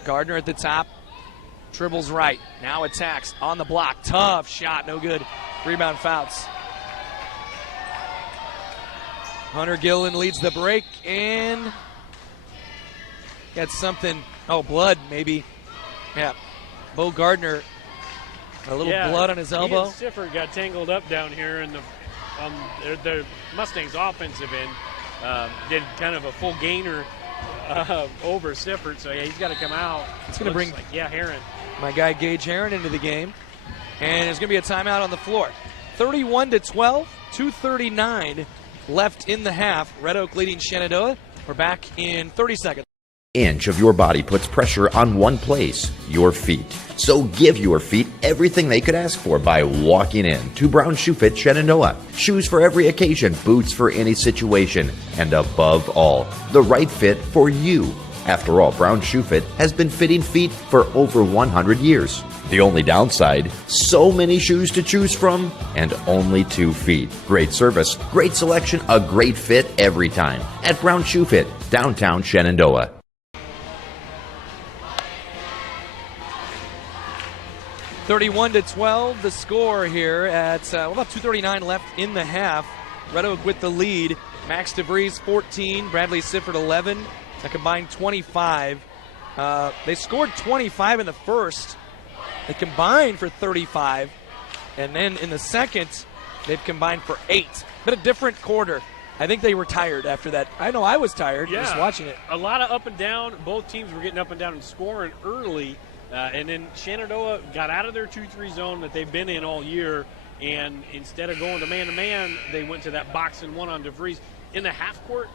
Gardner at the top. Dribbles right. Now attacks on the block. Tough shot. No good. Rebound Fouts. Hunter Gillen leads the break and got something. Oh, blood maybe. Yeah. Bo Gardner. A little blood on his elbow. He and Sifford got tangled up down here in the Mustangs offensive end. Did kind of a full gainer over Sifford, so yeah, he's got to come out. It's going to bring Heron. My guy Gage Heron into the game, and there's going to be a timeout on the floor. 31-12, 2:39 left in the half. Red Oak leading Shenandoah. We're back in 30 seconds. Inch of your body puts pressure on one place, your feet. So give your feet everything they could ask for by walking in to Brown Shoe Fit Shenandoah. Shoes for every occasion, boots for any situation, and above all, the right fit for you. After all, Brown Shoe Fit has been fitting feet for over 100 years. The only downside, so many shoes to choose from and only 2 feet. Great service, great selection, a great fit every time at Brown Shoe Fit, downtown Shenandoah. 31-12, the score here at about 2:39 left in the half. Red Oak with the lead. Max DeVries 14, Bradley Sifford 11, a combined 25. They scored 25 in the first. They combined for 35, and then in the second, they've combined for 8. But a different quarter. I think they were tired after that. I know I was tired just watching it. A lot of up and down. Both teams were getting up and down and scoring early. And then Shenandoah got out of their 2-3 zone that they've been in all year, and instead of going to man-to-man, they went to that box and one on DeVries. In the half court,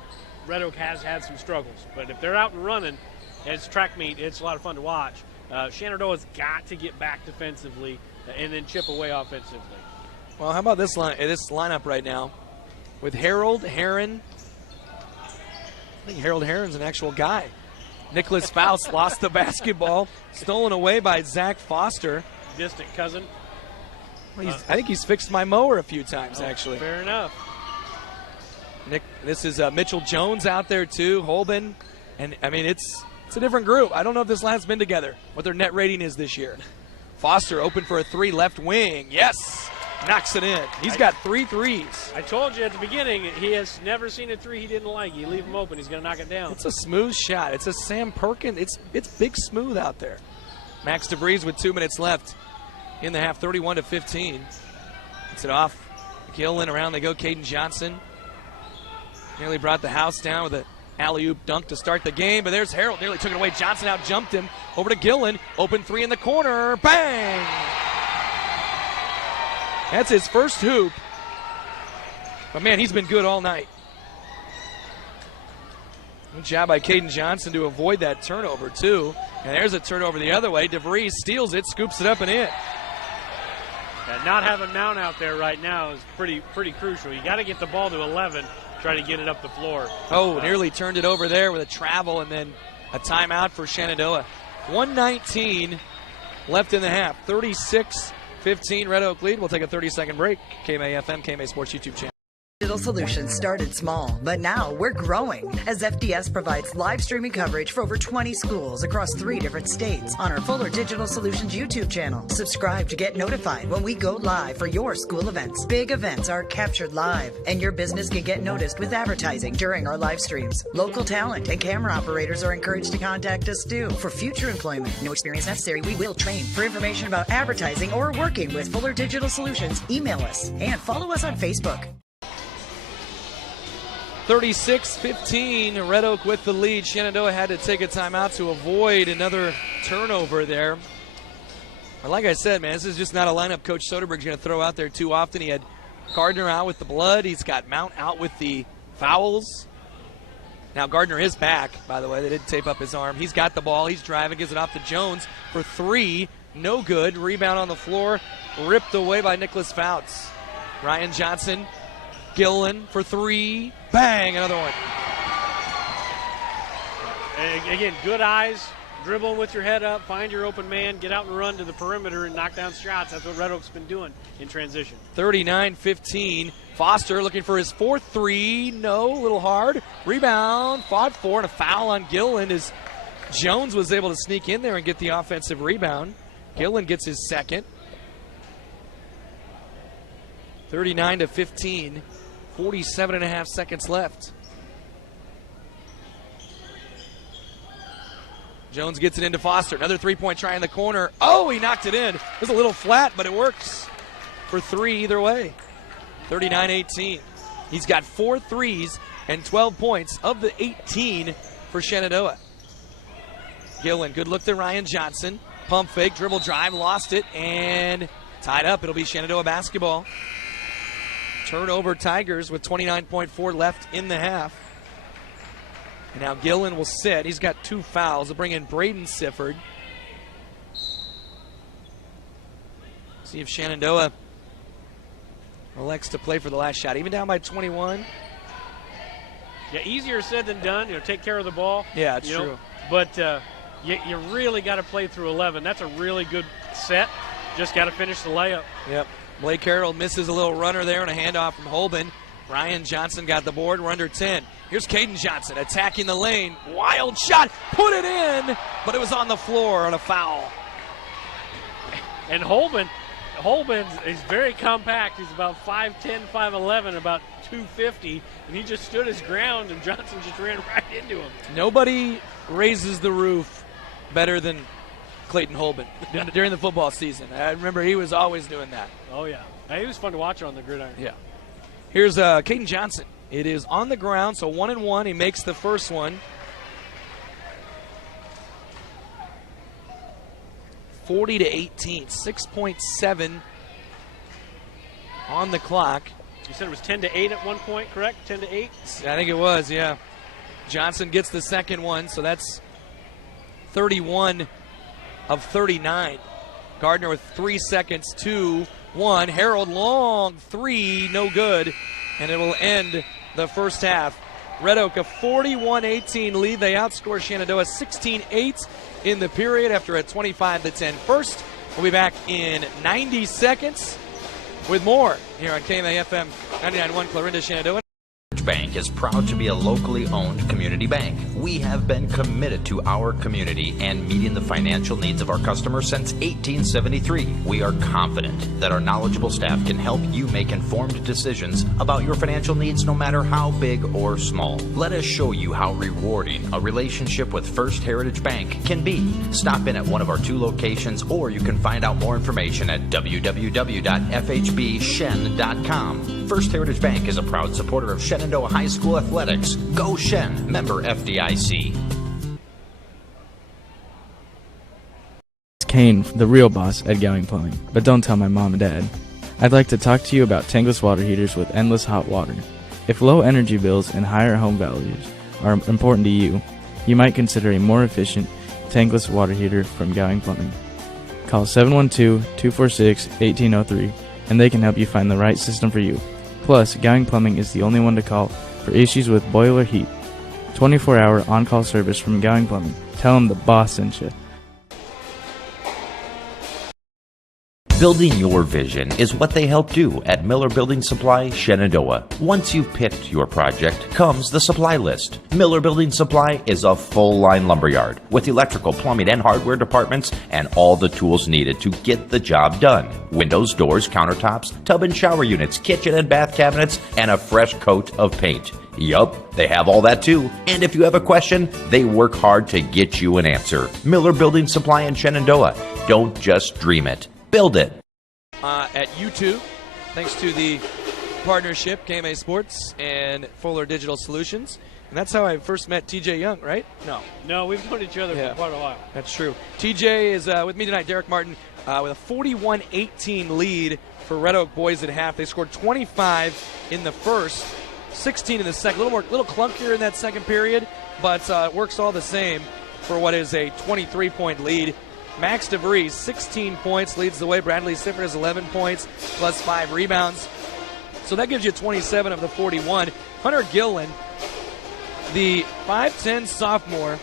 Red Oak has had some struggles. But if they're out and running, and it's track meet, it's a lot of fun to watch. Shenandoah's got to get back defensively and then chip away offensively. Well, how about this lineup right now with Harold Heron? I think Harold Heron's an actual guy. Nicholas Faust lost the basketball, stolen away by Zach Foster. Distant cousin. Well, I think he's fixed my mower a few times, actually. Fair enough. This is Mitchell Jones out there, too, Holben. And, I mean, it's a different group. I don't know if this line's been together, what their net rating is this year. Foster open for a 3, left wing. Yes! Knocks it in. He's got 3 threes. I told you at the beginning, he has never seen a 3 he didn't like. You leave him open, he's going to knock it down. It's a smooth shot. It's a Sam Perkins. It's big smooth out there. Max DeVries with 2 minutes left in the half, 31-15. Gets it off. Gillen around they go. Caden Johnson nearly brought the house down with an alley-oop dunk to start the game, but there's Harold. Nearly took it away. Johnson out jumped him. Over to Gillen. Open 3 in the corner. Bang! That's his first hoop. But, man, he's been good all night. Good job by Caden Johnson to avoid that turnover, too. And there's a turnover the other way. DeVries steals it, scoops it up and in. And not having Mount out there right now is pretty crucial. You got to get the ball to 11, try to get it up the floor. Oh, nearly turned it over there with a travel and then a timeout for Shenandoah. 1:19 left in the half. 36-15 Red Oak lead. We'll take a 30-second break. KMA-FM, KMA Sports YouTube channel. Digital Solutions started small, but now we're growing as FDS provides live streaming coverage for over 20 schools across 3 different states on our Fuller Digital Solutions YouTube channel. Subscribe to get notified when we go live for your school events. Big events are captured live, and your business can get noticed with advertising during our live streams. Local talent and camera operators are encouraged to contact us too. For future employment, no experience necessary, we will train. For information about advertising or working with Fuller Digital Solutions, email us and follow us on Facebook. 36-15, Red Oak with the lead. Shenandoah had to take a timeout to avoid another turnover there. But like I said, man, this is just not a lineup Coach Soderberg's going to throw out there too often. He had Gardner out with the blood. He's got Mount out with the fouls. Now Gardner is back, by the way. They did tape up his arm. He's got the ball. He's driving, gives it off to Jones for 3. No good. Rebound on the floor. Ripped away by Nicholas Fouts. Ryan Johnson. Gillen for 3. Bang, another one. And again, good eyes. Dribble with your head up, find your open man, get out and run to the perimeter and knock down shots. That's what Red Oak's been doing in transition. 39-15. Foster looking for his 4th 3. No, a little hard. Rebound, fought for, and a foul on Gillen as Jones was able to sneak in there and get the offensive rebound. Gillen gets his 2nd. 39-15. 47.5 seconds left. Jones gets it into Foster. Another 3-point try in the corner. Oh, he knocked it in. It was a little flat, but it works for 3 either way. 39-18. He's got 4 threes and 12 points of the 18 for Shenandoah. Gillen, good look to Ryan Johnson. Pump fake, dribble drive, lost it, and tied up. It'll be Shenandoah basketball. Turnover Tigers with 29.4 left in the half. And now Gillen will sit. He's got 2 fouls. They'll bring in Braden Sifford. See if Shenandoah elects to play for the last shot. Even down by 21. Yeah, easier said than done. Take care of the ball. Yeah, it's true. But you really got to play through 11. That's a really good set. Just got to finish the layup. Yep. Blake Harrell misses a little runner there and a handoff from Holben. Ryan Johnson got the board. We're under 10. Here's Caden Johnson attacking the lane. Wild shot. Put it in. But it was on the floor on a foul. And Holben is very compact. He's about 5'10", 5'11", about 250. And he just stood his ground, and Johnson just ran right into him. Nobody raises the roof better than Clayton Holben during the football season. I remember he was always doing that. Oh, yeah. He was fun to watch on the gridiron. Yeah. Here's Caden Johnson. It is on the ground, so 1-1. He makes the first one. 40-18, 6.7 on the clock. You said it was 10-8 at one point, correct? 10-8? I think it was, yeah. Johnson gets the second one, so that's 31 of 39. Gardner with 3 seconds, 2-1. Harold long 3, no good, and it will end the first half. Red Oak a 41-18 lead. They outscore Shenandoah 16-8 in the period after a 25-10 first. We'll be back in 90 seconds with more here on KMA-FM 99.1 Clarinda, Shenandoah. Bank is proud to be a locally owned community bank. We have been committed to our community and meeting the financial needs of our customers since 1873. We are confident that our knowledgeable staff can help you make informed decisions about your financial needs no matter how big or small. Let us show you how rewarding a relationship with First Heritage Bank can be. Stop in at one of our 2 locations, or you can find out more information at www.fhbshen.com. First Heritage Bank is a proud supporter of Shenandoah High School athletics. Go Shen, member FDIC. It's Kane, the real boss at Gowing Plumbing, but don't tell my mom and dad. I'd like to talk to you about tankless water heaters with endless hot water. If low energy bills and higher home values are important to you, you might consider a more efficient tankless water heater from Gowing Plumbing. Call 712-246-1803 and they can help you find the right system for you. Plus, Gowing Plumbing is the only one to call for issues with boiler heat. 24-hour on-call service from Gowing Plumbing. Tell them the boss sent you. Building your vision is what they help do at Miller Building Supply, Shenandoah. Once you've picked your project, comes the supply list. Miller Building Supply is a full-line lumberyard with electrical, plumbing, and hardware departments and all the tools needed to get the job done. Windows, doors, countertops, tub and shower units, kitchen and bath cabinets, and a fresh coat of paint. Yup, they have all that too. And if you have a question, they work hard to get you an answer. Miller Building Supply in Shenandoah. Don't just dream it. Build it. At YouTube, thanks to the partnership, KMA Sports and Fuller Digital Solutions. And that's how I first met TJ Young, right? No, we've known each other for quite a while. That's true. TJ is with me tonight, Derek Martin, with a 41-18 lead for Red Oak boys at half. They scored 25 in the first, 16 in the second. A little clunkier in that second period, but it works all the same for what is a 23-point lead. Max DeVries, 16 points, leads the way. Bradley Sifford has 11 points plus 5 rebounds. So that gives you 27 of the 41. Hunter Gillen, the 5'10 sophomore,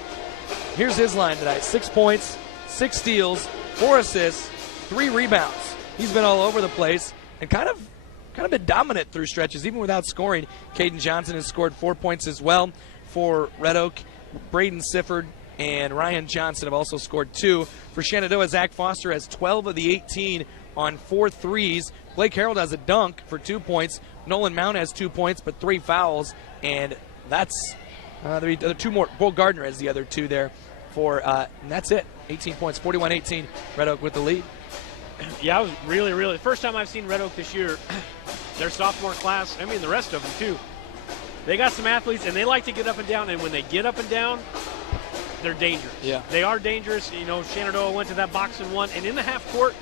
here's his line tonight. 6 points, 6 steals, 4 assists, 3 rebounds. He's been all over the place and kind of been dominant through stretches, even without scoring. Caden Johnson has scored 4 points as well for Red Oak. Braden Sifford and Ryan Johnson have also scored 2. For Shenandoah, Zach Foster has 12 of the 18 on 4 threes. Blake Harold has a dunk for 2 points. Nolan Mount has 2 points, but 3 fouls. And that's the other 2 more. Bo Gardner has the other 2 there. And that's it. 18 points, 41-18. Red Oak with the lead. Yeah, I was really, first time I've seen Red Oak this year, their sophomore class, I mean the rest of them too. They got some athletes, and they like to get up and down, and when they get up and down, they're dangerous. Yeah. They are dangerous. You know, Shenandoah went to that box and one, and in the half court,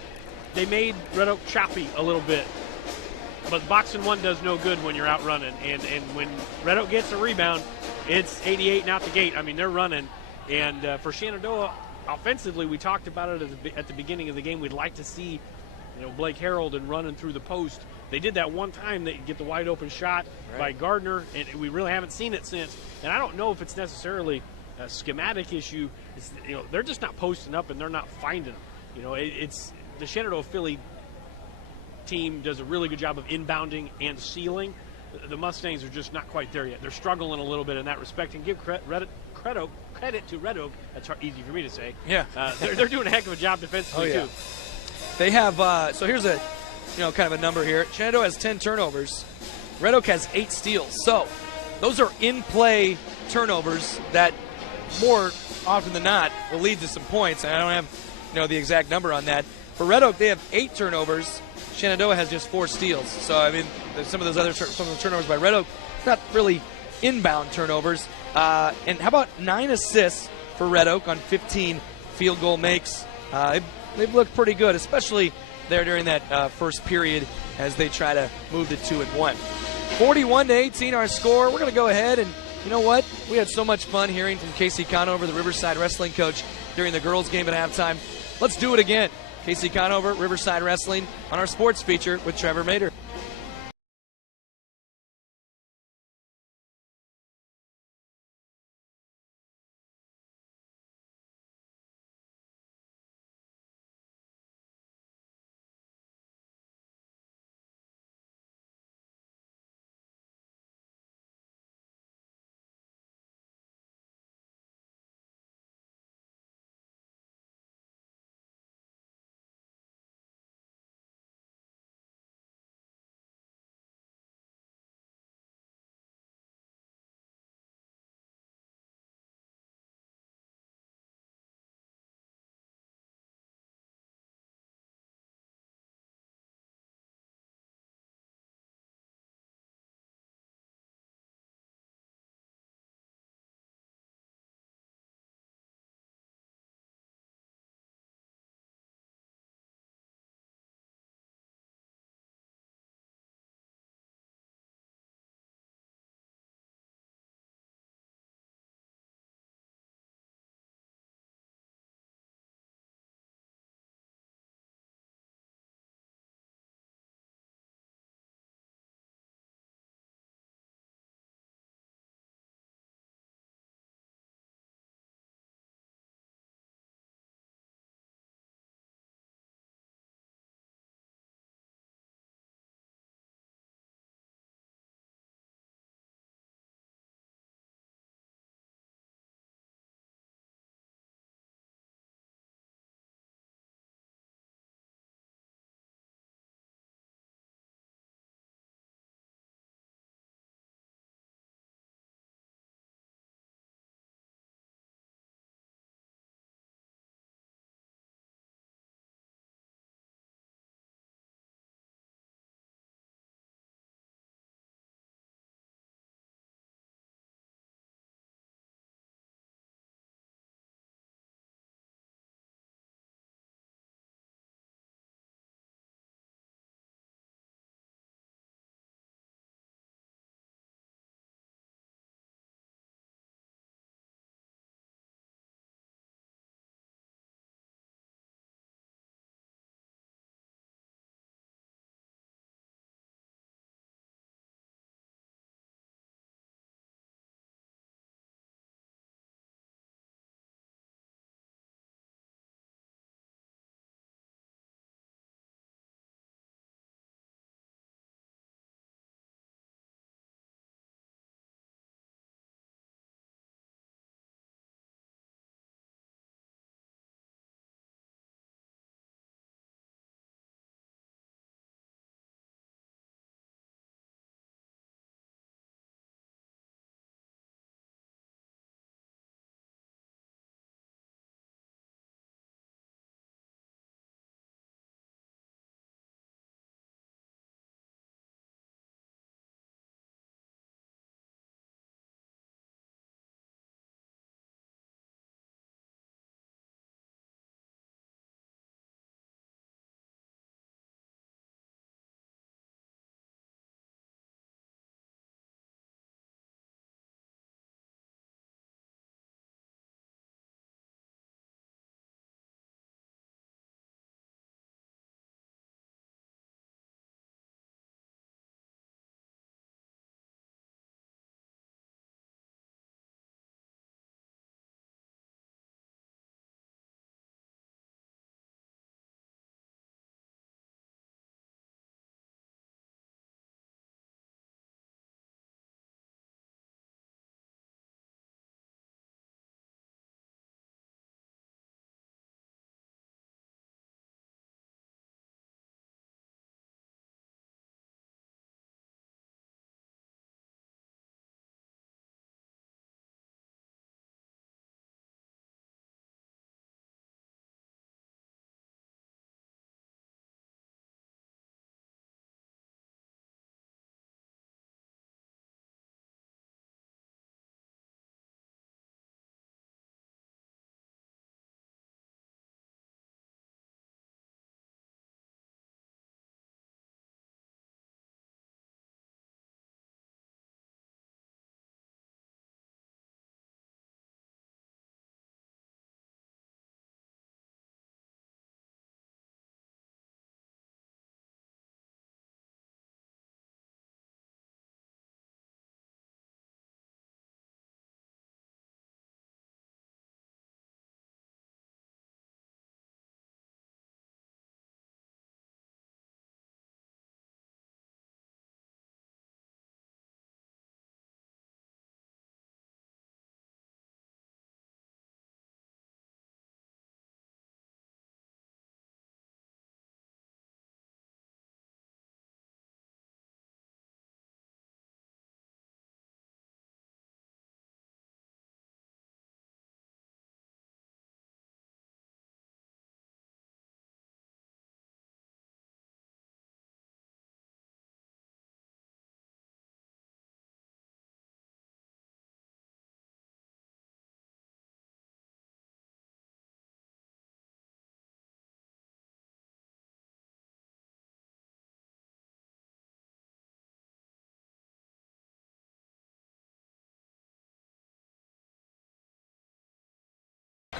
they made Red Oak choppy a little bit. But box and one does no good when you're out running. And when Red Oak gets a rebound, it's 88 and out the gate. I mean, they're running. And for Shenandoah, offensively, we talked about it at the beginning of the game. We'd like to see, Blake Harold and running through the post. They did that one time. They get the wide open shot by Gardner, and we really haven't seen it since. And I don't know if it's necessarily a schematic issue. It's, they're just not posting up, and they're not finding them. It's the Shenandoah Philly team does a really good job of inbounding and sealing. The Mustangs are just not quite there yet. They're struggling a little bit in that respect, and give credit to Red Oak. That's easy for me to say. Yeah. They're doing a heck of a job defensively, too. They have, so here's a, kind of a number here. Shenandoah has 10 turnovers. Red Oak has 8 steals. So those are in-play turnovers that more often than not will lead to some points. And I don't have, the exact number on that. For Red Oak, they have 8 turnovers. Shenandoah has just 4 steals. So, I mean, some of the turnovers by Red Oak, not really inbound turnovers. And how about 9 assists for Red Oak on 15 field goal makes? They've looked pretty good, especially there during that first period as they try to move to 2-1. 41-18 our score. We're going to go ahead and, you know what? We had so much fun hearing from Casey Conover, the Riverside Wrestling coach, during the girls' game at halftime. Let's do it again. Casey Conover, Riverside Wrestling, on our sports feature with Trevor Mader.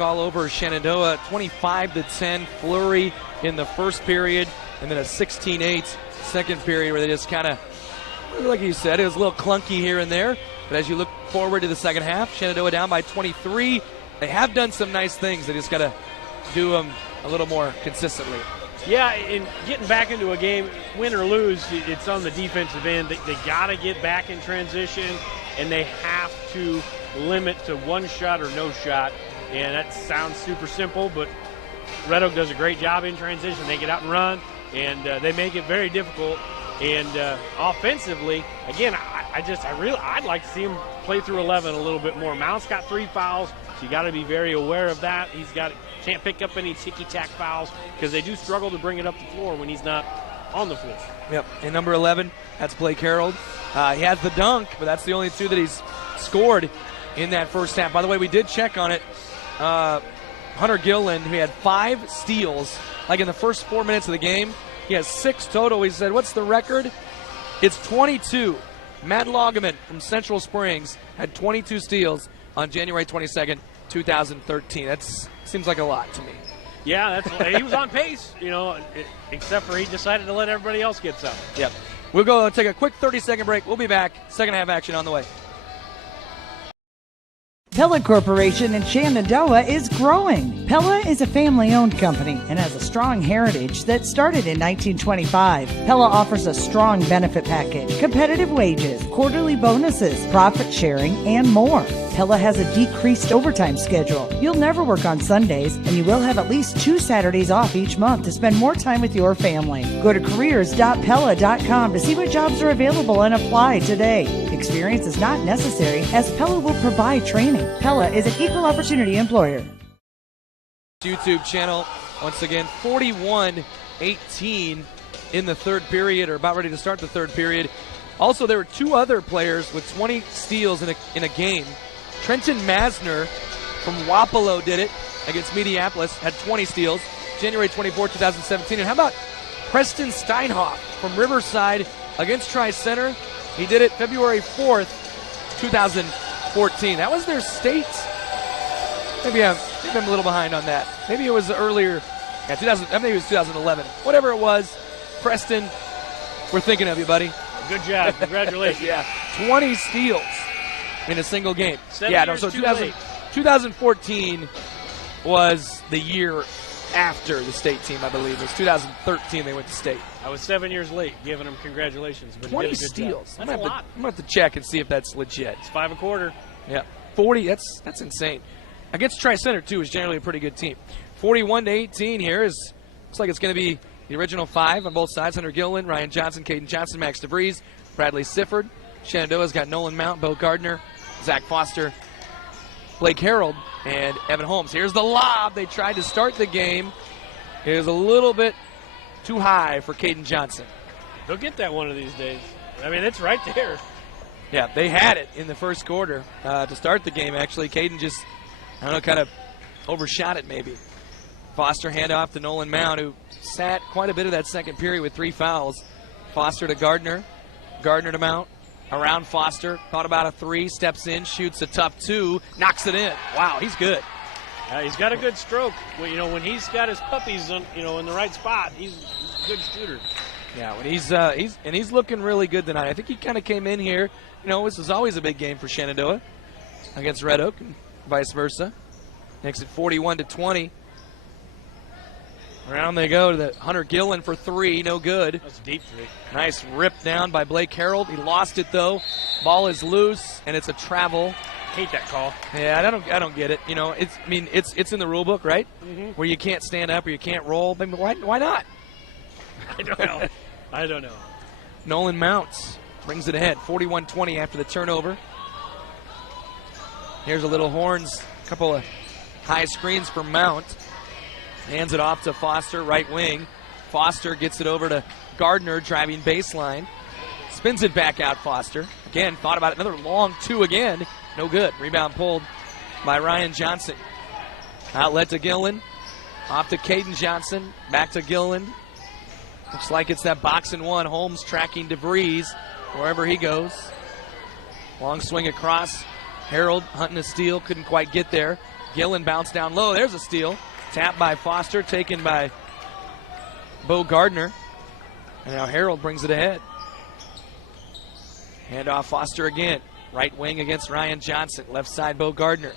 all over Shenandoah. 25-10 flurry in the first period, and then a 16-8 second period where they just kind of, like you said, it was a little clunky here and there. But as you look forward to the second half, Shenandoah down by 23. They have done some nice things. They just got to do them a little more consistently. Yeah, and getting back into a game, win or lose, it's on the defensive end. They got to get back in transition, and they have to limit to one shot or no shot. And that sounds super simple, but Red Oak does a great job in transition. They get out and run, and they make it very difficult. And offensively, again, I'd like to see him play through 11 a little bit more. Mount's got 3 fouls, so you got to be very aware of that. Can't pick up any ticky-tack fouls because they do struggle to bring it up the floor when he's not on the floor. Yep, and number 11, that's Blake Harold. He has the dunk, but that's the only 2 that he's scored in that first half. By the way, we did check on it. Hunter Gillen, who had 5 steals, like in the first 4 minutes of the game. He has 6 total. He said, what's the record? It's 22. Matt Loggeman from Central Springs had 22 steals on January 22nd, 2013. That seems like a lot to me. Yeah, he was on pace, except for he decided to let everybody else get some. Yep. We'll go take a quick 30-second break. We'll be back. Second half action on the way. Pella Corporation in Shenandoah is growing. Pella is a family-owned company and has a strong heritage that started in 1925. Pella offers a strong benefit package, competitive wages, quarterly bonuses, profit sharing, and more. Pella has a decreased overtime schedule. You'll never work on Sundays, and you will have at least 2 Saturdays off each month to spend more time with your family. Go to careers.pella.com to see what jobs are available and apply today. Experience is not necessary, as Pella will provide training. Pella is an equal opportunity employer. YouTube channel, once again, 41-18 in the third period, or about ready to start the third period. Also, there were 2 other players with 20 steals in a game. Trenton Masner from Wapello did it against Mediapolis, had 20 steals, January 24, 2017. And how about Preston Steinhoff from Riverside against Tri-Center? He did it February 4th, 2014. That was their state. Maybe I'm a little behind on that. Maybe it was earlier. Yeah, maybe it was 2011. Whatever it was, Preston, we're thinking of you, buddy. Good job. Congratulations. Yeah, 20 steals in a single game. 2014 was the year after the state team, I believe. It was 2013 they went to state. I was 7 years late giving them congratulations. But 20 steals. That's a lot. I'm going to have to check and see if that's legit. It's 5 1/4. Yeah, 40. That's insane. Against Tri-Center, too, is generally a pretty good team. 41-18 here looks like it's going to be the original 5 on both sides. Hunter Gillen, Ryan Johnson, Caden Johnson, Max DeVries, Bradley Sifford. Shenandoah's got Nolan Mount, Bo Gardner, Zach Foster, Blake Harold, and Evan Holmes. Here's the lob. They tried to start the game. It was a little bit too high for Caden Johnson. They'll get that one of these days. I mean, it's right there. Yeah, they had it in the first quarter to start the game, actually. Caden just, kind of overshot it maybe. Foster handoff to Nolan Mount, who sat quite a bit of that second period with 3 fouls. Foster to Gardner. Gardner to Mount. Around Foster. Thought about a 3. Steps in. Shoots a tough 2. Knocks it in. Wow, he's good. He's got a good stroke. Well, when he's got his puppies in the right spot, he's a good shooter. Yeah, when he's looking really good tonight. I think he kind of came in here. This is always a big game for Shenandoah against Red Oak and vice versa. Makes it 41-20. Around they go to the Hunter Gillen for 3, no good. That's a deep 3. Nice rip down by Blake Harold. He lost it though. Ball is loose and it's a travel. Hate that call. Yeah, I don't get it. It's in the rule book, right? Mm-hmm. Where you can't stand up or you can't roll. I mean, why not? I don't know. Nolan Mount brings it ahead, 41-20 after the turnover. Here's a little Horns, a couple of high screens for Mount. Hands it off to Foster, right wing. Foster gets it over to Gardner, driving baseline. Spins it back out, Foster. Again, thought about it. Another long 2 again. No good. Rebound pulled by Ryan Johnson. Outlet to Gillen. Off to Caden Johnson. Back to Gillen. Looks like it's that box and 1. Holmes tracking DeVries wherever he goes. Long swing across. Harold hunting a steal. Couldn't quite get there. Gillen bounced down low. There's a steal. Tap by Foster, taken by Bo Gardner. And now Harold brings it ahead. Handoff Foster again. Right wing against Ryan Johnson. Left side Bo Gardner.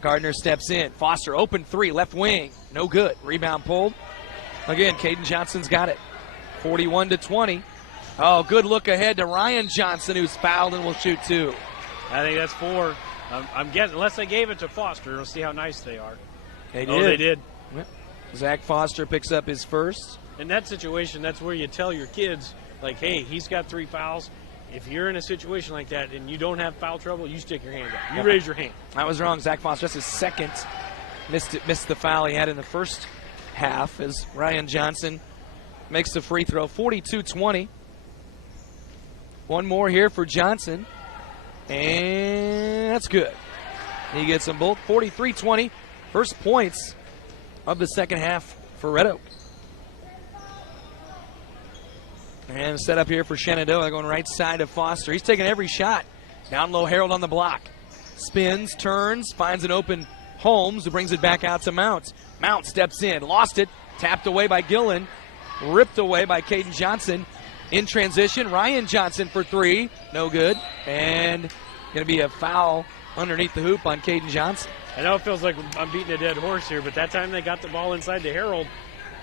Gardner steps in. Foster open three. Left wing. No good. Rebound pulled. Again, Caden Johnson's got it. 41-20. Oh, good look ahead to Ryan Johnson, who's fouled and will shoot 2. I think that's 4. I'm guessing, unless they gave it to Foster. We'll see how nice they are. They did. Oh, they did. Yep. Zach Foster picks up his first. In that situation, that's where you tell your kids, like, hey, he's got 3 fouls. If you're in a situation like that and you don't have foul trouble, you stick your hand up. You raise your hand. I was wrong. Zach Foster, just his second, missed the foul he had in the first half as Ryan Johnson makes the free throw. 42-20. One more here for Johnson. And that's good. He gets them both. 43-20. First points of the second half for Red Oak. And set up here for Shenandoah, going right side of Foster. He's taking every shot. Down low, Harold on the block. Spins, turns, finds an open Holmes, who brings it back out to Mount. Mount steps in, lost it, tapped away by Gillen, ripped away by Caden Johnson. In transition, Ryan Johnson for 3, no good. And going to be a foul underneath the hoop on Caden Johnson. I know it feels like I'm beating a dead horse here, but that time they got the ball inside to Harold,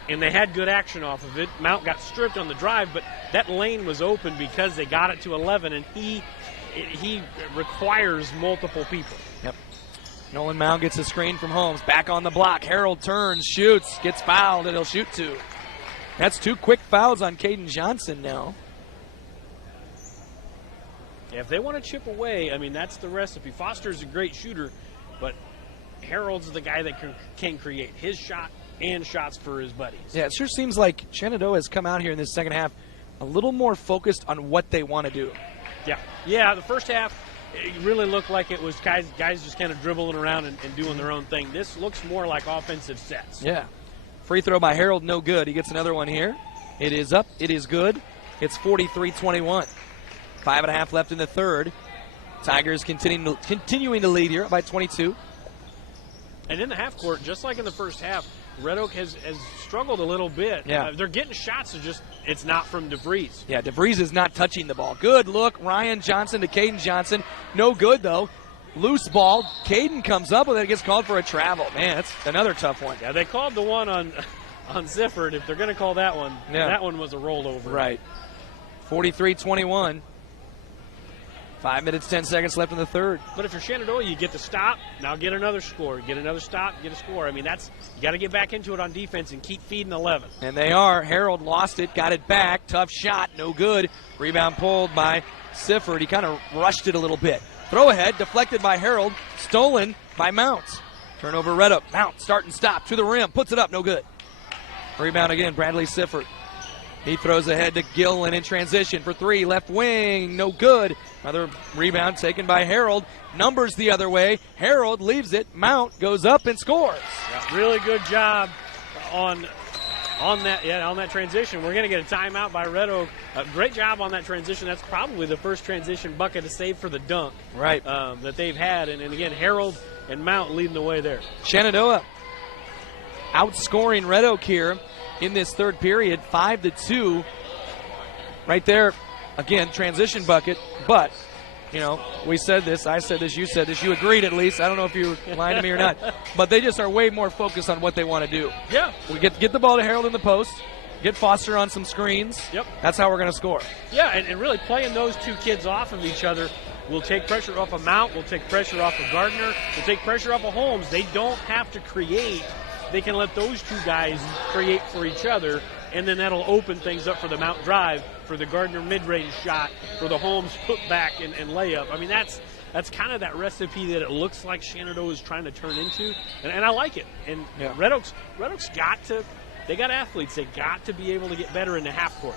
and they had good action off of it. Mount got stripped on the drive, but that lane was open because they got it to 11, and he requires multiple people. Yep. Nolan Mount gets a screen from Holmes. Back on the block. Harold turns, shoots, gets fouled, and he'll shoot 2. That's 2 quick fouls on Caden Johnson now. Yeah, if they want to chip away, I mean, that's the recipe. Foster's a great shooter, but Harold's the guy that can create his shot and shots for his buddies. Yeah, it sure seems like Shenandoah has come out here in this second half a little more focused on what they want to do. Yeah, the first half, it really looked like it was guys just kind of dribbling around and doing their own thing. This looks more like offensive sets. Yeah. Free throw by Harold, no good. He gets another one here. It is up. It is good. It's 43-21. 5.5 left in the third. Tigers continuing to lead here by 22. And in the half court, just like in the first half, Red Oak has struggled a little bit. Yeah. They're getting shots, it's not from DeVries. Yeah, DeVries is not touching the ball. Good look, Ryan Johnson to Caden Johnson. No good, though. Loose ball. Caden comes up with it. Gets called for a travel. Man, that's another tough one. Yeah, they called the one on Zifford. If they're going to call that one, that one was a rollover. Right. 43-21. 5 minutes, 10 seconds left in the third. But if you're Shenandoah, you get the stop, now get another score. Get another stop, get a score. I mean, you got to get back into it on defense and keep feeding 11. And they are. Harold lost it, got it back. Tough shot, no good. Rebound pulled by Sifford. He kind of rushed it a little bit. Throw ahead, deflected by Harold, stolen by Mount. Turnover Red Oak. Mount, start and stop, to the rim, puts it up, no good. Rebound again, Bradley Sifford. He throws ahead to Gillen in transition for 3. Left wing, no good. Another rebound taken by Harold. Numbers the other way. Harold leaves it. Mount goes up and scores. Yeah, really good job on that transition. We're going to get a timeout by Red Oak. Great job on that transition. That's probably the first transition bucket to save for the dunk that they've had. And again, Harold and Mount leading the way there. Shenandoah outscoring Red Oak here in this third period, 5-2. Right there, again, transition bucket. But, we said this, I said this, you said this. You agreed at least. I don't know if you were lying to me or not. But they just are way more focused on what they want to do. Yeah. We get the ball to Harold in the post, get Foster on some screens. Yep. That's how we're going to score. Yeah, and really playing those two kids off of each other will take pressure off of Mount, will take pressure off of Gardner, will take pressure off of Holmes. They don't have to create. They can let those two guys create for each other, and then that'll open things up for the Mount drive, for the Gardner mid-range shot, for the Holmes put back and layup. I mean, that's kind of that recipe that it looks like Shenandoah is trying to turn into, and I like it. And Red Oak's they got athletes. They got to be able to get better in the half court.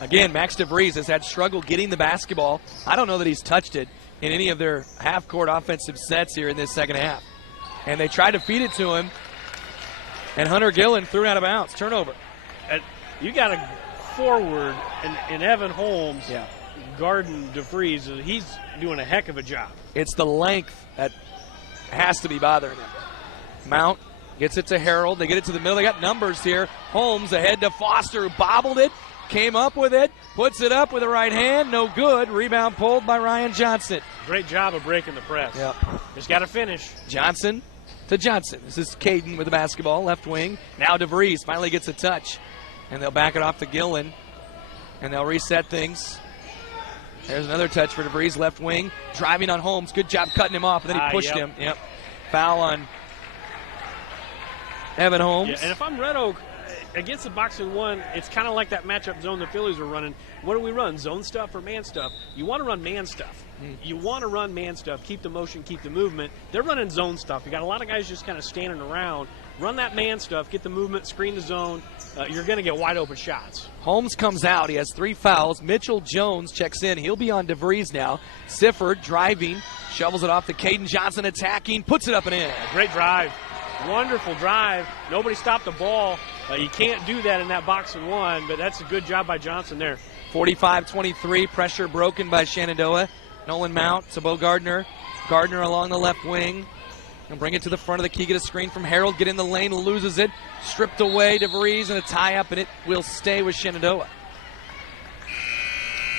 Again, Max DeVries has had struggle getting the basketball. I don't know that he's touched it in any of their half-court offensive sets here in this second half. And they tried to feed it to him, and Hunter Gillen threw it out of bounds. Turnover. You got a forward in Evan Holmes, Garden DeVries. He's doing a heck of a job. It's the length that has to be bothering him. Mount gets it to Harold. They get it to the middle. They got numbers here. Holmes ahead to Foster, who bobbled it, came up with it, puts it up with the right hand. No good. Rebound pulled by Ryan Johnson. Great job of breaking the press. Yep. Just got to finish. Johnson to Johnson. This is Caden with the basketball, left wing. Now DeVries finally gets a touch. And they'll back it off to Gillen. And they'll reset things. There's another touch for DeVries, left wing. Driving on Holmes. Good job cutting him off. And then he pushed him. Yep. Foul on Evan Holmes. Yeah, and if I'm Red Oak, against the box and one, it's kind of like that matchup zone the Phillies were running. What do we run, zone stuff or man stuff? You want to run man stuff. You want to run man stuff, keep the motion, keep the movement. They're running zone stuff. You got a lot of guys just kind of standing around. Run that man stuff, get the movement, screen the zone. You're going to get wide open shots. Holmes comes out. He has 3 fouls. Mitchell Jones checks in. He'll be on DeVries now. Sifford driving, shovels it off to Caden Johnson, attacking, puts it up and in. Great drive. Wonderful drive. Nobody stopped the ball. You can't do that in that box and one, but that's a good job by Johnson there. 45-23, pressure broken by Shenandoah. Nolan Mount to Bo Gardner. Gardner along the left wing. And bring it to the front of the key, get a screen from Harold, get in the lane, loses it. Stripped away, DeVries, and a tie-up, and it will stay with Shenandoah.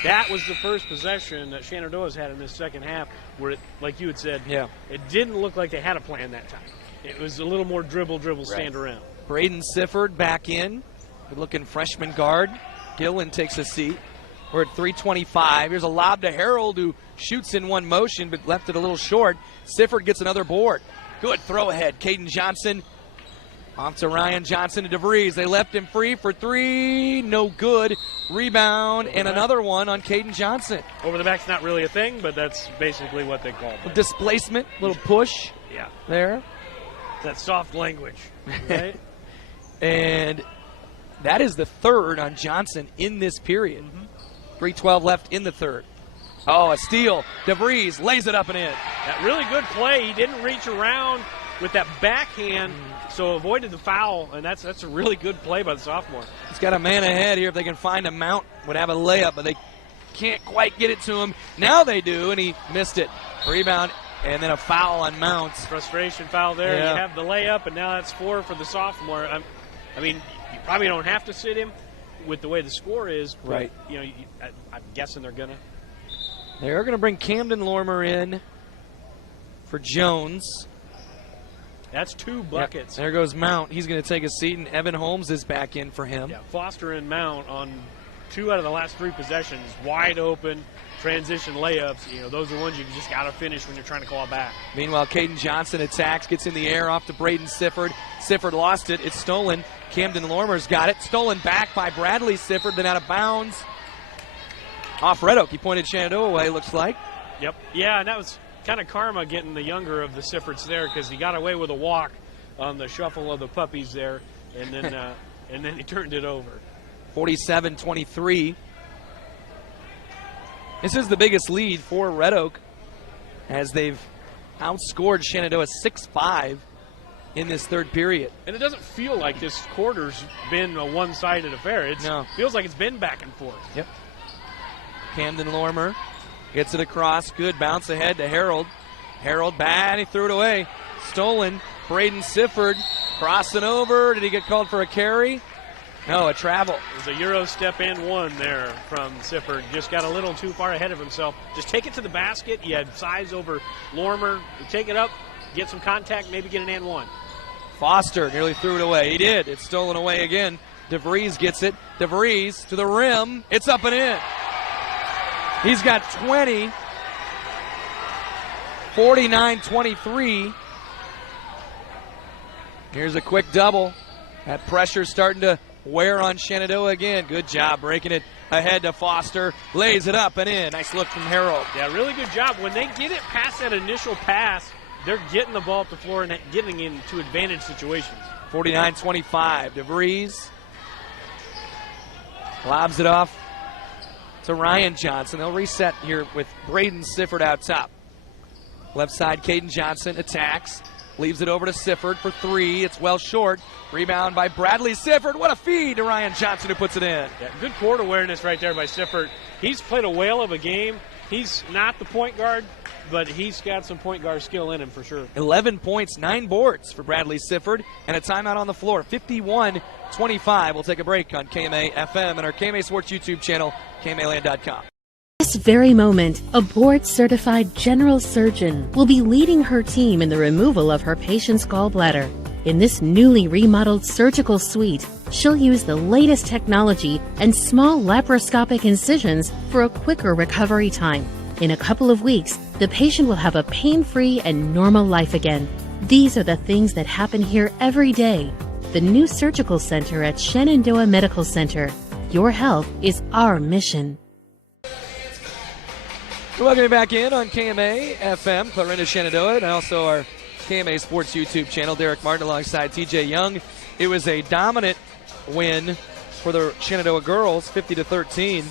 That was the first possession that Shenandoah's had in this second half where, it, like you had said, it didn't look like they had a plan that time. It was a little more dribble, stand around. Braden Sifford back in. Good-looking freshman guard. Gillen takes a seat. We're at 3:25. Here's a lob to Harold, who shoots in one motion but left it a little short. Sifford gets another board. Good throw ahead. Caden Johnson off to Ryan Johnson to DeVries. They left him free for 3. No good. Rebound and another one on Caden Johnson. Over the back's not really a thing, but that's basically what they call it. Displacement, little push there. That soft language, right? And that is the third on Johnson in this period. 3:12 left in the third. Oh, a steal. DeVries lays it up and in. That really good play. He didn't reach around with that backhand, so avoided the foul, and that's a really good play by the sophomore. He's got a man ahead here. If they can find a Mount, would have a layup, but they can't quite get it to him. Now they do, and he missed it. Rebound, and then a foul on Mount. Frustration foul there. You have the layup, and now that's 4 for the sophomore. I mean, you probably don't have to sit him with the way the score is, but, right? You know, I'm guessing they're gonna. They're going to bring Camden Lormer in for Jones. That's 2 buckets. There goes Mount. He's going to take a seat, and Evan Holmes is back in for him. Yeah, Foster and Mount on 2 out of the last 3 possessions, wide open transition layups. You know, those are ones you just got to finish when you're trying to claw back. Meanwhile, Caden Johnson attacks, gets in the air off to Braden Sifford. Sifford lost it. It's stolen. Camden Lormer's got it. Stolen back by Bradley Sifford, then out of bounds. Off Red Oak. He pointed Shenandoah away, looks like. Yep. Yeah, and that was kind of karma getting the younger of the Siffords there because he got away with a walk on the shuffle of the puppies there, and then and then he turned it over. 47-23. This is the biggest lead for Red Oak as they've outscored Shenandoah 6-5 in this third period. And it doesn't feel like this quarter's been a one-sided affair. It feels like it's been back and forth. Yep. Camden Lormer gets it across. Good bounce ahead to Harold. Harold bad. He threw it away. Stolen. Braden Sifford crossing over. Did he get called for a carry? No, a travel. It was a Euro step and one there from Sifford. Just got a little too far ahead of himself. Just take it to the basket. You had size over Lormer. You take it up, get some contact, maybe get an and one. Foster nearly threw it away. He did. It's stolen away again. DeVries gets it. DeVries to the rim. It's up and in. He's got 20. 49-23. Here's a quick double. That pressure's starting to wear on Shenandoah again. Good job breaking it ahead to Foster. Lays it up and in. Nice look from Harold. Yeah, really good job. When they get it past that initial pass, they're getting the ball up the floor and getting into advantage situations. 49-25. DeVries lobs it off to Ryan Johnson. They'll reset here with Braden Sifford out top. Left side, Caden Johnson attacks. Leaves it over to Sifford for 3. It's well short. Rebound by Bradley Sifford. What a feed to Ryan Johnson, who puts it in. Yeah, good court awareness right there by Sifford. He's played a whale of a game. He's not the point guard, but he's got some point guard skill in him for sure. 11 points, 9 boards for Bradley Sifford, and a timeout on the floor. 51-25. We'll take a break on KMA FM and our KMA Sports YouTube channel, KMAland.com. This very moment, a board-certified general surgeon will be leading her team in the removal of her patient's gallbladder. In this newly remodeled surgical suite, she'll use the latest technology and small laparoscopic incisions for a quicker recovery time. In a couple of weeks, the patient will have a pain-free and normal life again. These are the things that happen here every day. The new surgical center at Shenandoah Medical Center. Your health is our mission. Welcome you back in on KMA FM, Clarinda Shenandoah, and also our KMA Sports YouTube channel. Derek Martin alongside TJ Young. It was a dominant win for the Shenandoah girls, 50-13.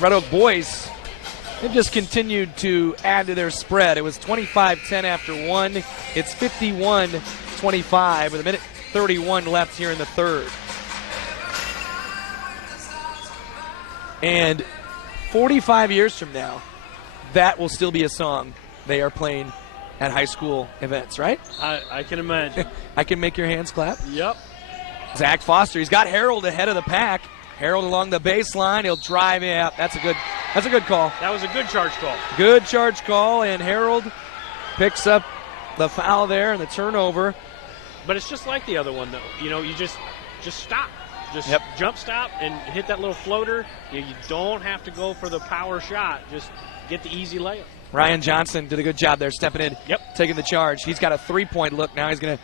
Red Oak boys have just continued to add to their spread. It was 25-10 after one. It's 51-25 with a minute 31 left here in the third. And 45 years from now, that will still be a song they are playing at high school events, right? I can imagine. I can make your hands clap. Yep. Zach Foster, he's got Harold ahead of the pack. Harold along the baseline, he'll drive in. Yeah, that's a good call. That was a good charge call. Good charge call, and Harold picks up the foul there and the turnover. But it's just like the other one, though. You know, you just stop. Just jump stop and hit that little floater. You don't have to go for the power shot. Just get the easy layup. Ryan Johnson did a good job there stepping in, taking the charge. He's got a three-point look now. He's going to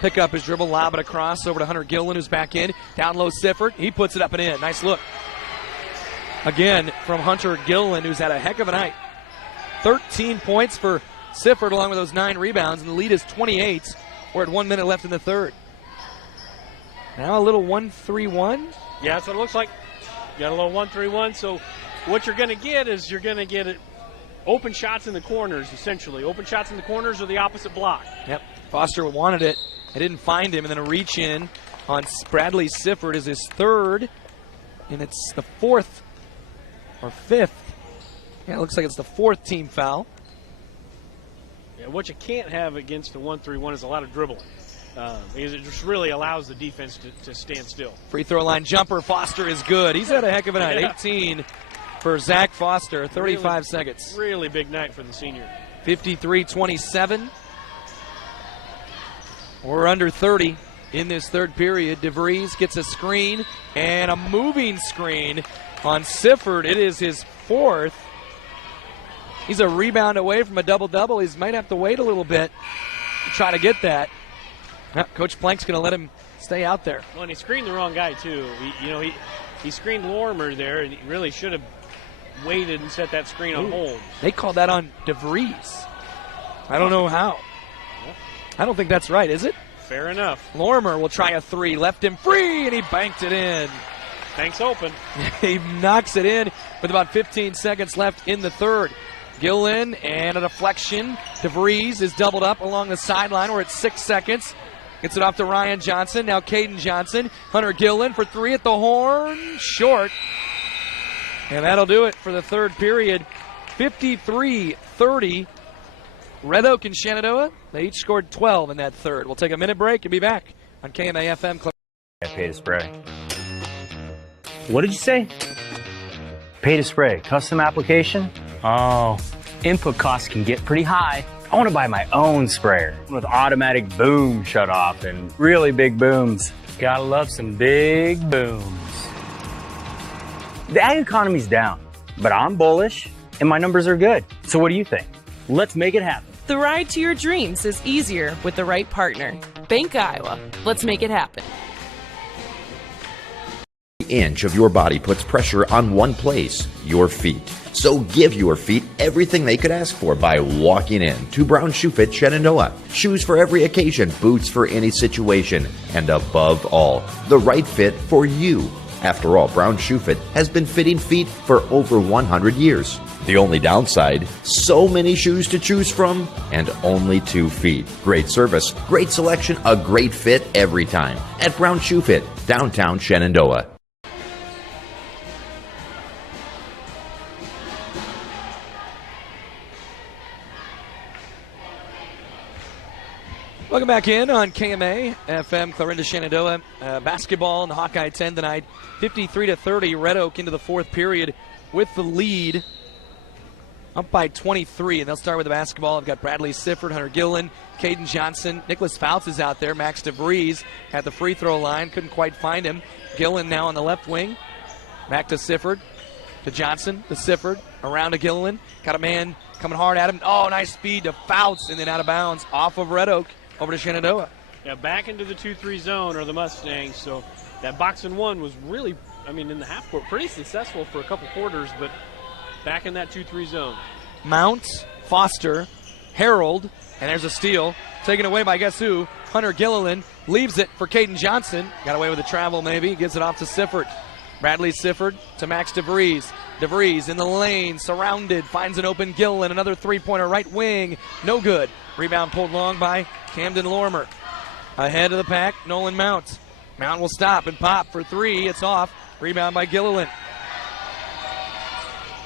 pick up his dribble, lob it across over to Hunter Gillen, who's back in. Down low, Sifford. He puts it up and in. Nice look. Again from Hunter Gillen, who's had a heck of a night. 13 points for Sifford along with those 9 rebounds, and the lead is 28. We're at 1 minute left in the third. Now a little 1-3-1. Yeah, that's what it looks like. You got a little 1-3-1. So what you're going to get is you're going to get open shots in the corners, essentially. Open shots in the corners or the opposite block. Yep. Foster wanted it. I didn't find him. And then a reach in on Bradley Sifford is his third. And it's the fourth or fifth. Yeah, it looks like it's the fourth team foul. Yeah, what you can't have against the 1-3-1 is a lot of dribbling. Because it just really allows the defense to stand still. Free throw line jumper. Foster is good. He's had a heck of a night. 18 for Zach Foster. 35 seconds. Really big night for the senior. 53-27. We're under 30 in this third period. DeVries gets a screen and a moving screen on Sifford. It is his fourth. He's a rebound away from a double-double. He might have to wait a little bit to try to get that. Coach Plank's going to let him stay out there. Well, and he screened the wrong guy, too. He screened Lorimer there, and he really should have waited and set that screen on hold. They called that on DeVries. I don't know how. I don't think that's right, is it? Fair enough. Lorimer will try a three. Left him free, and he banked it in. Bank's open. He knocks it in with about 15 seconds left in the third. Gillen and a deflection. DeVries is doubled up along the sideline. We're at 6 seconds. Gets it off to Ryan Johnson. Now Caden Johnson. Hunter Gillen for three at the horn. Short. And that'll do it for the third period. 53-30. Red Oak and Shenandoah, they each scored 12 in that third. We'll take a minute break and be back on KMA FM. I pay to spray. What did you say? Pay to spray. Custom application? Oh, input costs can get pretty high. I want to buy my own sprayer with automatic boom shutoff and really big booms. Gotta love some big booms. The ag economy's down, but I'm bullish and my numbers are good. So what do you think? Let's make it happen. The ride to your dreams is easier with the right partner. Bank Iowa. Let's make it happen. Inch of your body puts pressure on one place, your feet. So give your feet everything they could ask for by walking in to Brown Shoe Fit Shenandoah. Shoes for every occasion, boots for any situation, and above all, the right fit for you. After all, Brown Shoe Fit has been fitting feet for over 100 years. The only downside, so many shoes to choose from and only 2 feet. Great service, great selection, a great fit every time at Brown Shoe Fit, downtown Shenandoah. Welcome back in on KMA FM, Clarinda, Shenandoah. Basketball in the Hawkeye 10 tonight. 53-30, Red Oak into the fourth period with the lead. Up by 23, and they'll start with the basketball. I've got Bradley Sifford, Hunter Gillen, Caden Johnson. Nicholas Fouts is out there. Max DeVries at the free throw line. Couldn't quite find him. Gillen now on the left wing. Back to Sifford, to Johnson, to Sifford, around to Gillen. Got a man coming hard at him. Oh, nice speed to Fouts, and then out of bounds off of Red Oak over to Shenandoah. Yeah, back into the 2-3 zone are the Mustangs. So that box and one was really, in the half court, pretty successful for a couple quarters, but back in that 2-3 zone. Mount, Foster, Harold, and there's a steal. Taken away by guess who? Hunter Gilliland leaves it for Caden Johnson. Got away with the travel maybe. Gives it off to Sifford. Bradley Sifford to Max DeVries. DeVries in the lane, surrounded, finds an open Gilliland. Another three-pointer right wing. No good. Rebound pulled long by Camden Lormer. Ahead of the pack, Nolan Mount. Mount will stop and pop for three. It's off. Rebound by Gilliland.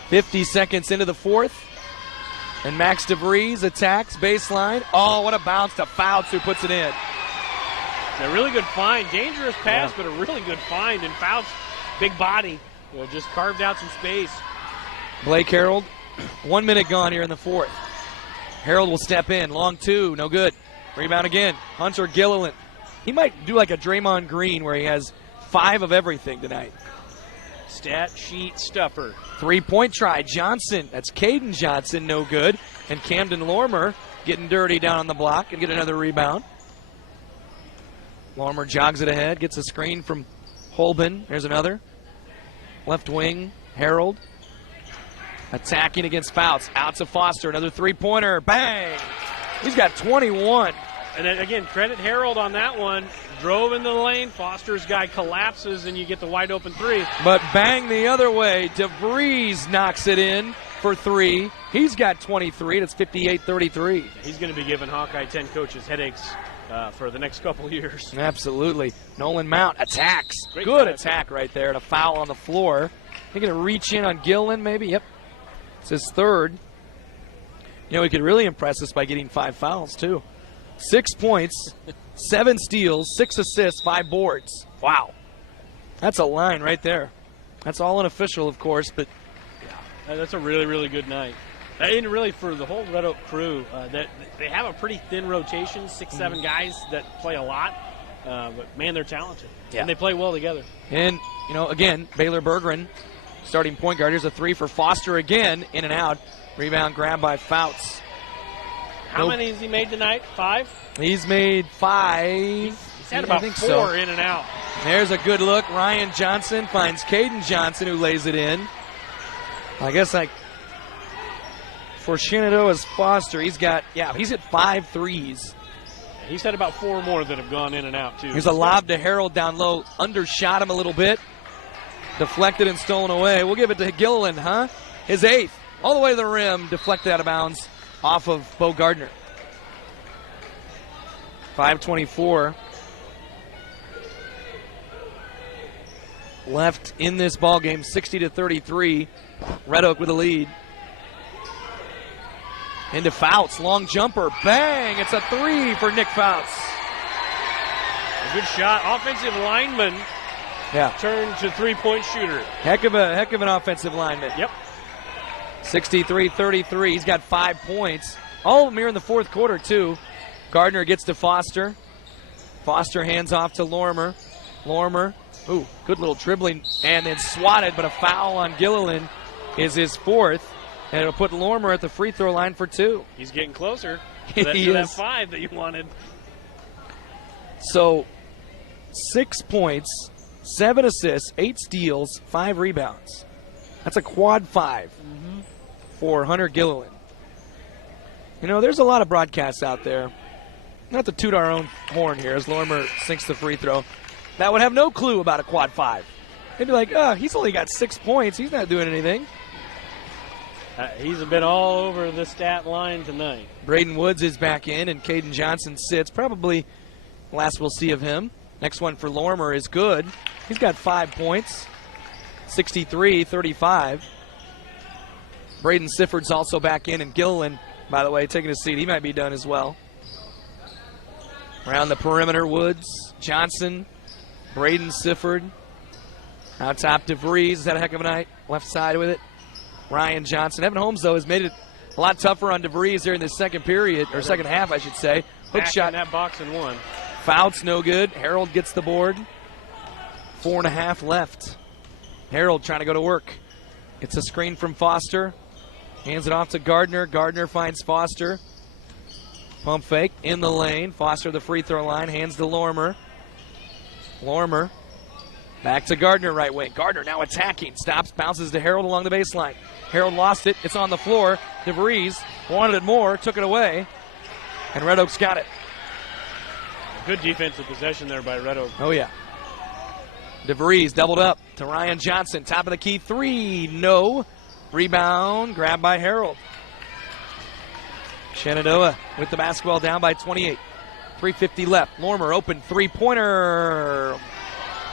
50 seconds into the fourth. And Max DeVries attacks baseline. Oh, what a bounce to Fouts, who puts it in. A really good find. Dangerous pass, but a really good find. And Fouts, big body, just carved out some space. Blake Harold, 1 minute gone here in the fourth. Harold will step in. Long two, no good. Rebound again. Hunter Gilliland. He might do like a Draymond Green where he has 5 of everything tonight. Stat sheet stuffer. Three-point try. Johnson. That's Caden Johnson. No good. And Camden Lormer getting dirty down on the block and get another rebound. Lormer jogs it ahead. Gets a screen from Holben. There's another. Left wing. Harold. Attacking against Fouts. Out to Foster. Another three-pointer. Bang! He's got 21. And then, again, credit Harold on that one. Drove in the lane. Foster's guy collapses, and you get the wide-open three. But bang the other way. DeVries knocks it in for three. He's got 23. That's 58-33. He's going to be giving Hawkeye 10 coaches headaches for the next couple years. Absolutely. Nolan Mount attacks. Great Good pass. attack right there. And a foul on the floor. They're going to reach in on Gillen, maybe. Yep. It's his third. He could really impress us by getting 5 fouls, too. 6 points, 7 steals, 6 assists, 5 boards. Wow. That's a line right there. That's all unofficial, of course, but that's a really, really good night. And really, for the whole Red Oak crew, they have a pretty thin rotation, 6-7 guys that play a lot. But, man, they're talented. Yeah. And they play well together. And, again, Baylor Bergeron, starting point guard. Here's a three for Foster again, in and out. Rebound grab by Fouts. How many has he made tonight? 5? He's made 5. He's had about 4 in and out. There's a good look. Ryan Johnson finds Caden Johnson, who lays it in. I guess for Shenandoah's Foster, he's hit 5 threes. He's had about 4 more that have gone in and out, too. Here's a lob to Harold down low. Undershot him a little bit. Deflected and stolen away. We'll give it to Gilliland, His 8th. All the way to the rim. Deflected out of bounds off of Bo Gardner. 5:24 left in this ball game. 60-33. Red Oak with a lead. Into Fouts. Long jumper. Bang! It's a 3 for Nick Fouts. A good shot. Offensive lineman. Yeah. Turned to three-point shooter. Heck of an offensive lineman. Yep. 63-33. He's got 5 points. All of them here in the fourth quarter, too. Gardner gets to Foster. Foster hands off to Lormer. Lormer, good little dribbling, and then swatted, but a foul on Gilliland is his 4th, and it'll put Lormer at the free throw line for 2. He's getting closer to that 5 that you wanted. So, 6 points, 7 assists, 8 steals, 5 rebounds. That's a quad 5 for Hunter Gilliland. There's a lot of broadcasts out there. Not to toot our own horn here as Lormer sinks the free throw. That would have no clue about a quad 5. They'd be like, he's only got 6 points. He's not doing anything. He's been all over the stat line tonight. Braden Woods is back in, and Caden Johnson sits. Probably last we'll see of him. Next one for Lormer is good. He's got 5 points. 63-35. Braden Sifford's also back in, and Gilliland, by the way, taking a seat. He might be done as well. Around the perimeter, Woods, Johnson, Braden Sifford. Out top, DeVries. Had a heck of a night. Left side with it. Ryan Johnson. Evan Holmes, though, has made it a lot tougher on DeVries here in the second period, or second half, I should say. Hook shot. In that box and one. Foul's no good. Harold gets the board. 4.5 left. Harold trying to go to work. Gets a screen from Foster. Hands it off to Gardner. Gardner finds Foster. Pump fake in the lane. Foster the free throw line. Hands to Lormer. Lormer back to Gardner right wing. Gardner now attacking. Stops, bounces to Harold along the baseline. Harold lost it. It's on the floor. DeVries wanted it more. Took it away. And Red Oaks got it. Good defensive possession there by Red Oak. Oh, yeah. DeVries doubled up to Ryan Johnson. Top of the key three. No. Rebound. Grabbed by Harold. Shenandoah with the basketball down by 28. 3:50 left. Lormer open three-pointer.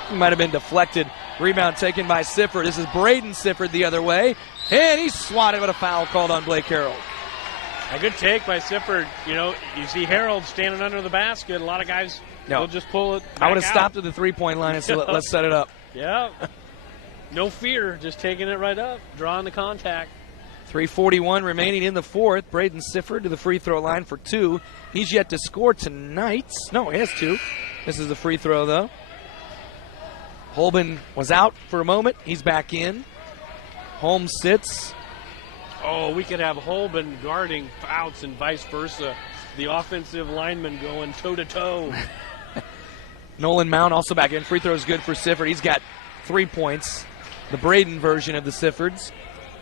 He might have been deflected. Rebound taken by Sifford. This is Braden Sifford the other way. And he swatted with a foul called on Blake Harold. A good take by Sifford. You know, you see Harold standing under the basket. A lot of guys will just pull it back I would have out. stopped at the three-point line and said, let's set it up. Yeah. No fear, just taking it right up, drawing the contact. 3:41 remaining in the fourth. Braden Sifford to the free throw line for two. He's yet to score tonight. No, he has two. This is the free throw, though. Holben was out for a moment. He's back in. Holmes sits. Oh, we could have Holben guarding Fouts and vice versa. The offensive lineman going toe-to-toe. Nolan Mount also back in. Free throw is good for Sifford. He's got 3 points. The Braden version of the Siffords.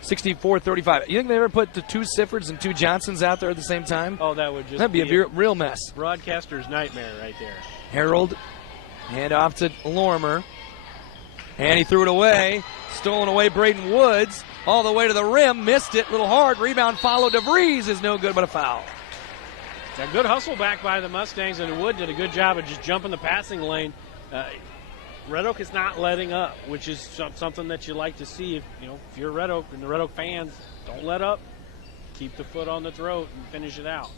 64-35. You think they ever put the two Siffords and two Johnsons out there at the same time? Oh, that would just That'd be a real mess. Broadcaster's nightmare right there. Harold, hand off to Lormer. And he threw it away. Stolen away Braden Woods. All the way to the rim. Missed it. Little hard. Rebound followed. DeVries is no good, but a foul. A good hustle back by the Mustangs, and Wood did a good job of just jumping the passing lane. Red Oak is not letting up, which is something that you like to see. If you're Red Oak and the Red Oak fans, don't let up. Keep the foot on the throat and finish it out.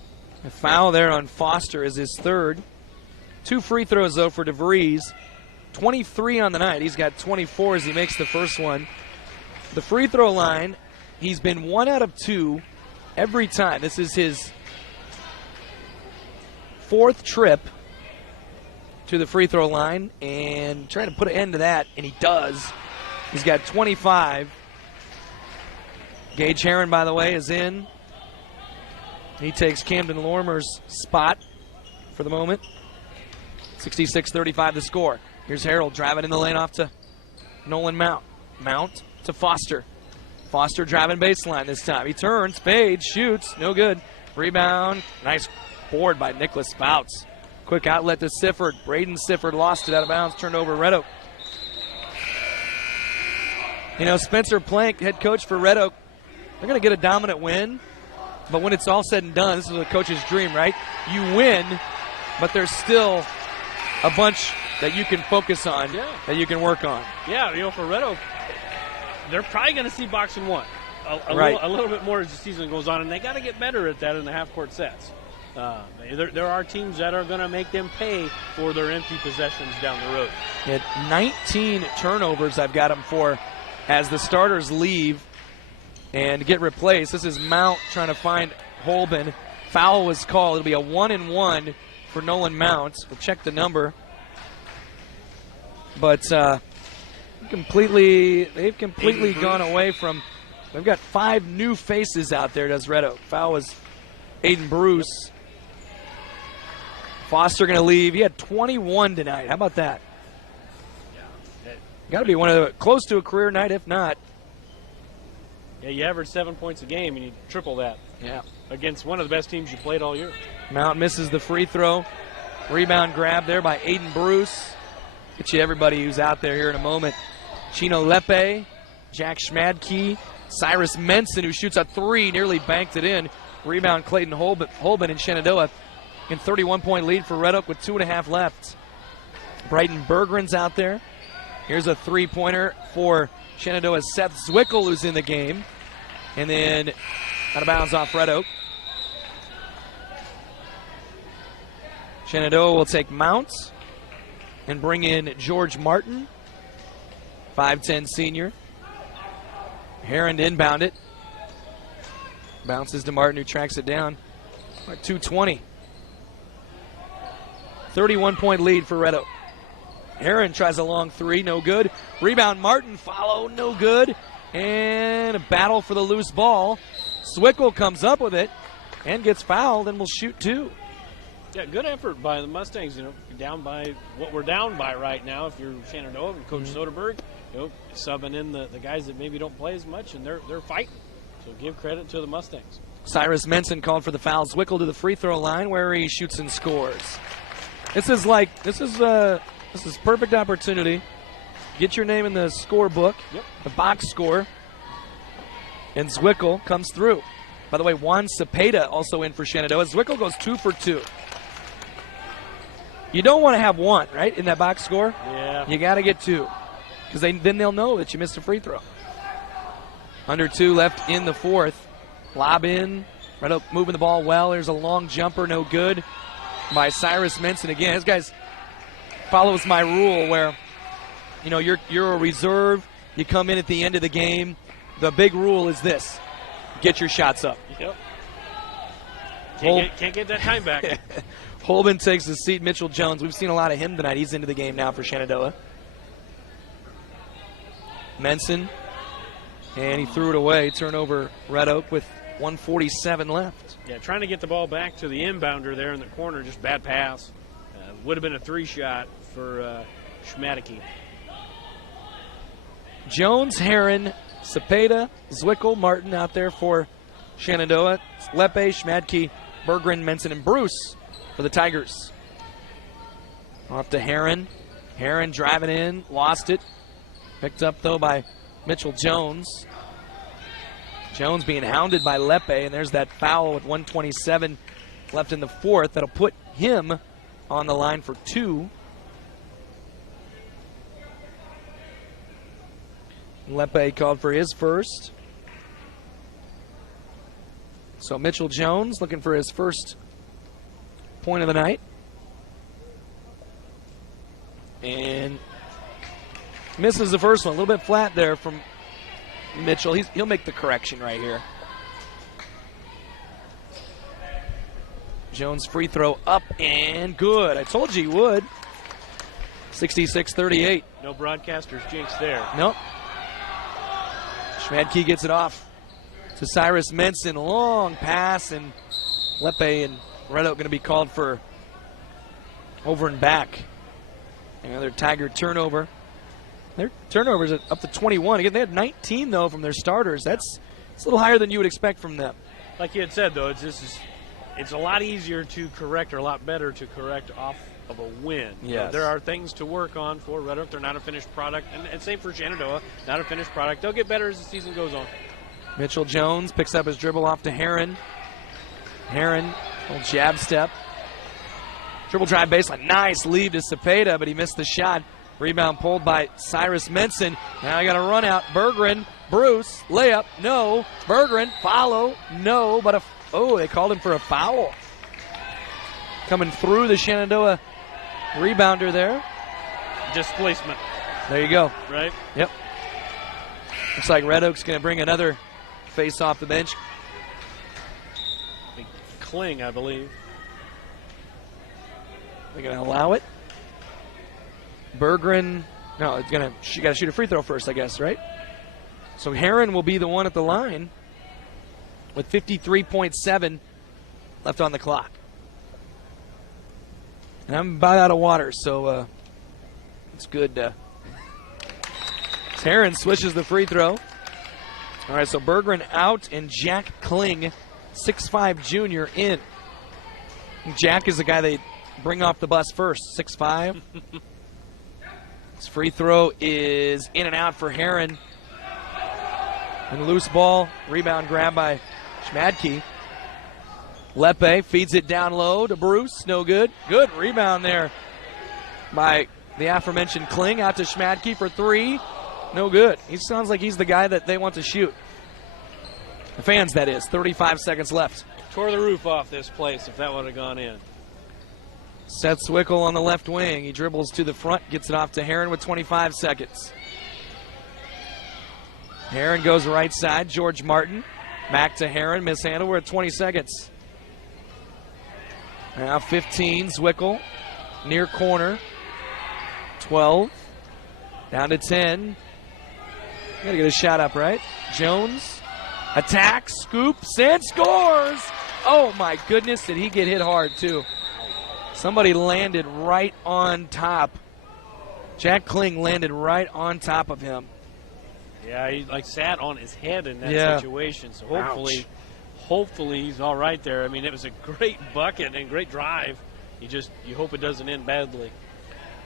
A foul there on Foster is his third. 2 free throws, though, for DeVries. 23 on the night. He's got 24 as he makes the first one. The free throw line, he's been 1 out of 2 every time. This is his 4th trip to the free throw line and trying to put an end to that, and he does. He's got 25. Gage Herron, by the way, is in. He takes Camden Lormer's spot for the moment. 66-35 the score. Here's Harold driving in the lane off to Nolan Mount. Mount to Foster. Foster driving baseline this time. He turns, fades, shoots, no good. Rebound, nice board by Nicholas Fouts. Quick outlet to Sifford. Braden Sifford lost it out of bounds, turned over Red Oak. Spencer Plank, head coach for Red Oak, they're going to get a dominant win. But when it's all said and done, this is a coach's dream, right? You win, but there's still a bunch that you can focus on, that you can work on. Yeah, for Red Oak, they're probably going to see boxing one a little bit more as the season goes on, and they got to get better at that in the half-court sets. There are teams that are going to make them pay for their empty possessions down the road. At 19 turnovers I've got them for as the starters leave and get replaced. This is Mount trying to find Holben. Foul was called. It'll be a 1-and-1 for Nolan Mount. We'll check the number. But they've completely gone away from. They've got 5 new faces out there, does Red Oak. Foul was Aiden Bruce. Foster going to leave. He had 21 tonight. How about that? Got to be one of the close to a career night, if not. Yeah, you average 7 points a game, and you triple that. Yeah. Against one of the best teams you played all year. Mount misses the free throw. Rebound grab there by Aiden Bruce. Get you everybody who's out there here in a moment. Chino Lepe, Jack Schmadke, Cyrus Menson, who shoots a 3, nearly banked it in. Rebound Clayton Holben in Shenandoah. In 31-point lead for Red Oak with 2.5 left. Brighton Berggren's out there. Here's a 3-pointer for Shenandoah's Seth Zwickel, who's in the game. And then out of bounds off Red Oak. Shenandoah will take Mount and bring in George Martin, 5'10 senior. Heron to inbound it. Bounces to Martin, who tracks it down. 2:20. 31-point lead for Red Oak. Heron tries a long three, no good. Rebound, Martin, follow, no good. And a battle for the loose ball. Zwickle comes up with it and gets fouled and will shoot two. Yeah, good effort by the Mustangs. Down by what we're down by right now. If you're Shenandoah and Coach Soderberg, subbing in the guys that maybe don't play as much, and they're fighting. So give credit to the Mustangs. Cyrus Menson called for the foul. Zwickle to the free throw line where he shoots and scores. This is perfect opportunity. Get your name in the scorebook, the box score, and Zwickle comes through. By the way, Juan Cepeda also in for Shenandoah. Zwickle goes 2 for 2. You don't want to have one, right, in that box score? Yeah. You got to get 2, because then they'll know that you missed a free throw. Under 2 left in the fourth. Lob in. Red Oak moving the ball well. There's a long jumper, no good, by Cyrus Menson. Again, this guy's follows my rule where, you're a reserve. You come in at the end of the game. The big rule is this: get your shots up. Yep. Can't get that time back. Holman takes his seat. Mitchell Jones. We've seen a lot of him tonight. He's into the game now for Shenandoah. Menson. And he threw it away. Turnover, Red Oak with 1:47 left. Yeah, trying to get the ball back to the inbounder there in the corner. Just bad pass. Would have been a 3-shot for Schmadeke. Jones, Heron, Cepeda, Zwickle, Martin out there for Shenandoah. Lepe, Schmadeke, Berggren, Menson, and Bruce for the Tigers. Off to Heron. Heron driving in, lost it. Picked up, though, by Mitchell Jones. Jones being hounded by Lepe, and there's that foul with 1:27 left in the fourth. That'll put him on the line for 2. Lepe called for his first. So Mitchell Jones looking for his first point of the night. And misses the first one. A little bit flat there from Mitchell. He'll make the correction right here. Jones free throw up and good. I told you he would. 66-38. No broadcaster's jinx there. Nope. Schmadeke gets it off to Cyrus Menson. Long pass, and Lepe and Red Oak going to be called for over and back. Another Tiger turnover. Their turnovers are up to 21. Again, they had 19, though, from their starters. It's a little higher than you would expect from them. Like you had said, though, it's a lot easier to correct, or a lot better to correct off of a win. Yes. There are things to work on for Red Oak. They're not a finished product. And same for Shenandoah, not a finished product. They'll get better as the season goes on. Mitchell Jones picks up his dribble off to Heron. Heron, little jab step. Dribble drive baseline. Nice lead to Cepeda, but he missed the shot. Rebound pulled by Cyrus Menson. Now I got a run out. Berggren, Bruce, layup, no. Berggren, follow, no. But they called him for a foul. Coming through the Shenandoah rebounder there. Displacement. There you go. Right? Yep. Looks like Red Oak's going to bring another face off the bench. Kling, I believe. They're going to allow it. Berggren, no, you got to shoot a free throw first, I guess, right? So Heron will be the one at the line with 53.7 left on the clock. And I'm about out of water, so it's good. Heron switches the free throw. All right, so Berggren out and Jack Kling, 6'5 junior, in. Jack is the guy they bring off the bus first, 6'5. His free throw is in and out for Heron. And loose ball, rebound grab by Schmadeke. Lepe feeds it down low to Bruce, no good. Good rebound there by the aforementioned Kling, out to Schmadeke for 3. No good. He sounds like he's the guy that they want to shoot. The fans, that is. 35 seconds left. Tore the roof off this place if that would have gone in. Seth Swickel on the left wing. He dribbles to the front, gets it off to Heron with 25 seconds. Heron goes right side. George Martin back to Heron. Mishandle. We're at 20 seconds. Now 15. Swickel near corner. 12. Down to 10. Gotta get a shot up, right? Jones attacks, scoops, and scores! Oh my goodness, did he get hit hard too? Somebody landed right on top. Jack Kling landed right on top of him. Yeah, he sat on his head in that situation. So hopefully he's all right there. I mean, it was a great bucket and great drive. You hope it doesn't end badly.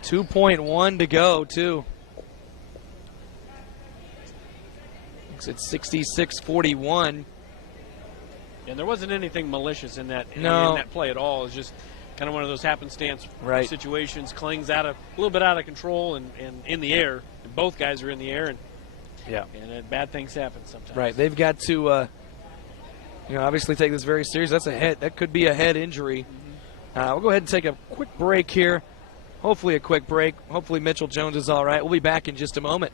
2.1 to go too. It's 66-41. And there wasn't anything malicious in that play at all. It was just kind of one of those happenstance situations. Kling's a little bit out of control and in the air. And both guys are in the air, and bad things happen sometimes. Right, they've got to obviously take this very serious. That's a head. That could be a head injury. We'll go ahead and take a quick break here. Hopefully a quick break. Hopefully Mitchell Jones is all right. We'll be back in just a moment.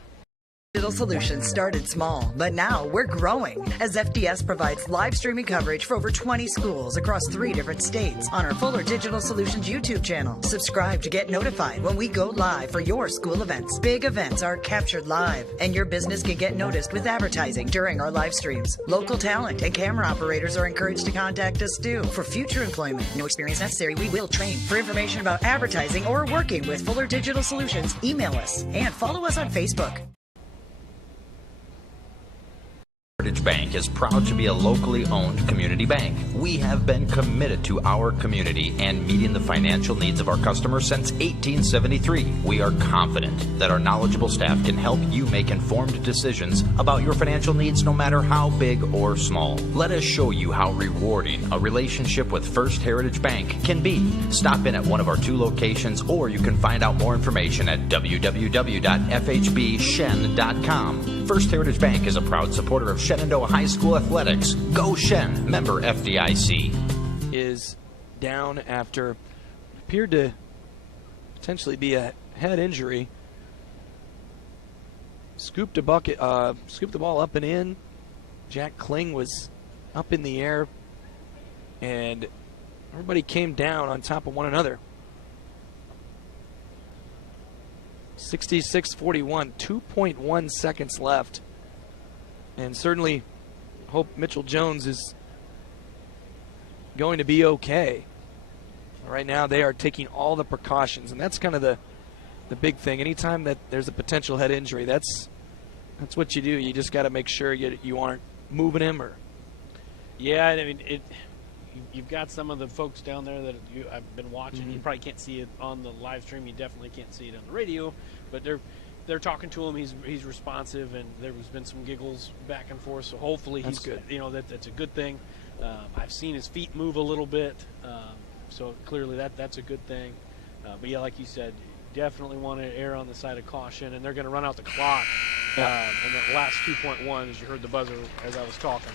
Digital Solutions started small, but now we're growing as FDS provides live streaming coverage for over 20 schools across 3 different states on our Fuller Digital Solutions YouTube channel. Subscribe to get notified when we go live for your school events. Big events are captured live, and your business can get noticed with advertising during our live streams. Local talent and camera operators are encouraged to contact us too. For future employment, no experience necessary, we will train. For information about advertising or working with Fuller Digital Solutions, email us and follow us on Facebook. Heritage Bank is proud to be a locally owned community bank. We have been committed to our community and meeting the financial needs of our customers since 1873. We are confident that our knowledgeable staff can help you make informed decisions about your financial needs no matter how big or small. Let us show you how rewarding a relationship with First Heritage Bank can be. Stop in at one of our 2 locations, or you can find out more information at www.fhbshen.com. First Heritage Bank is a proud supporter of Shenandoah High School athletics. Go Shen, member FDIC. Is down after appeared to potentially be a head injury. Scooped the ball up and in. Jack Kling was up in the air, and everybody came down on top of one another. 66-41, 2.1 seconds left. And certainly hope Mitchell Jones is going to be okay. Right now they are taking all the precautions, and that's kind of the big thing. Anytime that there's a potential head injury, that's what you do. You just got to make sure you aren't moving him. Yeah, I mean, you've got some of the folks down there that I've been watching. Mm-hmm. You probably can't see it on the live stream. You definitely can't see it on the radio. But they're talking to him. He's responsive, and there's been some giggles back and forth. So hopefully he's good. That's a good thing. I've seen his feet move a little bit, so clearly that's a good thing. But yeah, like you said, definitely want to err on the side of caution, and they're going to run out the clock in that last 2.1, as you heard the buzzer as I was talking.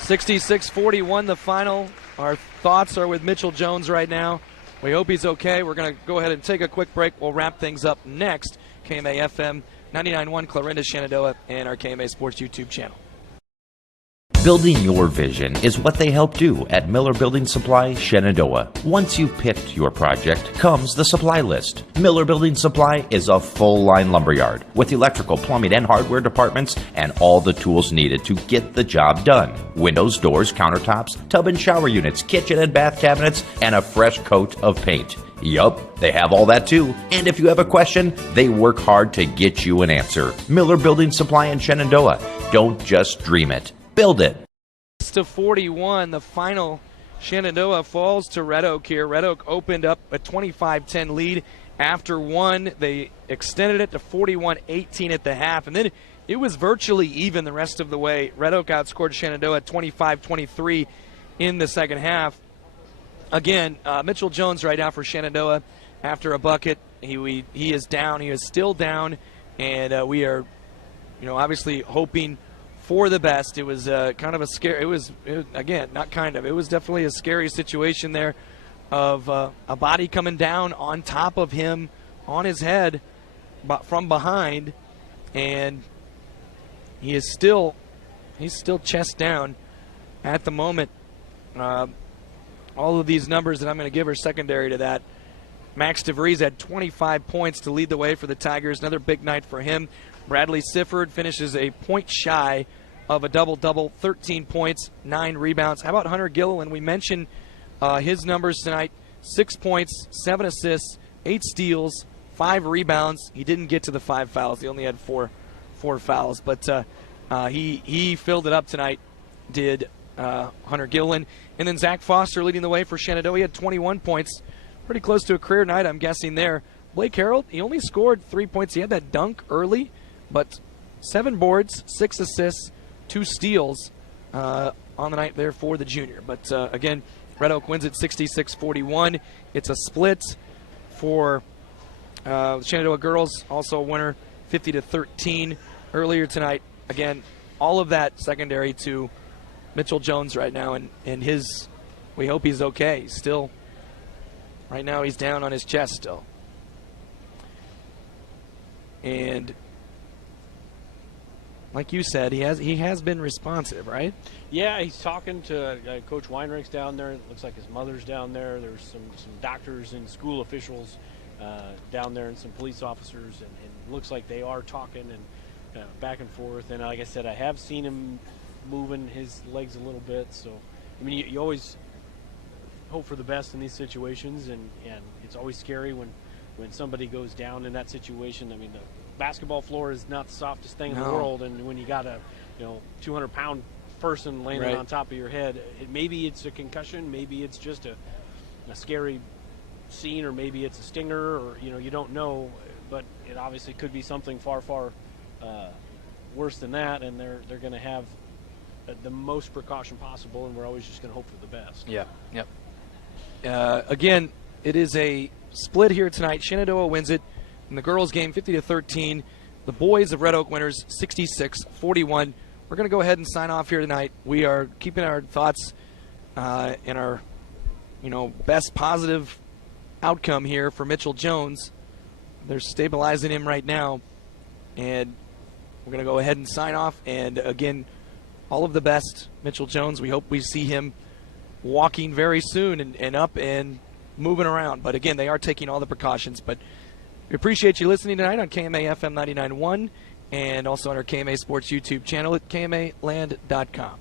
66-41 the final. Our thoughts are with Mitchell Jones right now. We hope he's okay. We're going to go ahead and take a quick break. We'll wrap things up next. KMA FM 99.1 Clarinda, Shenandoah, and our KMA Sports YouTube channel. Building your vision is what they help do at Miller Building Supply, Shenandoah. Once you've picked your project, comes the supply list. Miller Building Supply is a full-line lumberyard with electrical, plumbing, and hardware departments and all the tools needed to get the job done. Windows, doors, countertops, tub and shower units, kitchen and bath cabinets, and a fresh coat of paint. Yup, they have all that too. And if you have a question, they work hard to get you an answer. Miller Building Supply in Shenandoah. Don't just dream it. Build it. To 41, the final. Shenandoah falls to Red Oak here. Red Oak opened up a 25-10 lead after one. They extended it to 41-18 at the half, and then it was virtually even the rest of the way. Red Oak outscored Shenandoah 25-23 in the second half. Again, Mitchell Jones right now for Shenandoah after a bucket. He is down. He is still down, and we are, obviously hoping for the best. It was definitely a scary situation there of a body coming down on top of him, on his head, but from behind, and he's still chest down at the moment. All of these numbers that I'm going to give are secondary to that. Max DeVries had 25 points to lead the way for the Tigers. Another big night for him. Bradley Sifford finishes a point shy of a double-double, 13 points, 9 rebounds. How about Hunter Gilliland? We mentioned his numbers tonight, 6 points, 7 assists, 8 steals, 5 rebounds. He didn't get to the 5 fouls. He only had four fouls, but he filled it up tonight, did Hunter Gilliland. And then Zach Foster leading the way for Shenandoah. He had 21 points, pretty close to a career night, I'm guessing there. Blake Harold, he only scored 3 points. He had that dunk early, but 7 boards, 6 assists, 2 steals on the night there for the junior. But again, Red Oak wins at 66-41. It's a split for the Shenandoah girls, also a winner, 50-13 earlier tonight. Again, all of that secondary to Mitchell Jones right now, and his, we hope he's okay. He's still, right now he's down on his chest still. And like you said, he has been responsive, right? Yeah, he's talking to Coach Weinreich's down there. It looks like his mother's down there. There's some doctors and school officials down there and some police officers, and it looks like they are talking and back and forth. And like I said, I have seen him moving his legs a little bit. So, I mean, you always hope for the best in these situations, and it's always scary when somebody goes down in that situation. I mean, the basketball floor is not the softest thing in the world, and when you got a 200-pound person landing on top of your head, maybe it's a concussion, maybe it's just a scary scene, or maybe it's a stinger, or you don't know, but it obviously could be something far worse than that, and they're going to have the most precaution possible, and we're always just going to hope for the best. Yeah. Yep. Again, it is a split here tonight. Shenandoah wins it in the girls' game, 50-13. The boys of Red Oak winners, 66-41. We're going to go ahead and sign off here tonight. We are keeping our thoughts in our, best positive outcome here for Mitchell Jones. They're stabilizing him right now, and we're going to go ahead and sign off. And again, all of the best, Mitchell Jones. We hope we see him walking very soon and up and moving around. But again, they are taking all the precautions. But we appreciate you listening tonight on KMA FM 99.1 and also on our KMA Sports YouTube channel at KMAland.com.